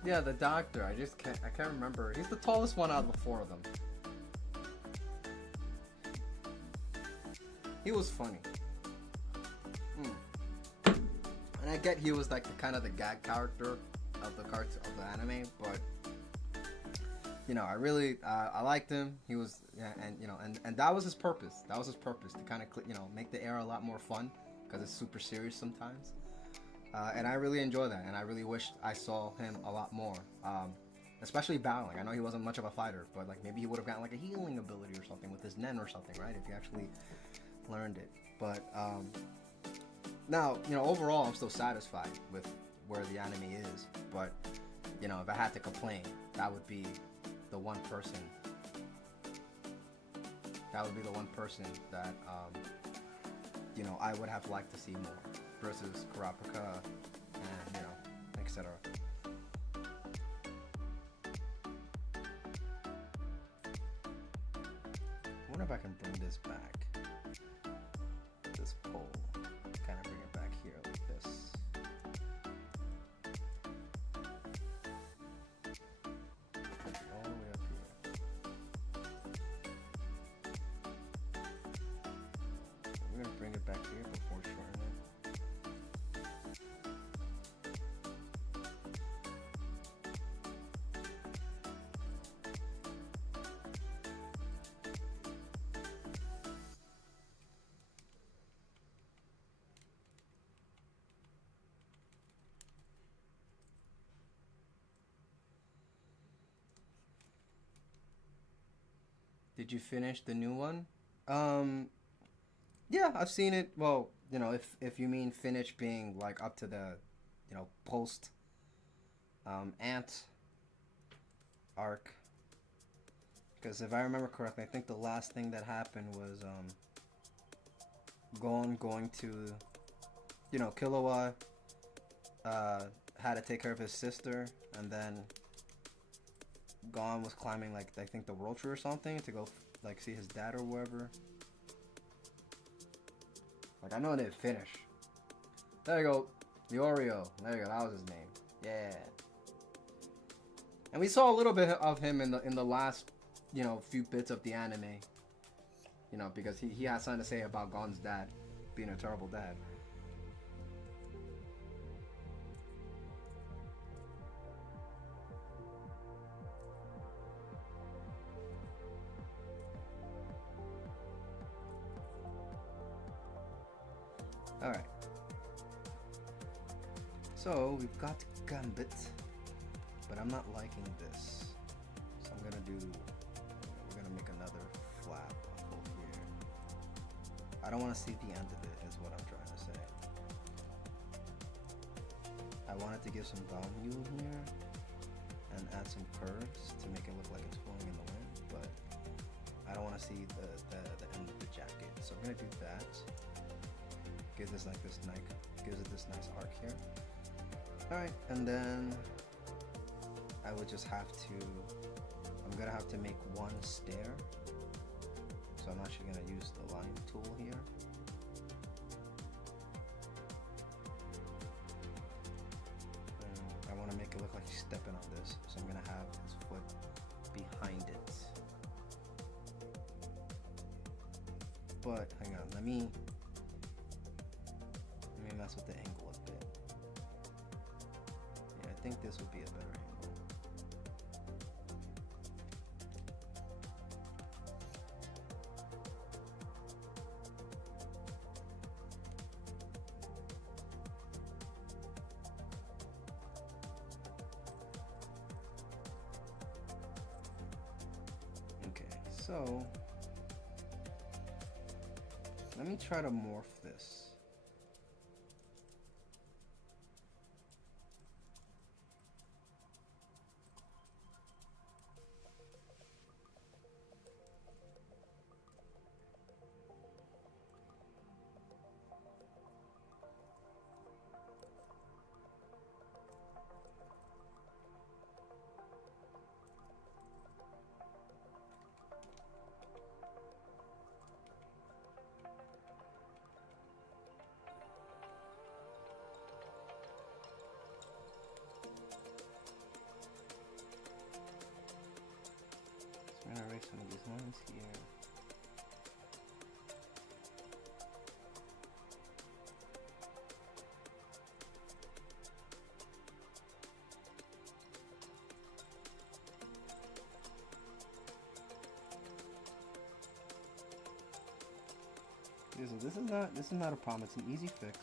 Yeah, the doctor. I can't remember. He's the tallest one out of the four of them. He was funny. And I get he was like the kind of the gag character of the anime, but you know, I liked him. He was, yeah, and that was his purpose. That was his purpose, to kind of, make the era a lot more fun, because it's super serious sometimes. And I really enjoy that, and I really wish I saw him a lot more, especially battling. I know he wasn't much of a fighter, but like maybe he would have gotten like a healing ability or something with his nen or something, right? If he actually learned it. But now, overall, I'm still satisfied with where the anime is. But if I had to complain, that would be the one person. That would be the one person that I would have liked to see more versus Kurapika and etc. I wonder if I can bring this back. This pole, kind of bring it back here like this. All the way up here. We're gonna bring it back here before shortening it. Did you finish the new one? Yeah, I've seen it. Well, if you mean finish being like up to the, post Ant arc. Because if I remember correctly, I think the last thing that happened was Gon going to, Killua had to take care of his sister, and then Gon was climbing, like, I think the world tree or something to go like see his dad or whoever. Like, I know it didn't finish. There you go, the Oreo. There you go, that was his name. Yeah. And we saw a little bit of him in the last, few bits of the anime. Because he has something to say about Gon's dad being a terrible dad. Alright. So, we've got Gambit, but I'm not liking this. So we're gonna make another flap over here. I don't want to see the end of it, is what I'm trying to say. I wanted to give some volume here and add some curves to make it look like it's flowing in the wind, but I don't want to see the end of the jacket. So I'm gonna do that. Gives it this nice arc here. Alright, and then I would just have to, I'm gonna have to make one stair. So I'm actually gonna use the line tool here. And I want to make it look like he's stepping on this, so I'm gonna have his foot behind it. But hang on, let me mess with the angle a bit. Yeah, I think this would be a better angle. Okay, so let me try to morph this. some of these lines here. This is not a problem. It's an easy fix.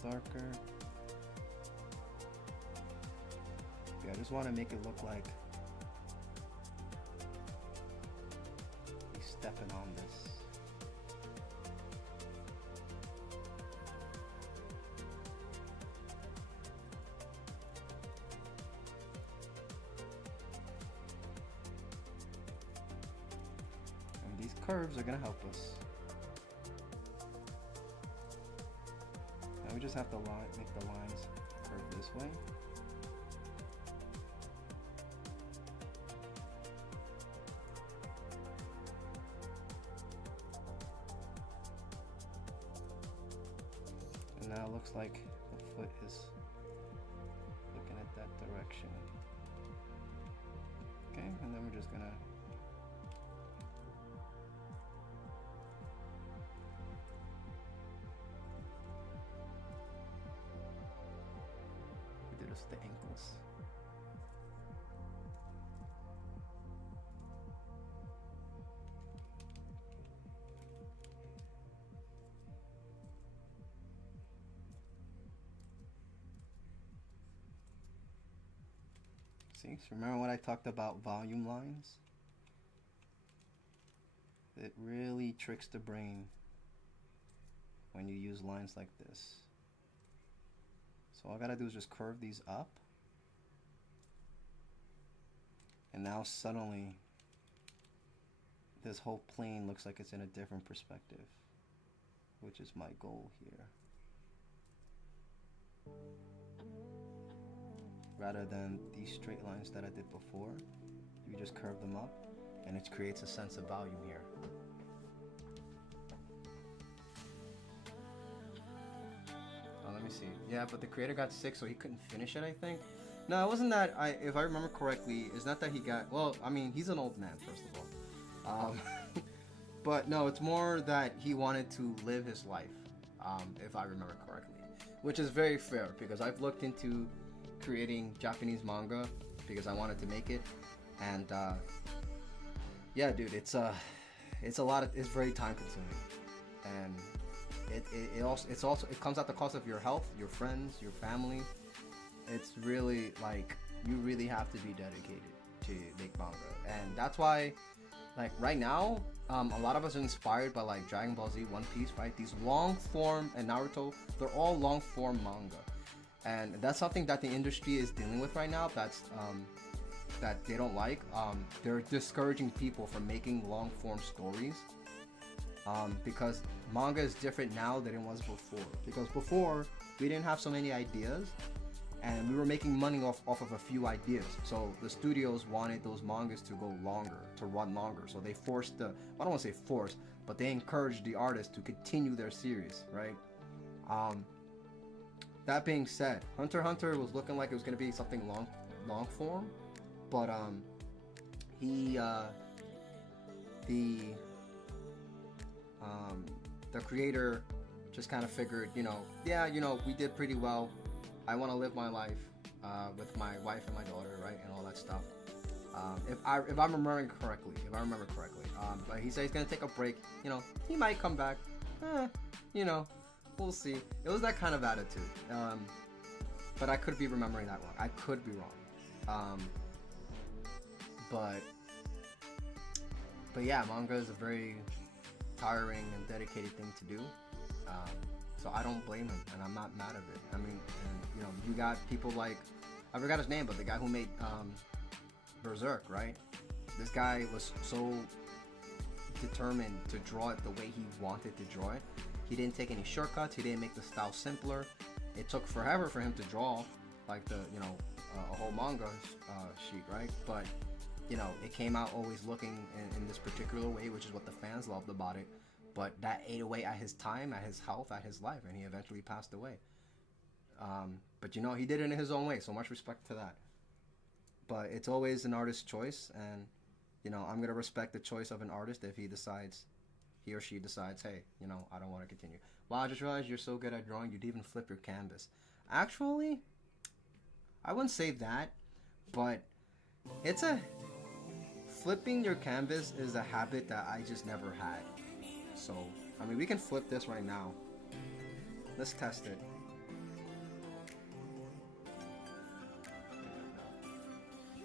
Darker. Yeah, I just want to make it look like he's stepping on this. And these curves are going to help us. We just have to make the lines curve this way. And now it looks like the foot is looking at that direction. Okay, and then we're just gonna the ankles. See, so remember when I talked about volume lines? It really tricks the brain when you use lines like this. So all I gotta do is just curve these up. And now suddenly this whole plane looks like it's in a different perspective, which is my goal here. Rather than these straight lines that I did before, you just curve them up and it creates a sense of volume here. Let me see. Yeah, but the creator got sick, so he couldn't finish it, I think. No, it wasn't that. If I remember correctly, it's not that he got. Well, I mean, he's an old man, first of all. But no, it's more that he wanted to live his life, if I remember correctly, which is very fair because I've looked into creating Japanese manga because I wanted to make it, and yeah, dude, it's a lot of. It's very time consuming, and. It comes at the cost of your health, your friends, your family. It's really like you really have to be dedicated to make manga, and that's why, like right now, a lot of us are inspired by like Dragon Ball Z, One Piece, right? These long form and Naruto, they're all long form manga, and that's something that the industry is dealing with right now. That's that they don't like. They're discouraging people from making long form stories. Because manga is different now than it was before. Because before, we didn't have so many ideas, and we were making money off of a few ideas. So the studios wanted those mangas to go longer, to run longer. So they forced I don't want to say forced, but they encouraged the artists to continue their series, right? That being said, Hunter x Hunter was looking like it was going to be something long form, but the creator just kind of figured, yeah, we did pretty well. I want to live my life with my wife and my daughter, right, and all that stuff. If I remember correctly, but he said he's gonna take a break. He might come back. We'll see. It was that kind of attitude. But I could be remembering that wrong. I could be wrong. But yeah, manga is a very tiring and dedicated thing to do. So I don't blame him, and I'm not mad at it. I mean, you got people like I forgot his name, but the guy who made Berserk, right? This guy was so determined to draw it the way he wanted to draw it. He didn't take any shortcuts. He didn't make the style simpler. It took forever for him to draw like the, you know, a whole manga sheet, right? But, you know, it came out always looking in this particular way, which is what the fans loved about it. But that ate away at his time, at his health, at his life, and he eventually passed away. But, you know, he did it in his own way, so much respect to that. But it's always an artist's choice, and, you know, I'm going to respect the choice of an artist if he or she decides, hey, you know, I don't want to continue. Wow, I just realized you're so good at drawing, you'd even flip your canvas. Actually, I wouldn't say that, but flipping your canvas is a habit that I just never had. So, I mean, we can flip this right now. Let's test it.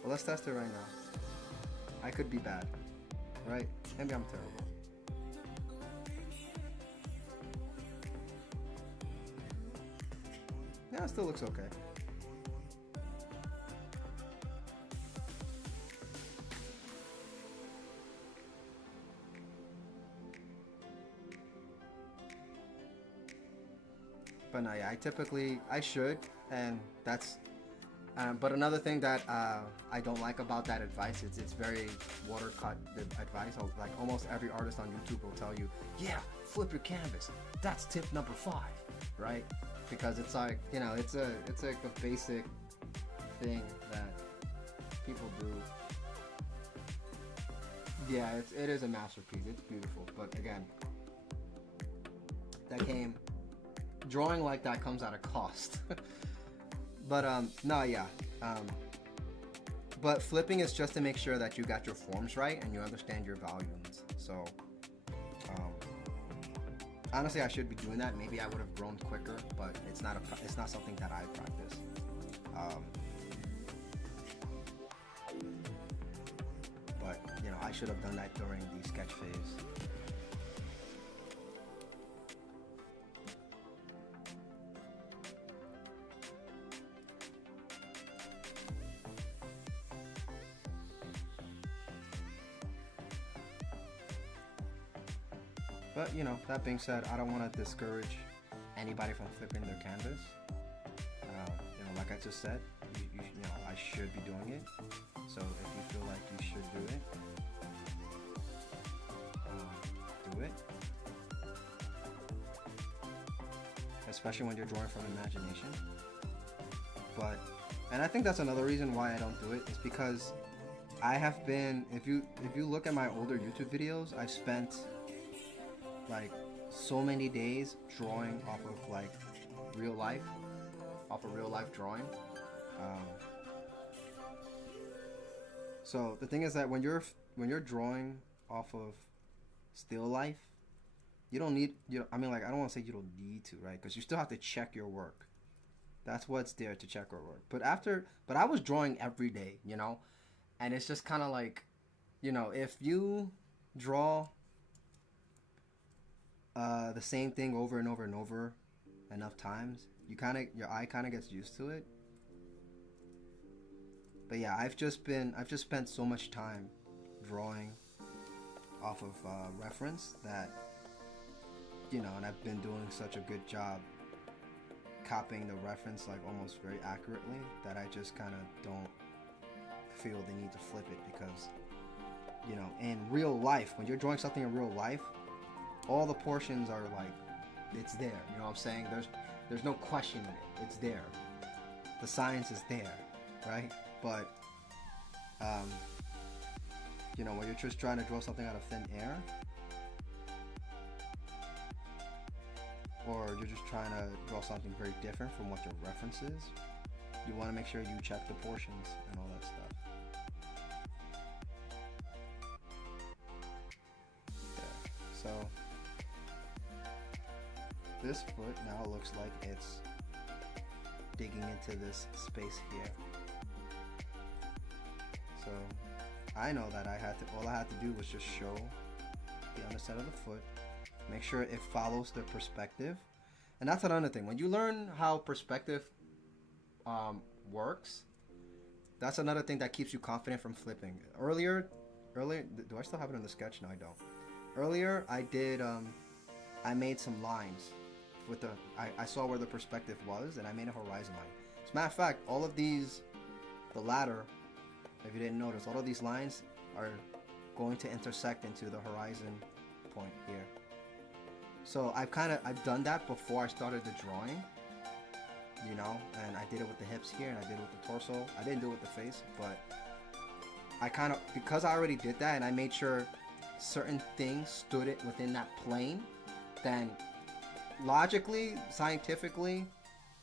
Well, let's test it right now. I could be bad, right? Maybe I'm terrible. Yeah, it still looks okay. But no, yeah, I should, and that's, but another thing that I don't like about that advice is it's very water-cut advice. Like almost every artist on YouTube will tell you, yeah, flip your canvas. That's tip number 5, right? Because it's like, you know, it's like a basic thing that people do. Yeah, it is a masterpiece. It's beautiful, but again, drawing like that comes at a cost. But no, yeah. But flipping is just to make sure that you got your forms right and you understand your volumes. So honestly, I should be doing that. Maybe I would have grown quicker, but it's not something that I practice. But you know, I should have done that during the sketch phase. But, you know, that being said, I don't want to discourage anybody from flipping their canvas. You know, like I just said, you know, I should be doing it. So if you feel like you should do it, do it. Especially when you're drawing from imagination. And I think that's another reason why I don't do it, is because I have been, if you look at my older YouTube videos, I've spent like so many days drawing off of like real life drawing. So the thing is that when you're drawing off of still life, you don't need, I mean, like, I don't want to say you don't need to, right? Because you still have to check your work. That's what's there, to check your work. But I was drawing every day, you know, and it's just kind of like, you know, if you draw the same thing over and over and over enough times, your eye kind of gets used to it. But yeah, I've just spent so much time drawing off of reference that, you know, and I've been doing such a good job copying the reference like almost very accurately that I just kind of don't feel the need to flip it, because, you know, in real life, when you're drawing something in real life, all the portions are like, it's there, you know what I'm saying? There's no questioning it. It's there. The science is there, right? But you know, when you're just trying to draw something out of thin air, or you're just trying to draw something very different from what your reference is, you want to make sure you check the portions and all that stuff. Yeah. So this foot now looks like it's digging into this space here. So I know that all I had to do was just show the underside of the foot, make sure it follows the perspective. And that's another thing. When you learn how perspective works, That's another thing that keeps you confident from flipping. Earlier, do I still have it in the sketch? No, I don't. Earlier, I did, I made some lines with the, I saw where the perspective was, and I made a horizon line. As a matter of fact, all of these, the ladder, if you didn't notice, all of these lines are going to intersect into the horizon point here. So I've done that before I started the drawing, you know, and I did it with the hips here, and I did it with the torso. I didn't do it with the face, but I because I already did that, and I made sure certain things stood it within that plane, then logically, scientifically,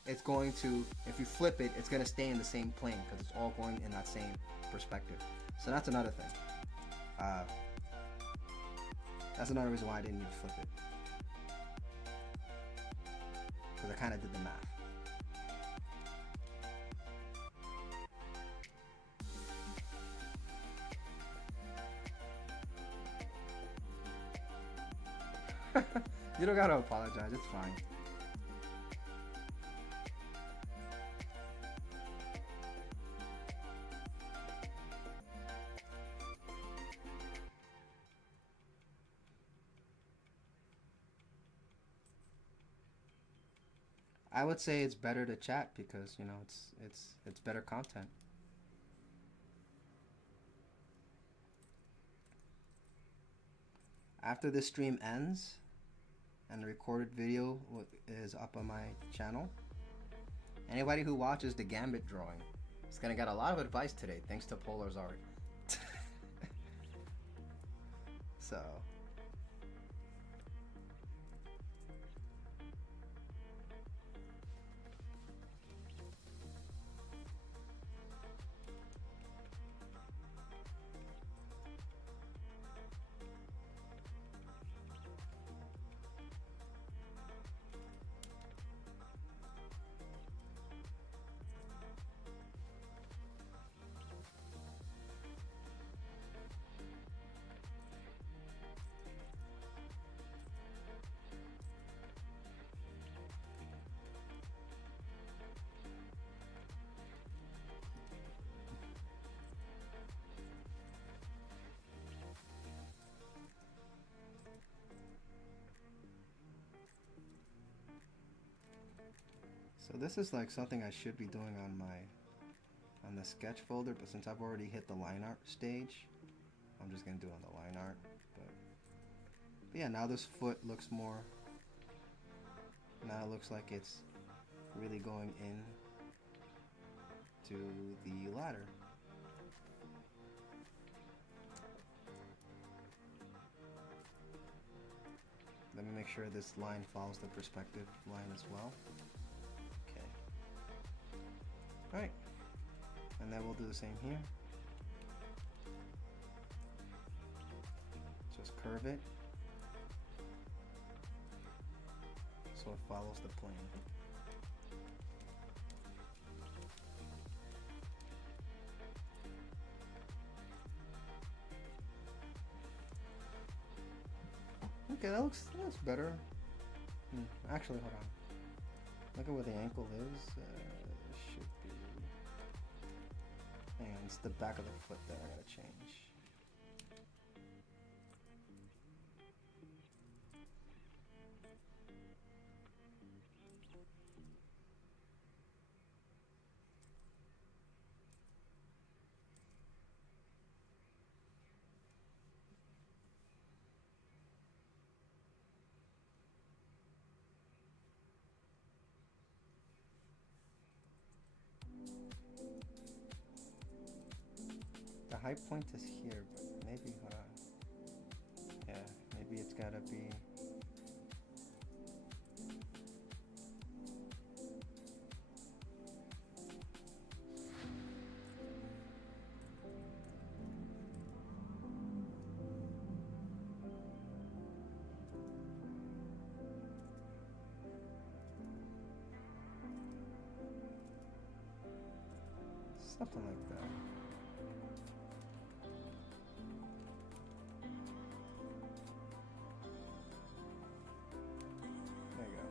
it's going to, if you flip it, it's going to stay in the same plane because it's all going in that same perspective. So that's another thing. That's another reason why I didn't need to flip it, because I kind of did the math. You don't gotta apologize, it's fine. I would say it's better to chat because, you know, it's better content. After this stream ends and the recorded video is up on my channel, anybody who watches the Gambit drawing is gonna get a lot of advice today thanks to Polar's art. So So this is like something I should be doing on the sketch folder, but since I've already hit the line art stage, I'm just gonna do it on the line art. But yeah, now this foot looks more. Now it looks like it's really going in to the ladder. Let me make sure this line follows the perspective line as well. Alright, and then we'll do the same here. Just curve it so it follows the plane. Okay, that looks better. Actually, hold on. Look at where the ankle is. Should be. Hang on, it's the back of the foot that I gotta change. The high point is here, but maybe, hold on. Yeah, maybe it's gotta be. Something like that. There you go.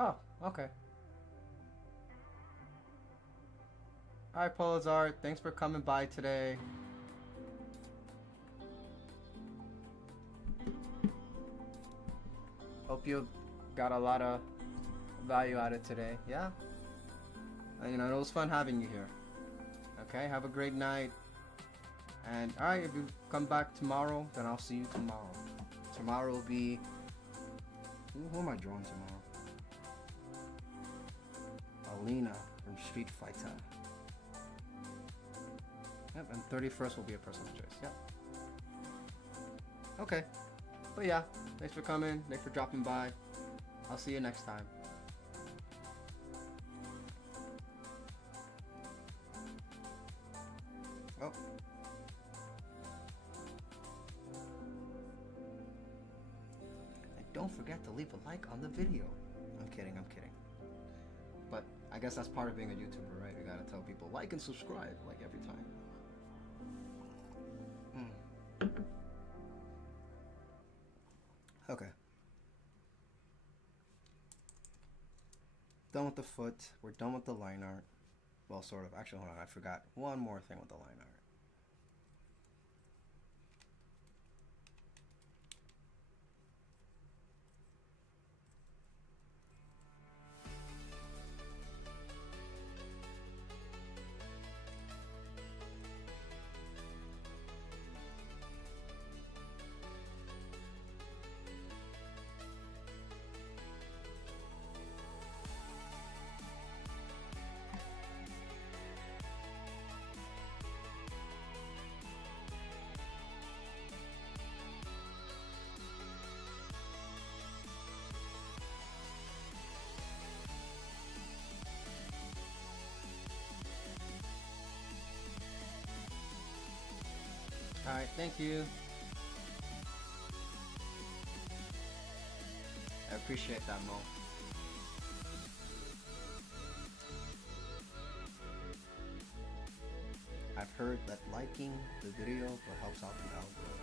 Oh, okay. Alright, Polazar, thanks for coming by today. Hope you got a lot of value out of today. Yeah? And, you know, it was fun having you here. Okay, have a great night. And, alright, if you come back tomorrow, then I'll see you tomorrow. Tomorrow will be... Who am I drawing tomorrow? Alina from Street Fighter. Yep, and 31st will be a personal choice. Yep. Okay. But yeah, thanks for coming. Thanks for dropping by. I'll see you next time. Oh. And don't forget to leave a like on the video. I'm kidding, I'm kidding. But I guess that's part of being a YouTuber, right? You gotta tell people like and subscribe like every time. Okay. Done with the foot. We're done with the line art. Well, sort of. Actually, hold on. I forgot one more thing with the line art. Alright, thank you. I appreciate that, Mo. I've heard that liking the video helps out the algorithm.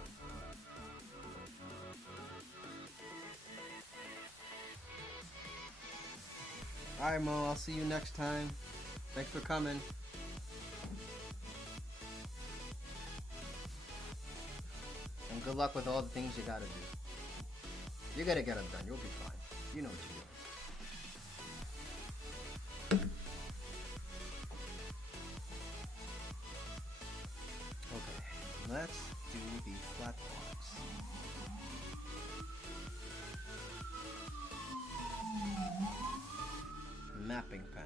Alright, Mo, I'll see you next time. Thanks for coming. And good luck with all the things you gotta do. You gotta get them done. You'll be fine. You know what you're doing. Okay, let's do the flat box. Mapping pen.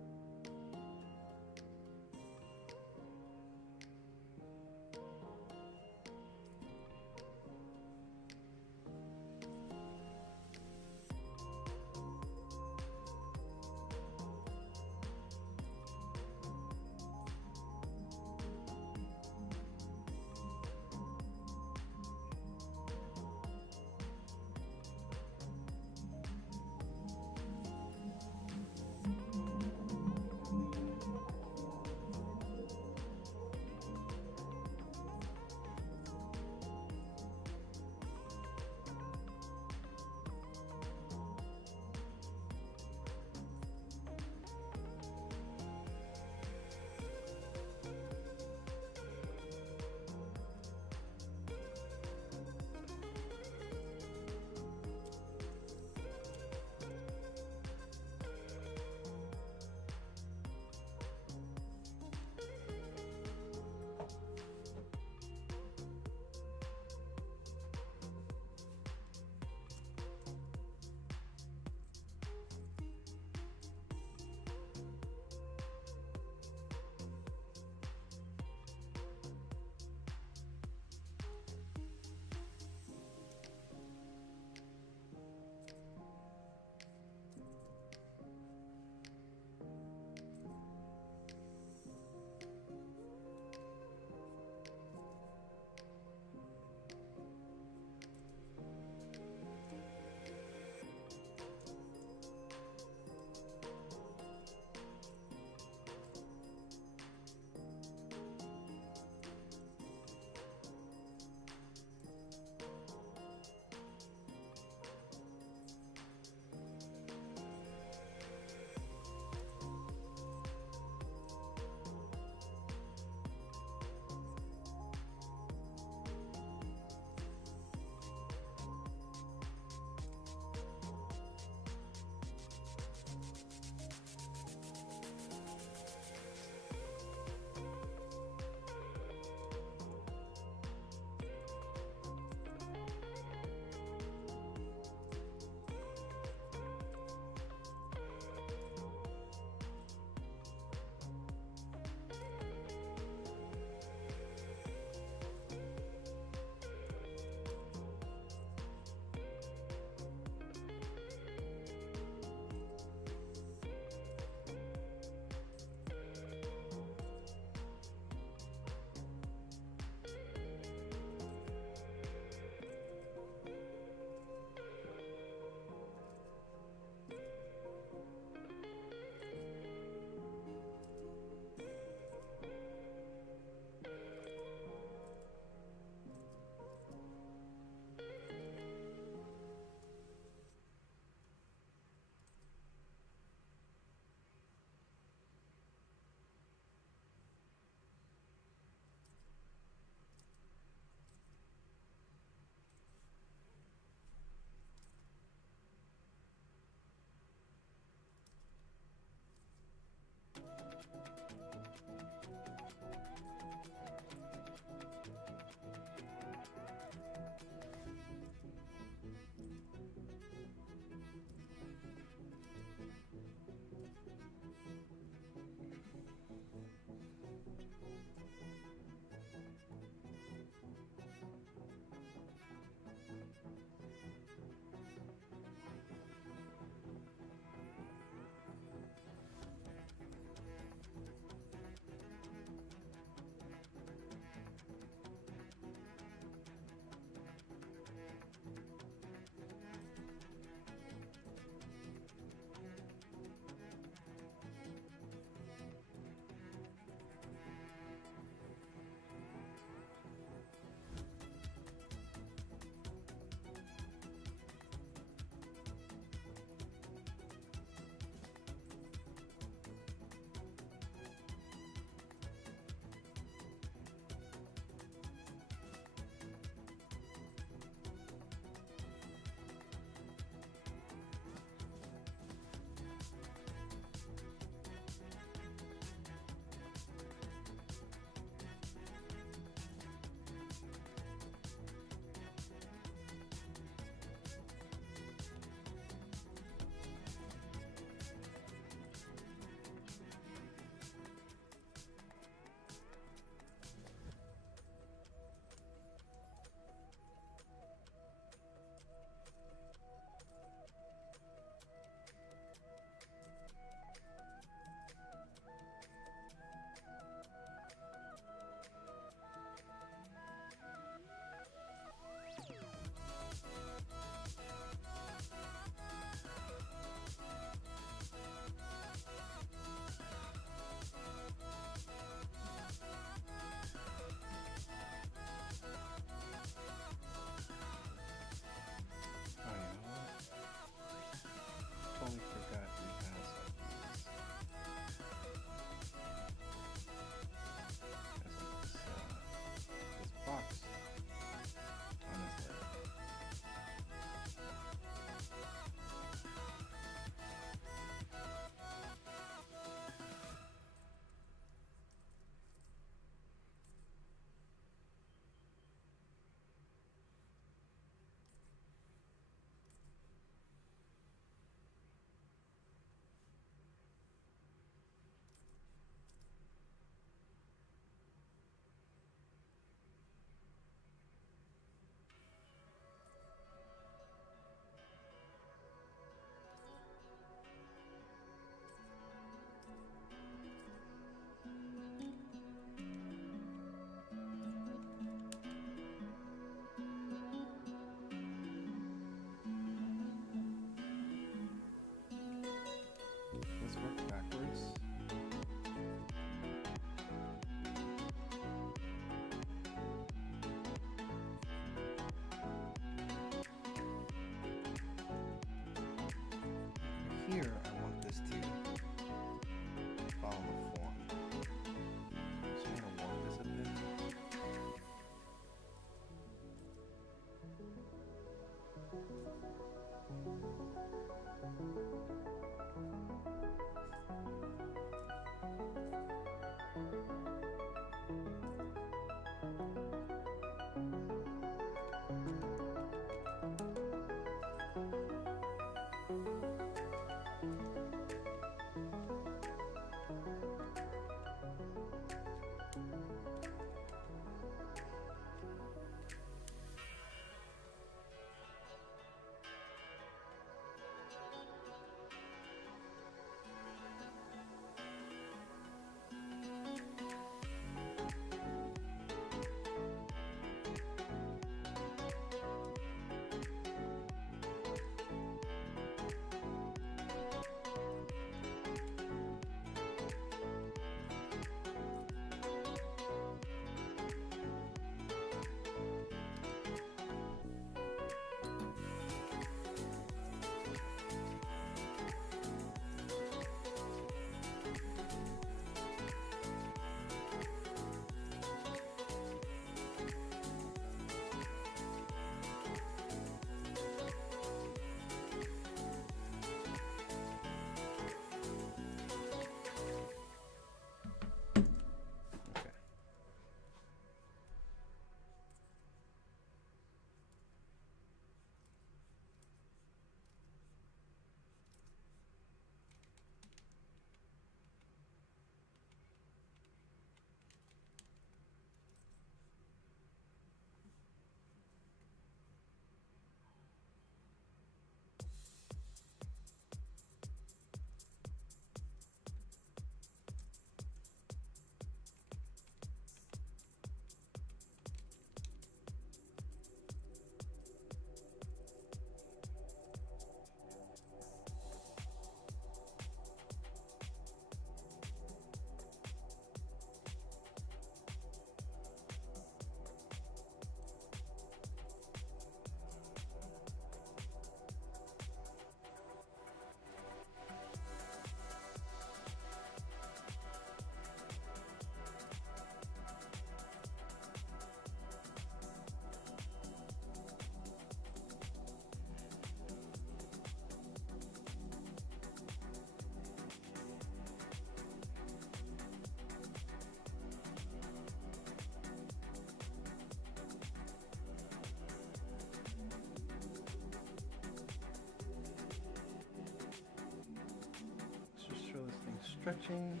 Stretching.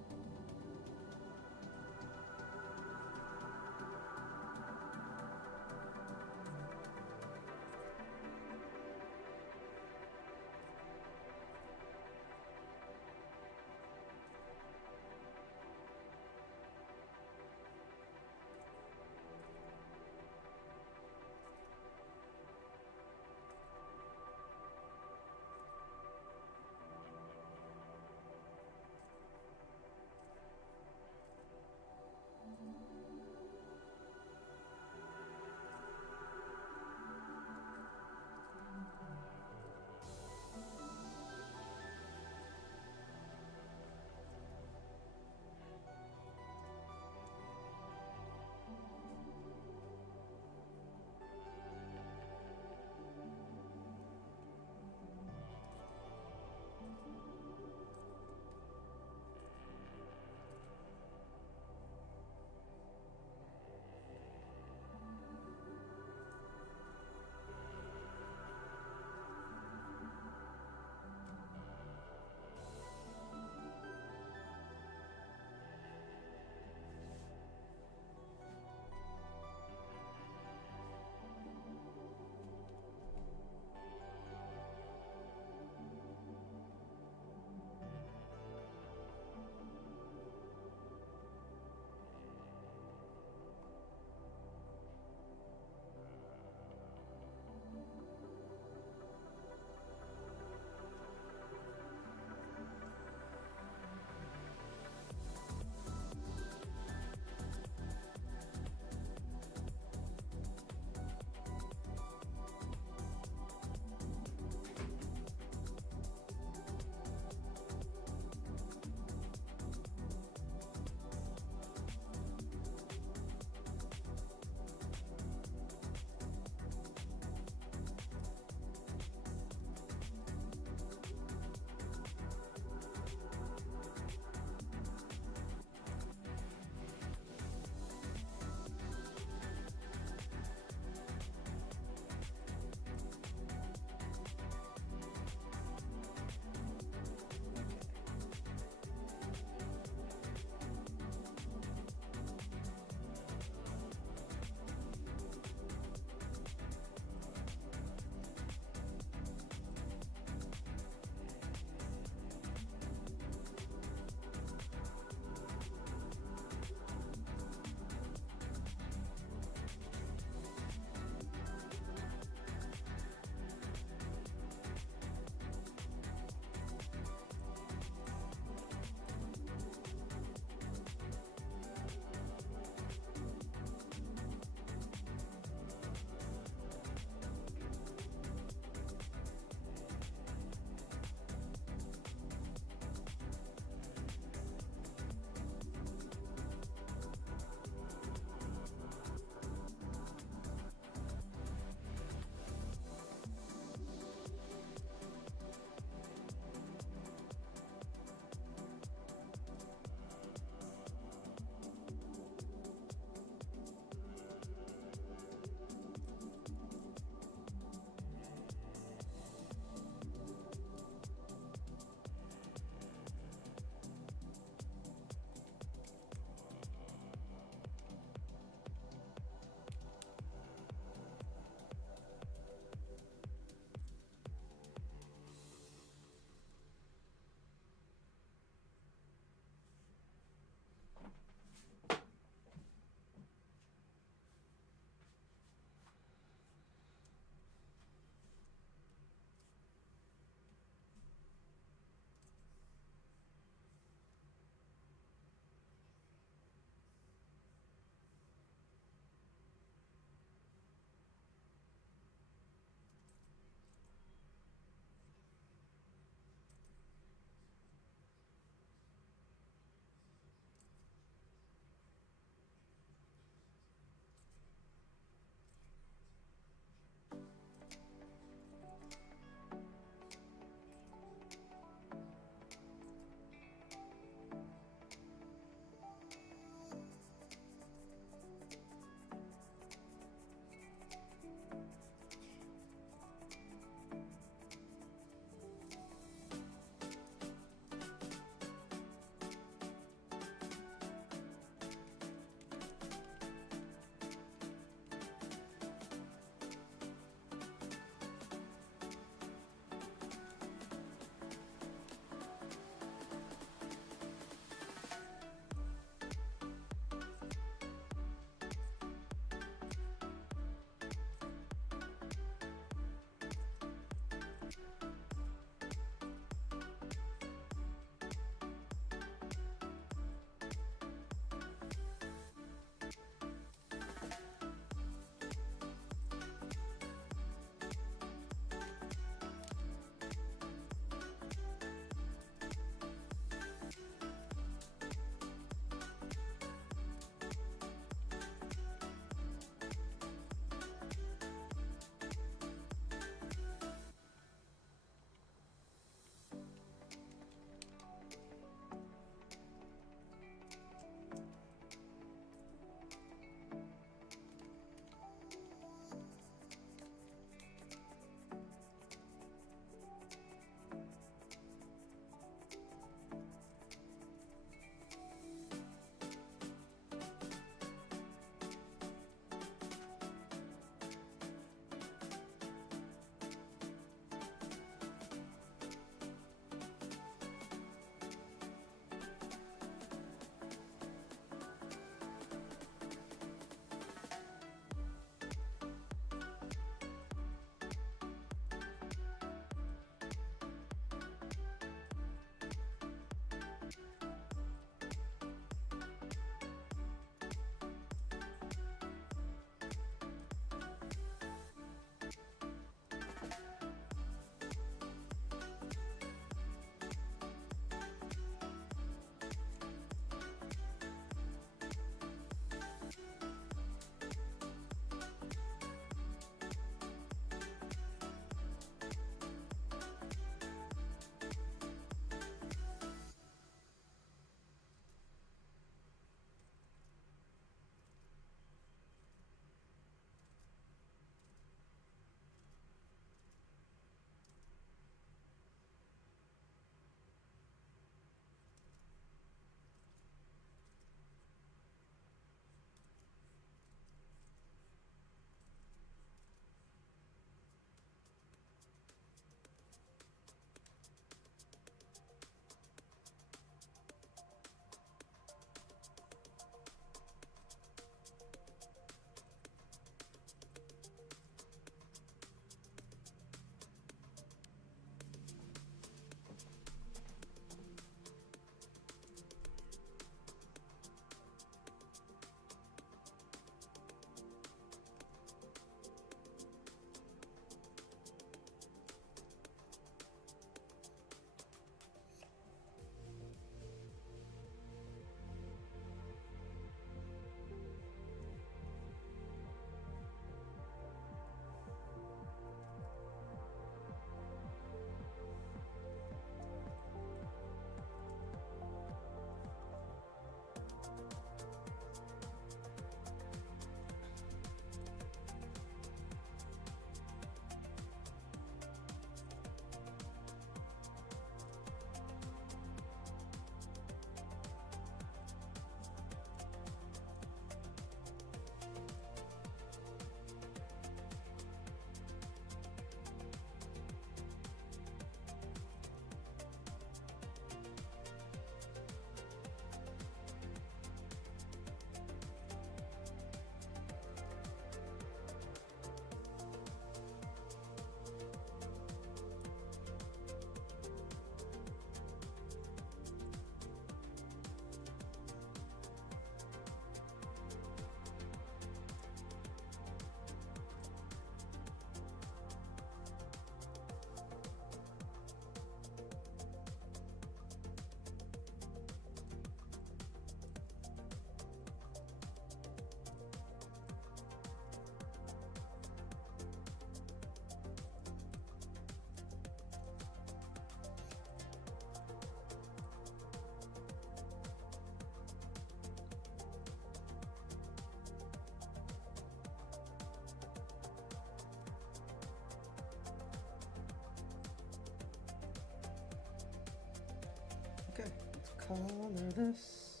color this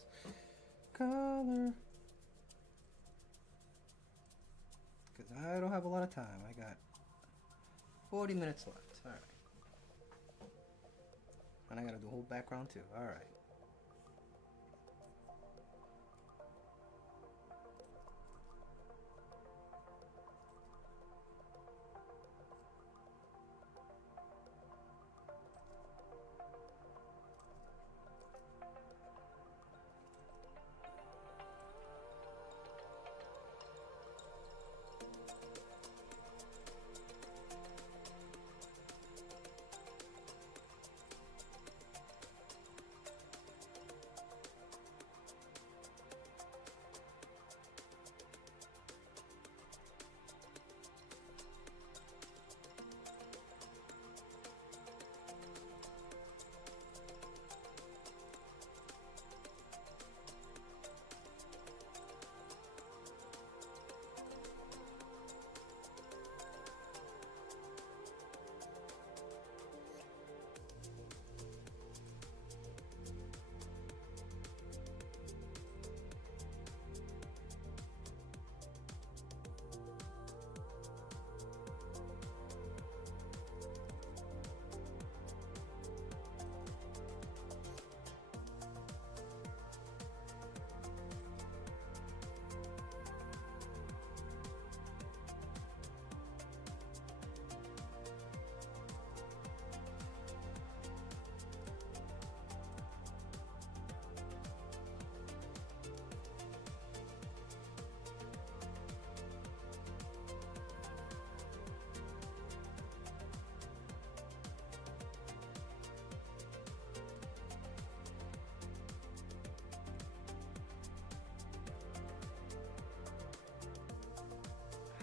color. Because I don't have a lot of time. I got 40 minutes left. Alright. And I gotta do a whole background too. Alright.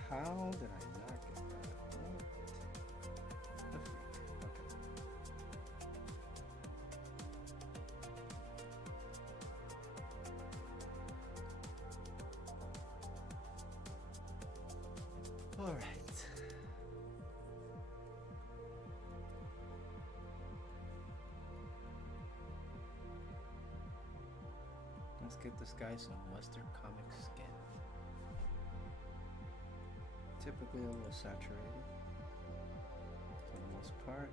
How did I not get that? What? Okay. All right. Let's get this guy some Western comic skin. Typically a little saturated for the most part.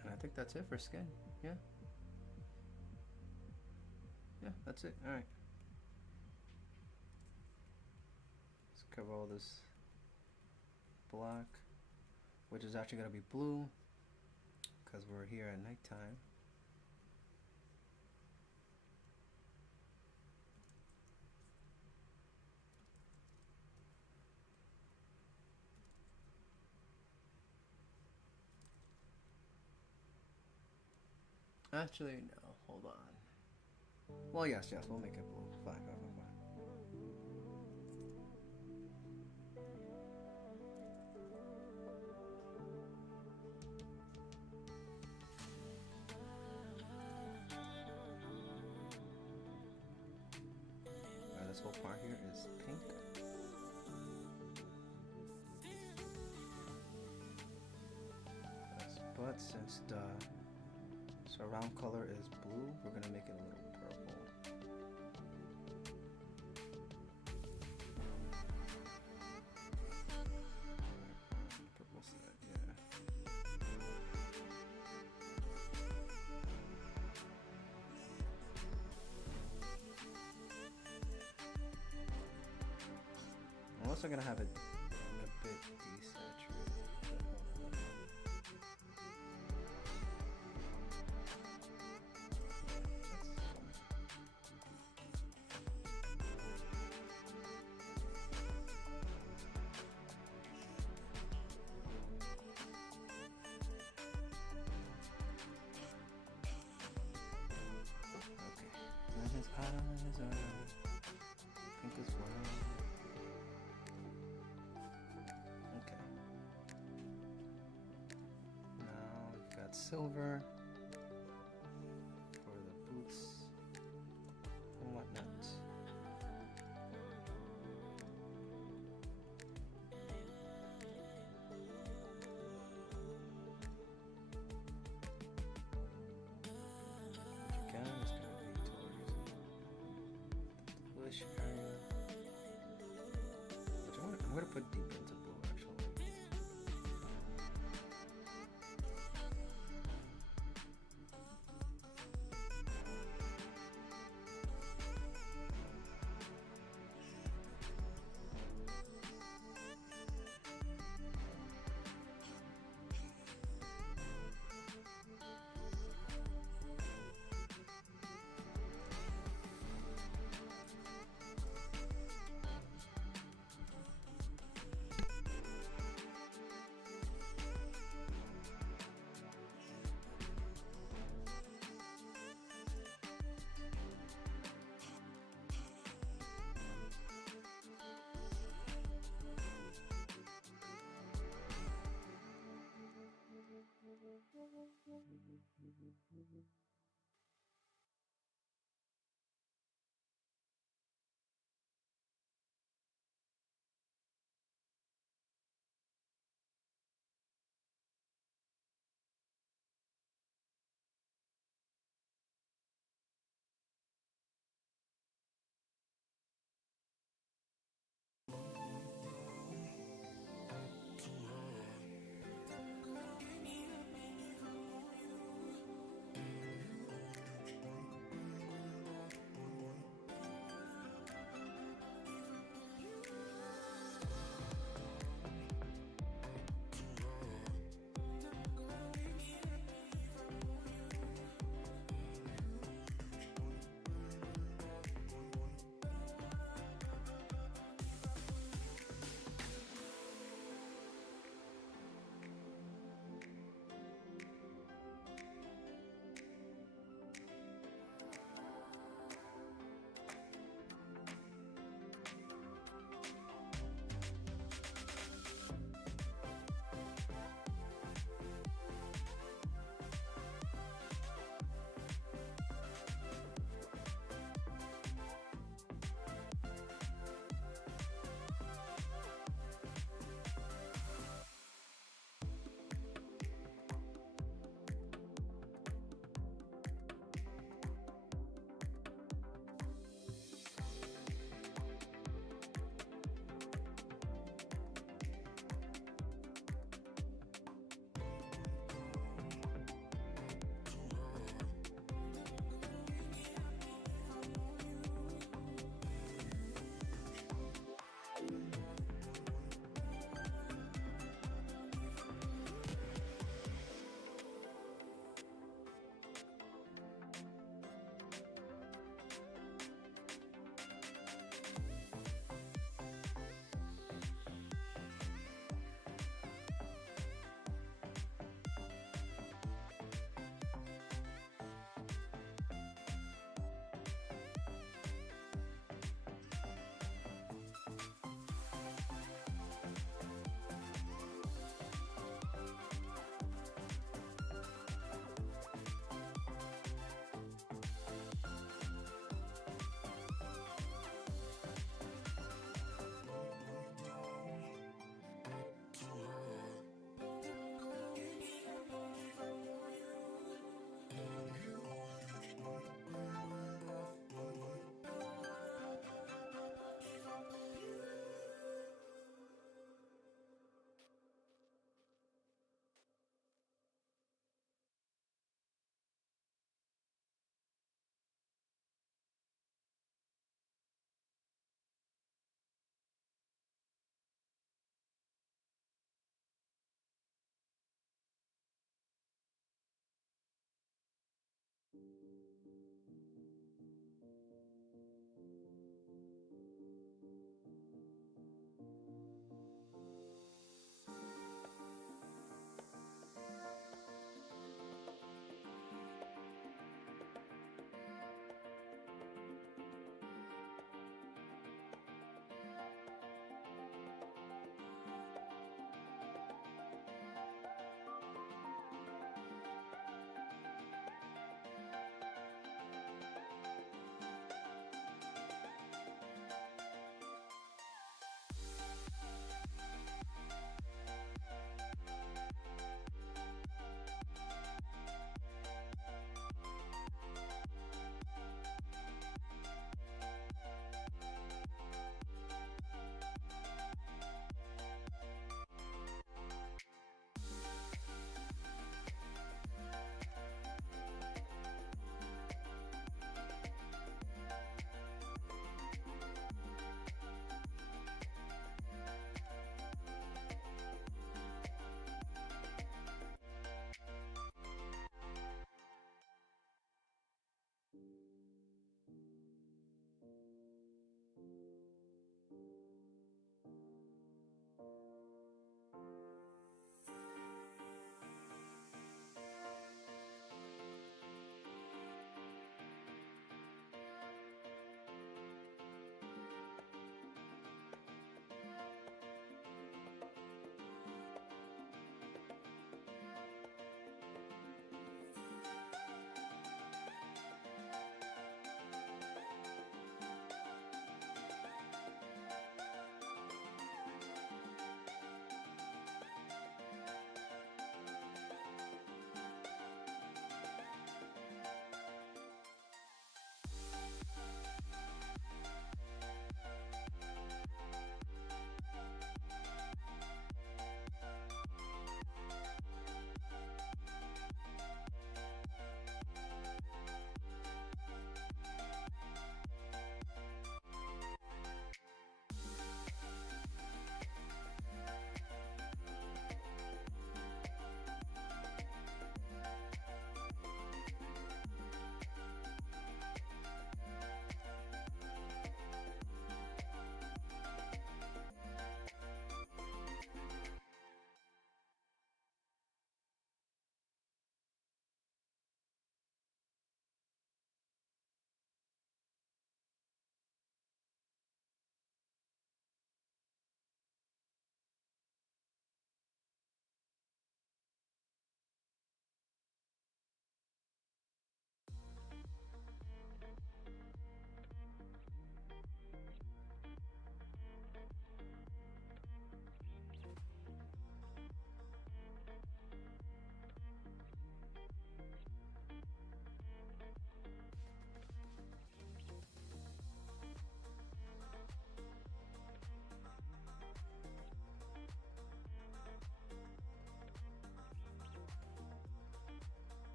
And I think that's it for skin. Yeah. Yeah, that's it. Alright. Let's cover all this black, which is actually going to be blue because we're here at nighttime. Actually, no, hold on. Well, yes, we'll make it blue. Fine. This whole part here is pink. But since the surround color is blue, we're gonna make it a little purple. Purple set, yeah. I'm also gonna have it a bit desaturated. His eyes are pink as well. Okay. Now we've got silver for the boots and whatnot.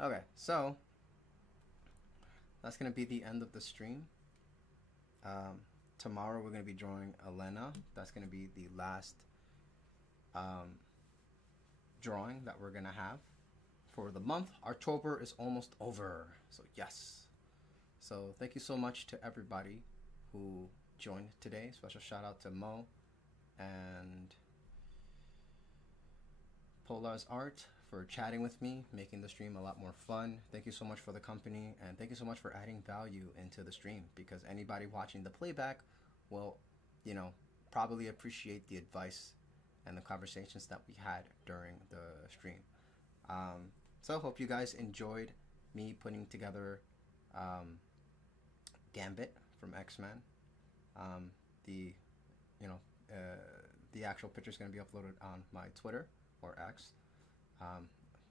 Okay, so that's gonna be the end of the stream. Tomorrow we're gonna be drawing Elena. That's gonna be the last um, drawing that we're gonna have for the month. Arttrober is almost over, so yes. So thank you so much to everybody who joined today. Special shout out to Mo and Polar's Art for chatting with me, making the stream a lot more fun. Thank you so much for the company, and thank you so much for adding value into the stream, because anybody watching the playback will, you know, probably appreciate the advice and the conversations that we had during the stream. So hope you guys enjoyed me putting together Gambit from X-Men. The, you know, the actual picture is going to be uploaded on my Twitter or X.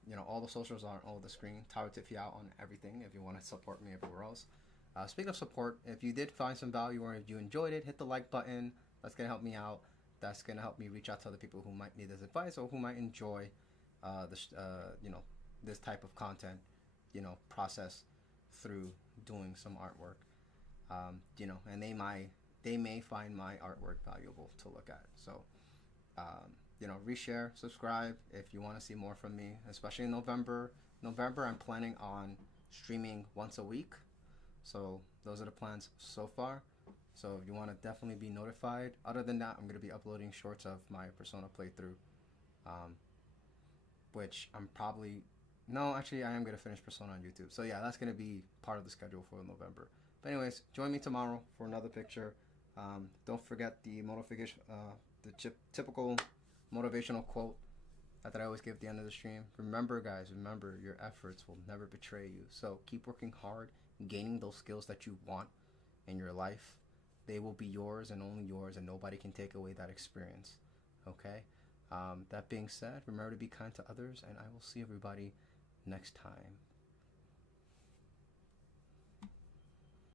You know, all the socials are on all the screen. Tower Tiffy out on everything if you want to support me everywhere else. Speaking of support, if you did find some value or if you enjoyed it, hit the like button. That's going to help me out. That's going to help me reach out to other people who might need this advice or who might enjoy this, you know, this type of content, you know, process through doing some artwork. You know, and they may find my artwork valuable to look at. So, you know, reshare, subscribe if you want to see more from me, especially in November. I'm planning on streaming once a week. So those are the plans so far. So if you want to definitely be notified. Other than that, I'm going to be uploading shorts of my Persona playthrough, which I'm probably... No, actually, I am going to finish Persona on YouTube. So yeah, that's going to be part of the schedule for November. But anyways, join me tomorrow for another picture. Don't forget the typical motivational quote that I always give at the end of the stream. Remember, guys, remember, your efforts will never betray you. So keep working hard, gaining those skills that you want in your life. They will be yours and only yours, and nobody can take away that experience. Okay? That being said, remember to be kind to others, and I will see everybody next time.